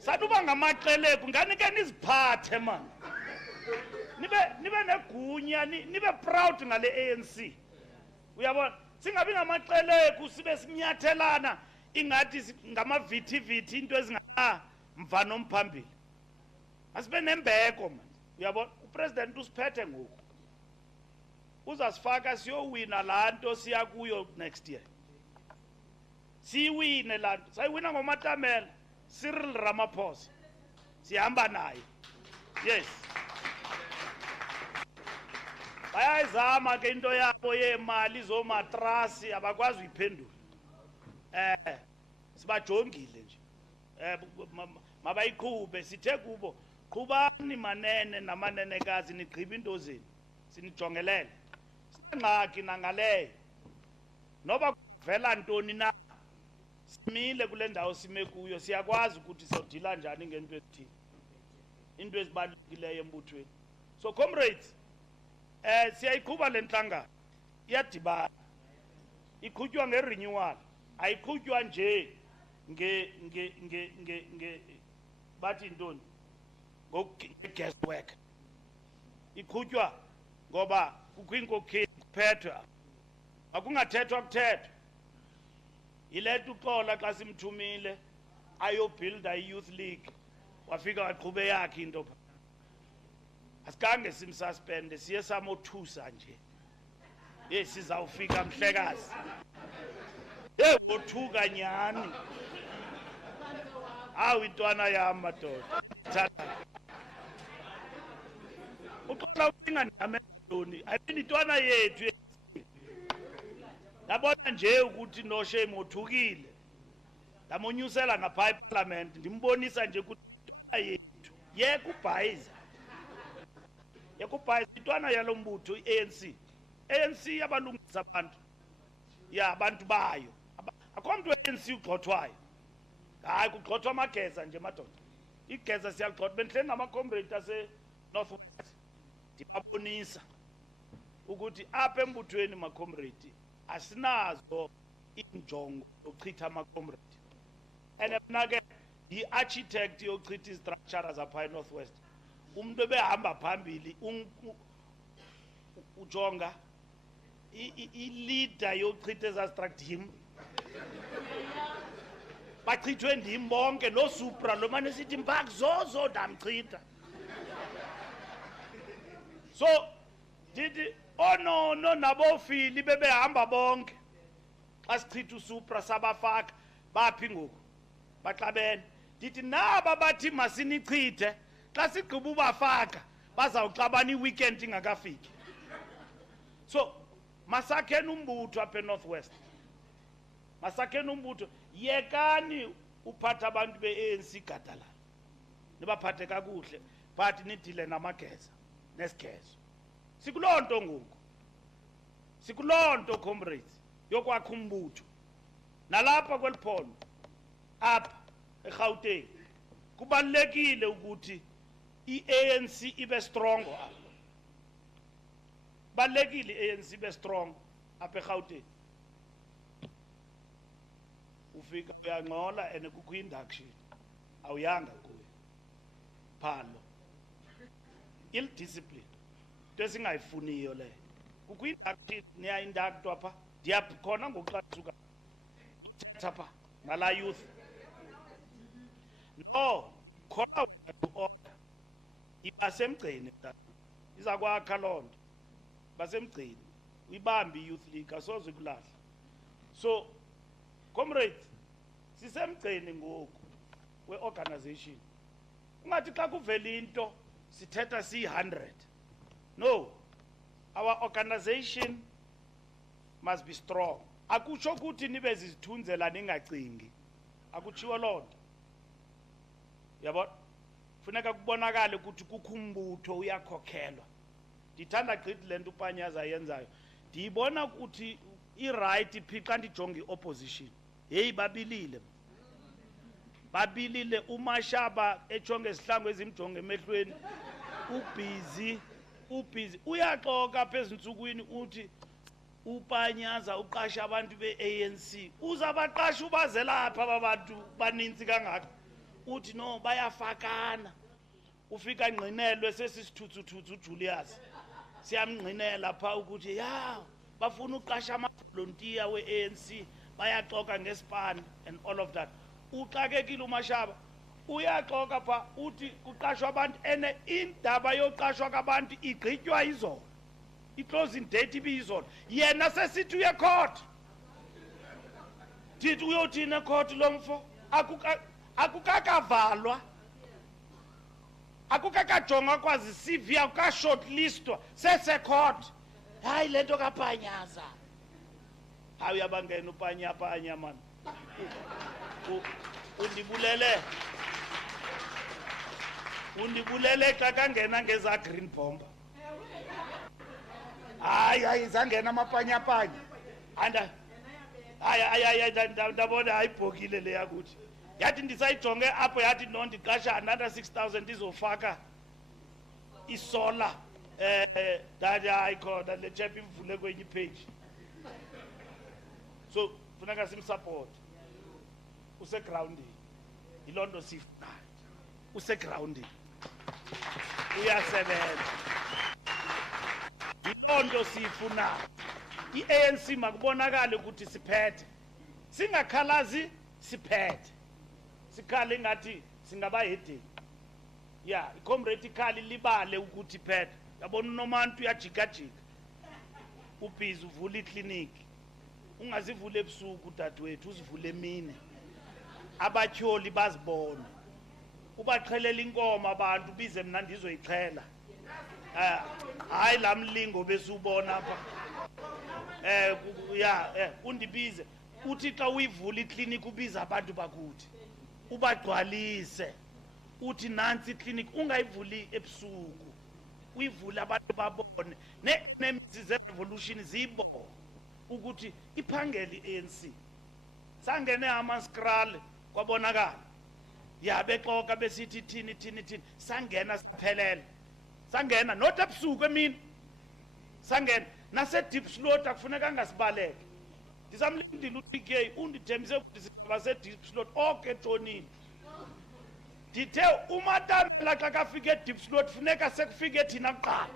sanuba ngamaqeleku nganike niziphathe man nibe negunya nibe proud ngale ANC uyabona singabi ngamaqeleku sibe sinyathelana ingathi ngamavithi into ezingana mvano omphambili asibe nembeko man uyabona upresident usiphethe ngoku uzasifaka siyowina laa nto siya kuyo next year siyiwine laa nto sayiwina ngomatamela Cyril Ramaphosa sihamba naye yes bayayizama ke into yabo yemali zomatrasi abakwazi uyiphendula sibajongile nje mabayiqhube sithe kubo qhubani manene namanenekazi nigqiba into zenu sinijongelele sinangxaki nangaleyo noba kungavela ntoni na simile kule ndawo sime kuyo siyakwazi ukuthi sodila njani ngento ezithile into ezibalulekileyo embuthweni so comrades siyayiqhuba le nhlangano iyadibana iqhutywa nge-renewal ayiqhutywa nje bathi ntoni nge-guess work iqhutywa ngoba kukho inkokheli kuphethwe makungathethwa kuthethwa yiletha uxola xa simthumile ayobhilda i-youth league wafika waqhube yakhe into pha asikange simsuspende siye samothusa nje sizawufika mhlekazi wothuka nyani awu intwana yam madoda endiyithandayo uxola ucinga ndingamenza ntoni ayini intwana yethu ye-youth league ndabona nje ukuthi noshame othukile ndamonyusela ngaphaa eparlament ndimbonisa nje ukuthi uyintwana yethu yekubhayiza uyintwana yalo mbutho i-ANC yabalungisa abantu abantu bayo akho mntu we-ANC ugxothwayo hayi kugxothwa amageza nje madoda igeza siyaligxotha bendihleli namacomrade ase-northwest ndibabonisa ukuthi apha embuthweni macomrade asinazo iinjongo zochitha amacomrade and mna ke yi-architect yochitha istructure zapha e-northwest umntu ebehamba phambili ujonga i-leader yochitha eza structure yim bachithwe ndim bonke noosupra lo mane sithi mbak zozo ndamchitha so ndithi onono nabofili bebehamba bonke xa sichitha usupra sabafaka baphi ngoku baxabene ndithi naba bathi masinichithe xa sigqiba ubafaka bazawuxabana iweekend ingakafiki so masakheni umbutho apha eNorthwest masakheni umbutho yekani uphatha abantu be-ANC gadalala nibaphathe kakuhle but nidile namageza nesigezo sikuloo nto ngoku sikuloo nto comrades yokwakha umbutho nalapha kweli phondo apha eGauteng kubalulekile ukuthi i-ANC ibe strong apha. Balekile i-ANC ibe strong apha eGauteng. Ufika uyanqola and kukho induction. Awuyanga kuwe. Phalo. Ill discipline. Desingayifuniyo le. Kukho induction niya induct apha. Ndiyakhona ngokuqanisuka. Yothetha apha ngala youth. No, ndikholwa wena to order. Iba semgceni mntana. Iza kwakha lonto. Basemgceni. Uyibambe youth league asoze kulahla. So, comrade, sisemgceni ngoku we-organization. Ungathi xa kuvela into sithetha si-100. No, our organization must be strong. Akutsho ukuthi nibe zizithunzela ningacingi. Akutshiwo loo nto. Yabona? Funeka kubonakale ukuthi kukho umbutho uyakhokhelwa. Ndithanda gqithi le nto uPanyaza ayenzayo. Ndiyibona ukuthi i-right iphixa ndijonge i-opposition. Hey babilile. Babilile uMashaba ejonge isihlangu ezimjonge emehlweni. Ubhizi. Uyaxoka phezulu nsukwini uthi uPanyaza uqasha abantu be-ANC. Uzabaqasha ubaze lapha abantu baninzi kangaka. Uthi no bayafakana. Ufika ngqinelwe sesisithuthu uJulius. Siyamngqinela pha ukuthi ya bafuna uqasha ama-volunteer we-ANC bayaxoka ngespan and all of that. Uxakekile uMashaba uyaxoka pha uthi kuqashwa abantu ene indaba yoqashwa kwabantu igqitywa izolo. I-closing date ibiyizolo. Yena sesithi uye court. Thithi uyothina court lo mfo akukakavalwa. Akukakajonga kwazi CV akukashortlistwa sesecourt. Hayi lento kaPanyaza. Hayi uyabangena uPanya man. Undibulele xa kangena ngeza green bomber. Hayi zangena amapanya. Anda hayi ndabona ayibhokile le yakuthi. Yathi ndisayijonge apho yathi no ndiqasha another 6,000 izofaka isolar that ayikhona le chap imvule kwenye page. So funeka simsupport. Use grounding. Ilondo sifunayo. Use grounding. Uyasebenza. Ilondo sifunayo. I-ANC makubonakale ukuthi siphethe. Singakhalazi siphethe. Sikhali ngathi singabayedeni. Yeah, Comrade ikhali libale ukuthi phethe. Yabona nomuntu uyajikajika. Ubhizi uvula iclinic. Ungazivule ebusuku dadwethu uzivule emini. Abatyholi bazibone. Ubaqhelela inkomo abantu bize mina ndizoyichela. Hayi lamlingo besubona apha. Undibize. Uthi xa uyivula iclinic ubiza abantu bakuthi. Ubagcwalise. Uthi nansi iclinic ungayivuli ebusuku. Uyivula abantu babone. Ne-enemies ze-revolution ziyibone. Ukuthi iphangeli ANC. Sangene amaskral kwabonakala. Yabexoka besithi thini. Sangena saphelele. Sangena not ebusuku emini. Sangena nase deep slot akufuneka ngasibaleke. Ndisamlindile uTK undithembise ukuthi sizaba se deep slot okay Tonini. Ndithe umatamela xa kafike deep slot funeka sekufike thina kuqala.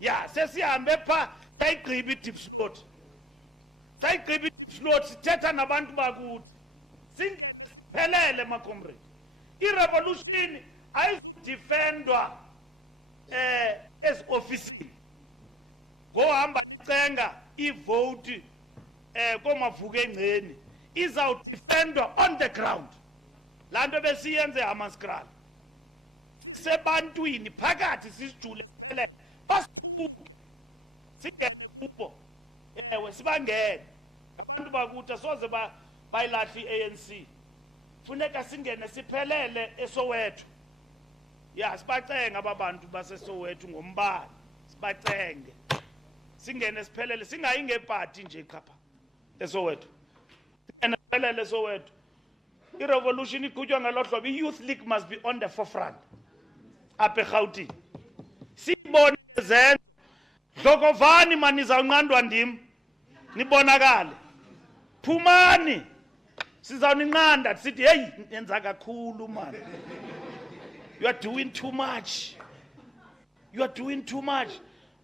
Ya sesihambe pha sayigqiba i-deep slot. Sayigqiba i-deep slot sithetha nabantu bakuthi. Singene siphelele makomrade. I-revolution ayizudefendwa ezi-ofisini. Ngohamba nicenga i-vote komavuka engceni. Izawudefendwa on the ground. Lanto besiyenze amaskral. Sisebantwini phakathi sisijule siphelele. Basithuke. Singene kubo. Sibangene. Ngabantu bakuthi asoze bayilahla i-ANC. Funeka singene siphelele eSoweto. Ya sibacenga ababantu baseSoweto ngombani. Sibacenge. Singene siphelele singayi ngeparty nje qapha eSoweto. Singene siphelele eSoweto. I-revolution iqhutywa ngelo hlobo. I-Youth League must be on the forefront apha eRhawutini. Siyibone ngezenzo. Dlokovani man nizawunqandwa ndim. Nibonakale. Phumani. Sizawuninqanda sithi hey yenza kakhulu man. You are doing too much. You are doing too much.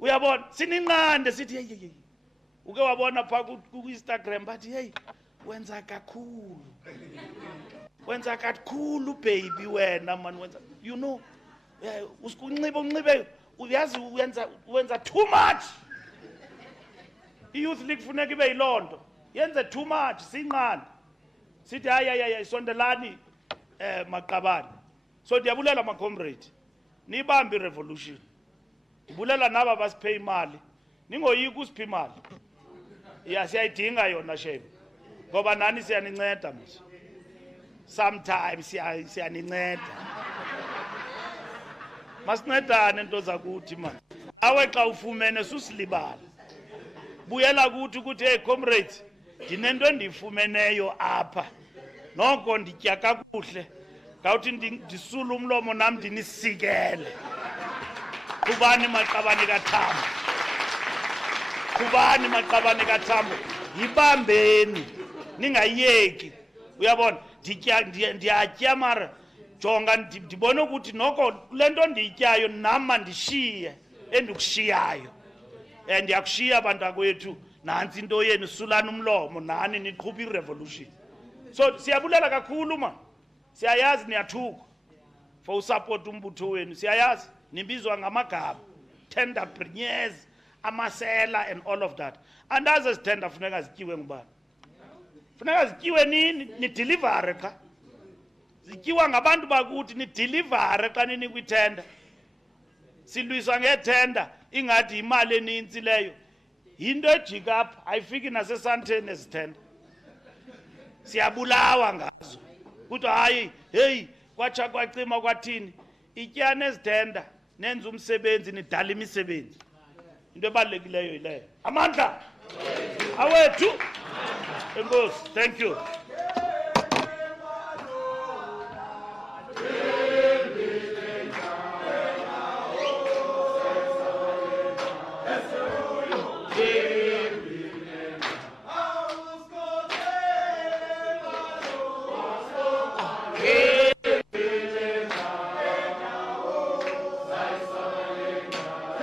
Uyabona sininqande sithi hey. Uke wabona pha ku-Instagram bathi hey wenza kakhulu. Wenza kakhulu baby wena man wenza. You know unxibe uyazi wenza too much. I-Youth League funeka ibe yilonto. Yenze too much sinqande. Sithi hayi sondelani Maqabane. So ndiyabulela ma comrade. Nibambe revolution. Ndibulela naba basiphe imali. Ningoyiki usiphe imali. Ya siyayidinga yona shame. Ngoba nani siyaninceda manje. Sometimes siyaninceda. Masincedane into zakuthi man. Nawe xa ufumene susilibala. Buyela kuthi ukuthi hey comrades, ndinento endifumeneyo apha. Noko nditya kakuhle. Ngawuthi ndisula umlomo nam ndinisikele. Kubani Maqabane kaThambo. Kubani Maqabane kaThambo. Yibambeni. Ningayeki. Uyabona ndiyatya mara jonga ndibona ukuthi noko lento ndiyityayo nama ndishiye endikushiyayo. Ndiyakushiya abantu akwethu nansi into yenu sulana umlomo nani niqhubha irevolution. So siyabulela kakhulu man. Siyayazi niyathuka for usupport umbutho wenu. Siyayazi nibizwa ngamagama. Tender premiers, amasela and all of that. Andazi zitenda funeka zityiwe ngubani. Funeka zityiwe nini nideliver xa. Zityiwa ngabantu bakuthi nideliver xa nini kwitenda. Silwiswa ngethenda ingathi imali eninzi leyo. Into ejika apha ayifiki nasesanteni ezithenda. Siyabulawa ngazo. Kuthi hayi hey kwacha kwacima kwathini ityana ezithenda nenza umsebenzi nidala imisebenzi. Into ebalulekileyo yileyo. Amandla awethu. Enkosi, thank you.